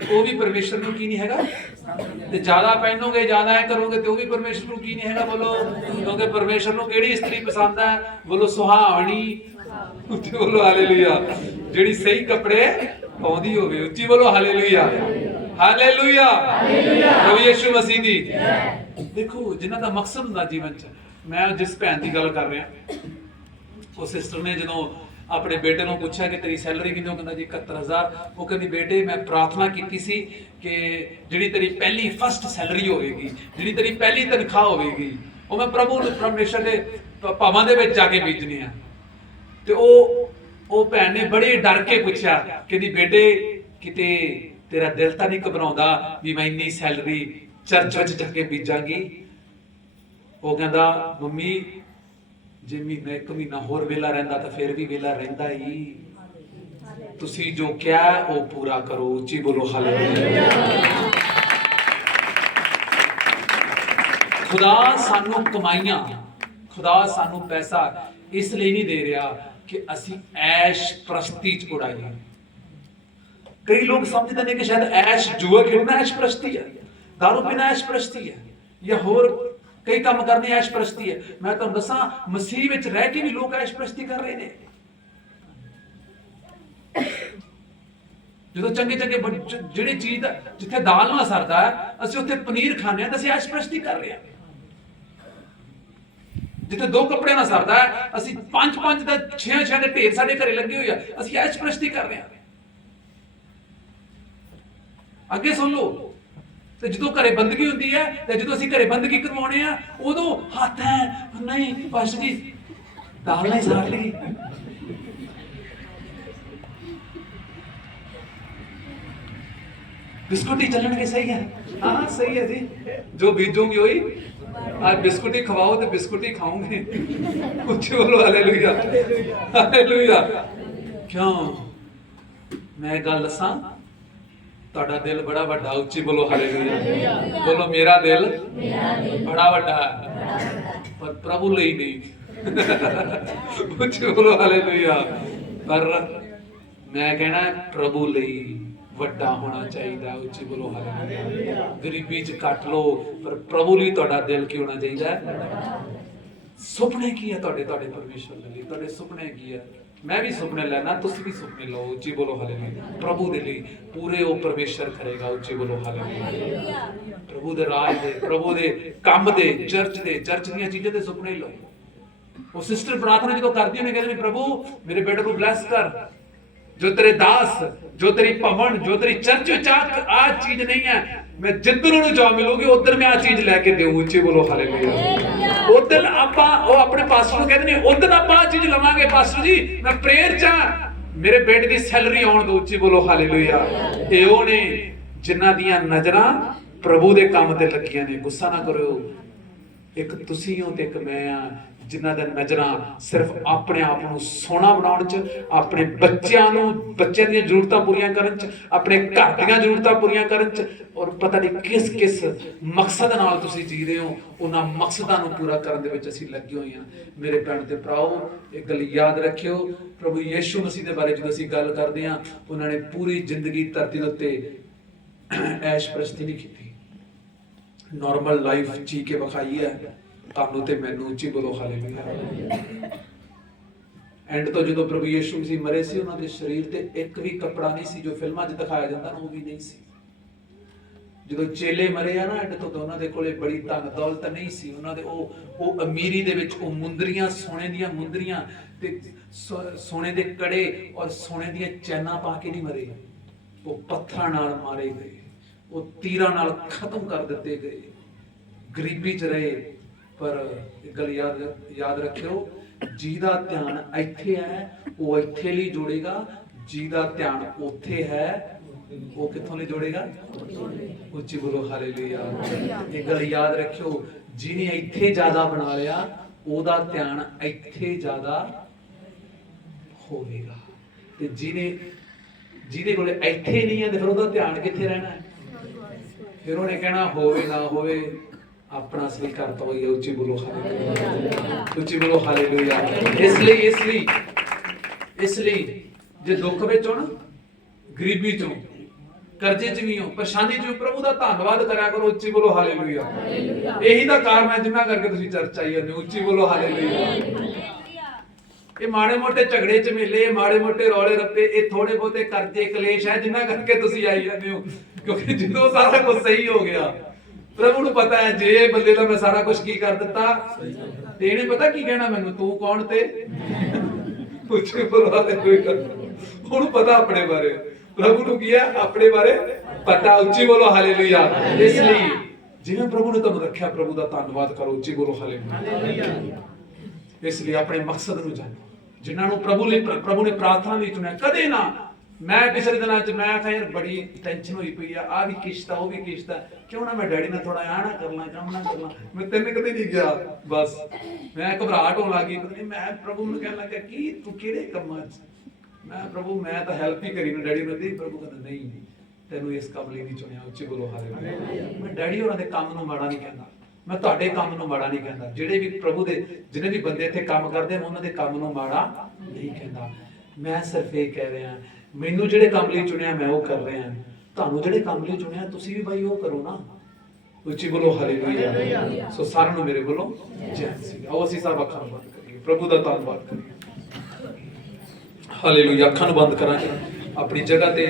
ਉਹ ਵੀ ਪਰਮੇਸ਼ਰ ਨੂੰ ਕੀ ਨਹੀਂ ਹੈਗਾ। ਤੇ ਜ਼ਿਆਦਾ ਪਹਿਨੋਗੇ, ਜ਼ਿਆਦਾ ਐ ਕਰੋਗੇ ਤੇ ਉਹ ਵੀ ਪਰਮੇਸ਼ਰ ਨੂੰ ਕੀ ਨਹੀਂ ਹੈਗਾ ਬੋਲੋ? ਕਿਉਂਕਿ ਪਰਮੇਸ਼ਰ ਨੂੰ ਕਿਹੜੀ ਇਸਤਰੀ ਪਸੰਦ ਹੈ ਬੋਲੋ? ਸੁਹਾਵਣੀ। ਉੱਚੀ ਬੋਲੋ ਹਾਲੇਲੂਇਆ। ਜਿਹੜੀ ਸਹੀ ਕੱਪੜੇ ਪਾਉਂਦੀ ਹੋਵੇ। ਉੱਚੀ ਬੋਲੋ ਹਾਲੇਲੂਇਆ। ਹਾਲੇਲੂਇਆ। ਪ੍ਰਭੂ ਯਿਸੂ ਮਸੀਹ ਦੀ। ਦੇਖੋ, ਜਿਨ੍ਹਾਂ ਦਾ ਮਕਸਦ ਹੁੰਦਾ ਜੀਵਨ 'ਚ, ਮੈਂ ਜਿਸ ਭੈਣ ਦੀ ਗੱਲ ਕਰ ਰਿਹਾ, ਉਹ ਸਿਸਟਰ ਨੇ ਜਦੋਂ ਆਪਣੇ ਬੇਟੇ ਨੂੰ ਪੁੱਛਿਆ ਕਿ ਤੇਰੀ ਸੈਲਰੀ ਕਿੰਨੀ, ਉਹ ਕਹਿੰਦਾ ਜੀ 71,000। ਉਹ ਕਹਿੰਦੀ ਬੇਟੇ, ਮੈਂ ਪ੍ਰਾਰਥਨਾ ਕੀਤੀ ਸੀ ਕਿ ਜਿਹੜੀ ਤੇਰੀ ਪਹਿਲੀ ਫਸਟ ਸੈਲਰੀ ਹੋਵੇਗੀ, ਜਿਹੜੀ ਤੇਰੀ ਪਹਿਲੀ ਤਨਖਾਹ ਹੋਵੇਗੀ, ਉਹ ਮੈਂ ਪ੍ਰਭੂ ਨੂੰ, ਪਰਮੇਸ਼ਰ ਦੇ ਭਾਵਾਂ ਦੇ ਵਿੱਚ ਜਾ ਕੇ ਬੀਜਣੀ ਆ। ਤੇ ਉਹ ਭੈਣ ਨੇ ਬੜੇ ਡਰ ਕੇ ਪੁੱਛਿਆ, ਕਹਿੰਦੀ ਬੇਟੇ ਕਿਤੇ ਤੇਰਾ ਦਿਲ ਤਾਂ ਨਹੀਂ ਘਬਰਾਉਂਦਾ ਵੀ ਮੈਂ ਇੰਨੀ ਸੈਲਰੀ ਚਰਚ ਵਿੱਚ ਜਾ ਕੇ ਬੀਜਾਂਗੀ? ਉਹ ਕਹਿੰਦਾ ਮੰਮੀ, ਜੇ ਮਹੀਨਾ, 1 ਮਹੀਨਾ ਹੋਰ ਵੇਲਾ ਰਹਿੰਦਾ ਤਾਂ ਫਿਰ ਵੀ ਵੇਲਾ ਰਹਿੰਦਾ ਹੀ। ਤੁਸੀਂ ਜੋ ਕਿਹਾ ਉਹ ਪੂਰਾ ਕਰੋ। ਉੱਚੀ ਬੋਲੋ ਹਾਲੇਲੂਇਆ। ਖੁਦਾ ਸਾਨੂੰ ਕਮਾਈਆਂ, ਖੁਦਾ ਸਾਨੂੰ ਪੈਸਾ ਇਸ ਲਈ ਨਹੀਂ ਦੇ ਰਿਹਾ ਕਿ ਅਸੀਂ ਐਸ਼ ਪ੍ਰਸਤੀ 'ਚ ਉਡਾਈਏ। ਕਈ ਲੋਕ ਸਮਝਦੇ ਨੇ ਕਿ ਸ਼ਾਇਦ ਐਸ਼ ਜੂਆ ਖੇਡਣਾ ਐਸ਼ ਪ੍ਰਸਤੀ ਹੈ, ਦਾਰੂ ਪੀਣਾ ਐਸ਼ ਪ੍ਰਸਤੀ ਹੈ, ਜਾਂ ਹੋਰ ਕਈ ਕੰਮ ਕਰਨੇ ਐਸ਼ ਪ੍ਰਸਤੀ ਹੈ। ਮੈਂ ਤੁਹਾਨੂੰ ਦੱਸਾਂ, ਮਸੀਹ ਵਿੱਚ ਰਹਿ ਕੇ ਵੀ ਲੋਕ ਐਸ਼ ਪ੍ਰਸਤੀ ਕਰ ਰਹੇ ਨੇ। ਜਦੋਂ ਚੰਗੇ ਜਿਹੜੀ ਚੀਜ਼ ਦਾ, ਜਿੱਥੇ ਦਾਲ ਨਾਲ ਸਰਦਾ ਹੈ, ਅਸੀਂ ਉੱਥੇ ਪਨੀਰ ਖਾਂਦੇ ਹਾਂ ਤਾਂ ਅਸੀਂ ਐਸ਼ ਪ੍ਰਸਤੀ ਕਰ ਰਹੇ ਹਾਂ। ਜਿੱਥੇ 2 ਕੱਪੜੇ ਨਾਲ ਸਰਦਾ ਹੈ, ਅਸੀਂ 5 ਦਾ 6 ਦੇ ਢੇਰ ਸਾਡੇ ਘਰੇ ਲੱਗੇ ਹੋਏ ਆ, ਅਸੀਂ ਐਸ਼ ਪ੍ਰਸਤੀ ਕਰ ਰਹੇ ਹਾਂ। ਅੱਗੇ ਸੁਣ ਲਓ। ਤੇ ਜਦੋਂ ਘਰੇ ਬੰਦਗੀ ਹੁੰਦੀ ਹੈ, ਤੇ ਜਦੋਂ ਅਸੀਂ ਘਰੇ ਬੰਦਗੀ ਕਰਵਾਉਣੇ ਆ, ਉਦੋਂ ਹੱਥ ਹੈ ਨਹੀਂ ਪਾਸ਼ਾ ਜੀ ਦਾਲ ਨਹੀਂ ਸਾਰ ਲਈ। ਬਿਸਕੁਟ ਹੀ ਚੱਲਣਗੇ। ਸਹੀ ਹੈ, ਹਾਂ ਸਹੀ ਹੈ ਜੀ। ਜੋ ਬੀਜੋਗੇ ਉਹੀ आज बिस्कुट ही खवाओ तो बिस्कुट ही खाओगे। कुछ बोलो हालेलुया। हालेलुया। क्यों मैं गल दसां, ਤੁਹਾਡਾ ਦਿਲ ਬੜਾ ਵੱਡਾ, ਉੱਚੀ ਬੋਲੋ ਹਾਲੇਲੂਇਆ। ਬੋਲੋ ਮੇਰਾ ਦਿਲ ਬੜਾ ਵੱਡਾ ਹੈ, ਪਰ ਪ੍ਰਭੂ ਲਈ ਨਹੀਂ। ਉੱਚੀ ਬੋਲੋ ਹਾਲੇਲੂਇਆ। ਪਰ ਮੈਂ ਕਹਿਣਾ ਪ੍ਰਭੂ ਲਈ ਵੱਡਾ ਹੋਣਾ ਚਾਹੀਦਾ। ਉੱਚੀ ਬੋਲੋ ਹਾਲੇਲੂਇਆ। ਗਰੀਬੀ ਚ ਕੱਟ ਲੋ, ਪਰ ਪ੍ਰਭੂ ਲਈ ਤੁਹਾਡਾ ਦਿਲ ਕੀ ਹੋਣਾ ਚਾਹੀਦਾ? ਸੁਪਨੇ ਕੀ ਹੈ ਤੁਹਾਡੇ ਪਰਮੇਸ਼ਵਰ ਦੇ ਲਈ? ਤੁਹਾਡੇ ਸੁਪਨੇ ਕੀ ਹੈ? ਮੈਂ ਵੀ ਸੁਪਨੇ ਲੈਣਾ, ਤੁਸੀਂ ਵੀ ਸੁਪਨੇ ਲਓ। ਉੱਚੀ ਬੋਲੋ ਹਾਲੇਲੂਇਆ। ਪ੍ਰਭੂ ਦੇ ਲਈ ਪੂਰੇ ਉਹ ਪਰਮੇਸ਼ਰ ਕਰੇਗਾ। ਉੱਚੀ ਬੋਲੋ ਹਾਲੇਲੂਇਆ। ਪ੍ਰਭੂ ਦੇ ਰਾਜ ਦੇ, ਪ੍ਰਭੂ ਦੇ ਕੰਮ ਦੇ, ਚਰਚ ਦੀਆਂ ਚੀਜ਼ਾਂ ਦੇ ਸੁਪਨੇ ਲਓ। ਉਹ ਸਿਸਟਰ ਪ੍ਰਾਰਥਨਾ ਜਦੋਂ ਕਰਦੀ ਉਹਨੇ ਕਹਿੰਦੀ ਪ੍ਰਭੂ ਮੇਰੇ ਬੇਟੇ ਨੂੰ ਬਲੈਸ ਕਰ, ਜੋ ਤੇਰੇ ਦਾਸ, ਜੋ ਤੇਰੀ ਭਵਨ, ਜੋ ਤੇਰੀ ਚਰਚ ਵਿੱਚ ਆ ਚੀਜ਼ ਨਹੀਂ ਹੈ, ਮੈਂ ਜਿੱਧਰ ਉਹਨੂੰ ਜਾ ਮਿਲੂਗੀ ਉਧਰ ਮੈਂ ਆ ਚੀਜ਼ ਲੈ ਕੇ ਦੇਉ। ਉੱਚੀ ਬੋਲੋ ਹਾਲੇਲੂਇਆ। ਉਧਰ ਆਪਾਂ ਉਹ ਆਪਣੇ ਪਾਸਟਰ ਨੂੰ ਕਹਿੰਦੇ ਨੇ ਉਧਰ ਆਪਾਂ ਆ ਚੀਜ਼ ਲਵਾਂਗੇ ਪਾਸਟਰ ਜੀ, ਮੈਂ ਪ੍ਰੇਅਰ ਚ ਮੇਰੇ ਬੇਟੇ ਦੀ ਸੈਲਰੀ ਆਉਣ ਦੋ। ਉੱਚੀ ਬੋਲੋ ਹਾਲੇਲੂਇਆ। ਇਹ ਉਹ ਨੇ ਜਿਨ੍ਹਾਂ ਦੀਆਂ ਨਜ਼ਰਾਂ ਪ੍ਰਭੂ ਦੇ ਕੰਮ ਤੇ ਲੱਗੀਆਂ ਨੇ। ਗੁੱਸਾ ਨਾ ਕਰੋ, ਇੱਕ ਤੁਸੀਂ ਹੋ ਤੇ ਇੱਕ ਮੈਂ ਆ, ਜਿਨ੍ਹਾਂ ਦੀਆਂ ਨਜ਼ਰਾਂ ਸਿਰਫ ਆਪਣੇ ਆਪ ਨੂੰ ਸੋਹਣਾ ਬਣਾਉਣ ਚ, ਆਪਣੇ ਬੱਚਿਆਂ ਦੀਆਂ ਜ਼ਰੂਰਤਾਂ ਪੂਰੀਆਂ ਕਰਨ ਚ, ਆਪਣੇ ਘਰ ਦੀਆਂ ਜ਼ਰੂਰਤਾਂ ਪੂਰੀਆਂ ਕਰਨ ਚ, ਔਰ ਪਤਾ ਨਹੀਂ ਕਿਸ ਮਕਸਦ ਨਾਲ ਤੁਸੀਂ ਜੀ ਰਹੇ ਹੋ, ਉਹਨਾਂ ਮਕਸਦਾਂ ਨੂੰ ਪੂਰਾ ਕਰਨ ਦੇ ਵਿੱਚ ਅਸੀਂ ਲੱਗੇ ਹੋਏ ਹਾਂ। ਮੇਰੇ ਭੈਣ ਤੇ ਭਰਾਓ, ਇਹ ਗੱਲ ਯਾਦ ਰੱਖਿਓ, ਪ੍ਰਭੂ ਯੀਸ਼ੂ ਮਸੀਹ ਦੇ ਬਾਰੇ ਜਦੋਂ ਅਸੀਂ ਗੱਲ ਕਰਦੇ ਹਾਂ, ਉਹਨਾਂ ਨੇ ਪੂਰੀ ਜ਼ਿੰਦਗੀ ਧਰਤੀ ਦੇ ਉੱਤੇ ਐਸ਼ ਪ੍ਰਸਤੀ ਨਹੀਂ ਕੀਤੀ, ਨਾਰਮਲ ਲਾਈਫ ਜੀ ਕੇ ਵਿਖਾਈ ਹੈ ਤੁਹਾਨੂੰ ਤੇ ਮੈਨੂੰ। ਉੱਚੀ ਬੋਲੋ ਹਾਲੇਲੂਇਆ। ਐਂਡ ਤੋਂ ਜਦੋਂ ਪ੍ਰਭੂ ਯੀਸ਼ੂ ਮਸੀਹ ਮਰੇ ਸੀ, ਉਹਨਾਂ ਦੇ ਸਰੀਰ ਤੇ ਇੱਕ ਵੀ ਕੱਪੜਾ ਨਹੀਂ ਸੀ ਜੋ ਫਿਲਮਾਂ 'ਚ ਦਿਖਾਇਆ ਜਾਂਦਾ ਨਾ, ਉਹ ਵੀ ਨਹੀਂ ਸੀ। ਜਦੋਂ ਚੇਲੇ ਮਰੇ ਆ ਨਾ ਐਂਡ ਤੋਂ, ਉਹਨਾਂ ਦੇ ਕੋਲੇ ਬੜੀ ਧਨ ਦੌਲਤ ਨਹੀਂ ਸੀ। ਉਹਨਾਂ ਦੇ ਉਹ ਅਮੀਰੀ ਦੇ ਵਿੱਚ ਉਹ ਮੁੰਦਰੀਆਂ, ਸੋਨੇ ਦੀਆਂ ਮੁੰਦਰੀਆਂ ਤੇ ਸੋਨੇ ਦੇ ਕੜੇ ਔਰ ਸੋਨੇ ਦੀਆਂ ਚੈਨਾਂ ਪਾ ਕੇ ਨਹੀਂ ਮਰੇ। ਉਹ ਪੱਥਰਾਂ ਨਾਲ ਮਾਰੇ ਗਏ, ਉਹ ਤੀਰਾਂ ਨਾਲ ਖਤਮ ਕਰ ਦਿੱਤੇ ਗਏ, ਗਰੀਬੀ 'ਚ ਰਹੇ। ਪਰ ਇੱਕ ਗੱਲ ਯਾਦ ਰੱਖਿਓ, ਜਿਹਦਾ ਧਿਆਨ ਇੱਥੇ ਹੈ ਉਹ ਇੱਥੇ ਲਈ ਜੋੜੇਗਾ, ਜਿਹਦਾ ਧਿਆਨ ਉੱਥੇ ਹੈ ਉਹ ਕਿੱਥੋਂ ਲਈ ਜੋੜੇਗਾ? ਉੱਚੀ ਬੋਲੋ ਹਾਲੇਲੂਇਆ। ਇਹ ਗੱਲ ਯਾਦ ਰੱਖਿਓ, ਜਿਹਨੇ ਇੱਥੇ ਜ਼ਿਆਦਾ ਬਣਾ ਲਿਆ ਉਹਦਾ ਧਿਆਨ ਇੱਥੇ ਜ਼ਿਆਦਾ ਹੋਵੇਗਾ, ਤੇ ਜਿਹਦੇ ਕੋਲੇ ਇੱਥੇ ਨਹੀਂ ਹੈ ਤੇ ਫਿਰ ਉਹਦਾ ਧਿਆਨ ਕਿੱਥੇ ਰਹਿਣਾ ਹੈ? ਫਿਰ ਉਹਨੇ ਕਹਿਣਾ ਹੋਵੇ ਨਾ ਹੋਵੇ ਆਪਣਾ ਅਸਲੀ ਘਰ ਤਾਂ ਹੋਈ ਹੈ। ਉੱਚੀ ਬੋਲੋ ਹਾਲੇਲੂਇਆ। ਉੱਚੀ ਬੋਲੋ ਹਾਲੇਲੂਇਆ। ਇਸ ਲਈ ਜੇ ਦੁੱਖ ਵਿੱਚ ਹੋ ਨਾ, ਗਰੀਬੀ ਚੋਂ, ਕਰਜ਼ੇ ਚ ਵੀ ਹੋ, ਪਰੇਸ਼ਾਨੀ ਚ, ਪ੍ਰਭੂ ਦਾ ਧੰਨਵਾਦ ਕਰਿਆ ਕਰੋ। ਉੱਚੀ ਬੋਲੋ ਹਾਲੇਲੂਇਆ। ਇਹੀ ਤਾਂ ਕਾਰਨ ਹੈ ਜਿੰਨਾ ਕਰਕੇ ਤੁਸੀਂ ਚਰਚ ਆਈ ਜਾਂਦੇ ਹੋ। ਉੱਚੀ ਬੋਲੋ ਹਾਲੇਲੂਇਆ। ਇਹ ਮਾੜੇ ਮੋਟੇ ਝਗੜੇ ਝਮੇਲੇ, ਮਾੜੇ ਮੋਟੇ ਰੌਲੇ ਰੱਪੇ, ਇਹ ਥੋੜੇ ਬਹੁਤੇ ਕਰਜ਼ੇ ਕਲੇਸ਼ ਹੈ ਜਿੰਨਾ ਕਰਕੇ ਤੁਸੀਂ ਆਈ ਜਾਂਦੇ ਹੋ। ਕਿਉਂਕਿ ਜਦੋਂ ਸਾਰਾ ਕੁਝ ਸਹੀ ਹੋ ਗਿਆ, ਪ੍ਰਭੂ ਨੂੰ ਪਤਾ ਹੈ ਜੇ ਇਹ ਬੰਦੇ ਦਾ ਮੈਂ ਸਾਰਾ ਕੁਝ ਕੀ ਕਰ ਦਿੱਤਾ, ਤੇ ਇਹਨੇ ਪਤਾ ਕੀ ਕਹਿਣਾ ਮੈਨੂੰ, ਤੂੰ ਕੌਣ ਤੇ ਪੁੱਛੇ ਬੁਲਾ ਤੇ ਕੋਈ ਕਰ। ਉਹਨੂੰ ਪਤਾ ਆਪਣੇ ਬਾਰੇ, ਪ੍ਰਭੂ ਨੂੰ ਕੀ ਹੈ ਆਪਣੇ ਬਾਰੇ ਪਤਾ। ਉੱਚੀ ਬੋਲੋ ਹਾਲੇਲੂਇਆ। ਇਸ ਲਈ ਜਿਵੇਂ ਪ੍ਰਭੂ ਨੇ ਤੁਹਾਨੂੰ ਰੱਖਿਆ, ਪ੍ਰਭੂ ਦਾ ਧੰਨਵਾਦ ਕਰੋ। ਉੱਚੀ ਬੋਲੋ ਹਾਲੇਲੂਇਆ। ਇਸ ਲਈ ਆਪਣੇ ਮਕਸਦ ਨੂੰ ਜਾਣੋ, ਜਿਨ੍ਹਾਂ ਨੂੰ ਪ੍ਰਭੂ ਨੇ ਪ੍ਰਾਰਥਨਾ ਲਈ ਚੁਣਿਆ। ਕਦੇ ਨਾ, ਮੈਂ ਪਿਛਲੇ ਦਿਨਾਂ ਚ ਮੈਂ ਕਿਹਾ ਯਾਰ ਬੜੀ ਟੈਨਸ਼ਨ ਹੋਈ ਪਈ ਆ ਵੀ ਕਿਸ਼ਤਾ, ਉਹ ਵੀ ਕਿਸ਼ਤਾ, ਕਿਉਂ ਨਾ ਮੈਂ ਡੈਡੀ ਨਾਲ ਥੋੜਾ ਆ ਨਾ ਕਰਨਾ, ਕੰਮ ਨਾ ਕਰਨਾ। ਮੈਂ ਤੈਨੂੰ ਕਦੇ ਨਹੀਂ ਗਿਆ, ਬਸ ਮੈਂ ਘਬਰਾਹਟ ਹੋਣ ਲੱਗੀ। ਪਤਾ ਨਹੀਂ ਮੈਂ ਪ੍ਰਭੂ ਨੂੰ ਕਹਿਣ ਲੱਗਾ ਕੀ ਤੂੰ ਕਿਹੜੇ ਕੰਮਾਂ ਚ? ਮੈਂ ਪ੍ਰਭੂ ਮੈਂ ਤਾਂ ਹੈਲਪ ਹੀ ਕਰੀ ਨਾ ਡੈਡੀ ਨੂੰ ਦੀ। ਪ੍ਰਭੂ ਕਹਿੰਦਾ ਨਹੀਂ, ਤੈਨੂੰ ਇਸ ਕੰਮ ਲਈ ਨਹੀਂ ਚੁਣਿਆ। ਉੱਚੀ ਬੋਲੋ ਹਾਲੇਲੂਇਆ। ਮੈਂ ਡੈਡੀ ਹੋਰਾਂ ਦੇ ਕੰਮ ਨੂੰ ਮਾੜਾ ਨਹੀਂ ਕਹਿੰਦਾ, ਮੈਂ ਤੁਹਾਡੇ ਕੰਮ ਨੂੰ ਮਾੜਾ ਨਹੀਂ ਕਹਿੰਦਾ। ਜਿਹੜੇ ਵੀ ਪ੍ਰਭੂ ਦੇ ਜਿਹਨੇ ਵੀ ਬੰਦੇ ਇੱਥੇ ਕੰਮ ਕਰਦੇ ਨੇ ਉਹਨਾਂ ਦੇ ਕੰਮ ਨੂੰ ਮਾੜਾ ਨਹੀਂ ਕਹਿੰਦਾ। ਮੈਂ ਸਿਰਫ ਇਹ ਕਹਿ ਰਿਹਾ, ਮੈਨੂੰ ਜਿਹੜੇ ਕੰਮ ਲਈ ਚੁਣਿਆ ਮੈਂ ਉਹ ਕਰ ਰਿਹਾ, ਤੁਹਾਨੂੰ ਜਿਹੜੇ ਕੰਮ ਲਈ ਚੁਣਿਆ ਤੁਸੀਂ ਵੀ ਬਾਈ ਉਹ ਕਰੋ ਨਾ। ਉੱਚੀ ਬੋਲੋ ਹਾਲੇਲੂਇਆ। ਸੋ ਸਾਰਿਆਂ ਨੂੰ ਮੇਰੇ ਵੱਲੋਂ ਜੈ ਮਸੀਹ। ਆਓ ਅਸੀਂ ਸਭ ਅੱਖਾਂ ਨੂੰ ਬੰਦ ਕਰੀਏ, ਪ੍ਰਭੂ ਦਾ ਧੰਨਵਾਦ ਕਰੀਏ। ਹਾਲੇਲੂਇਆ। ਅੱਖਾਂ ਨੂੰ ਬੰਦ ਕਰਾਂਗੇ ਆਪਣੀ ਜਗ੍ਹਾ ਤੇ।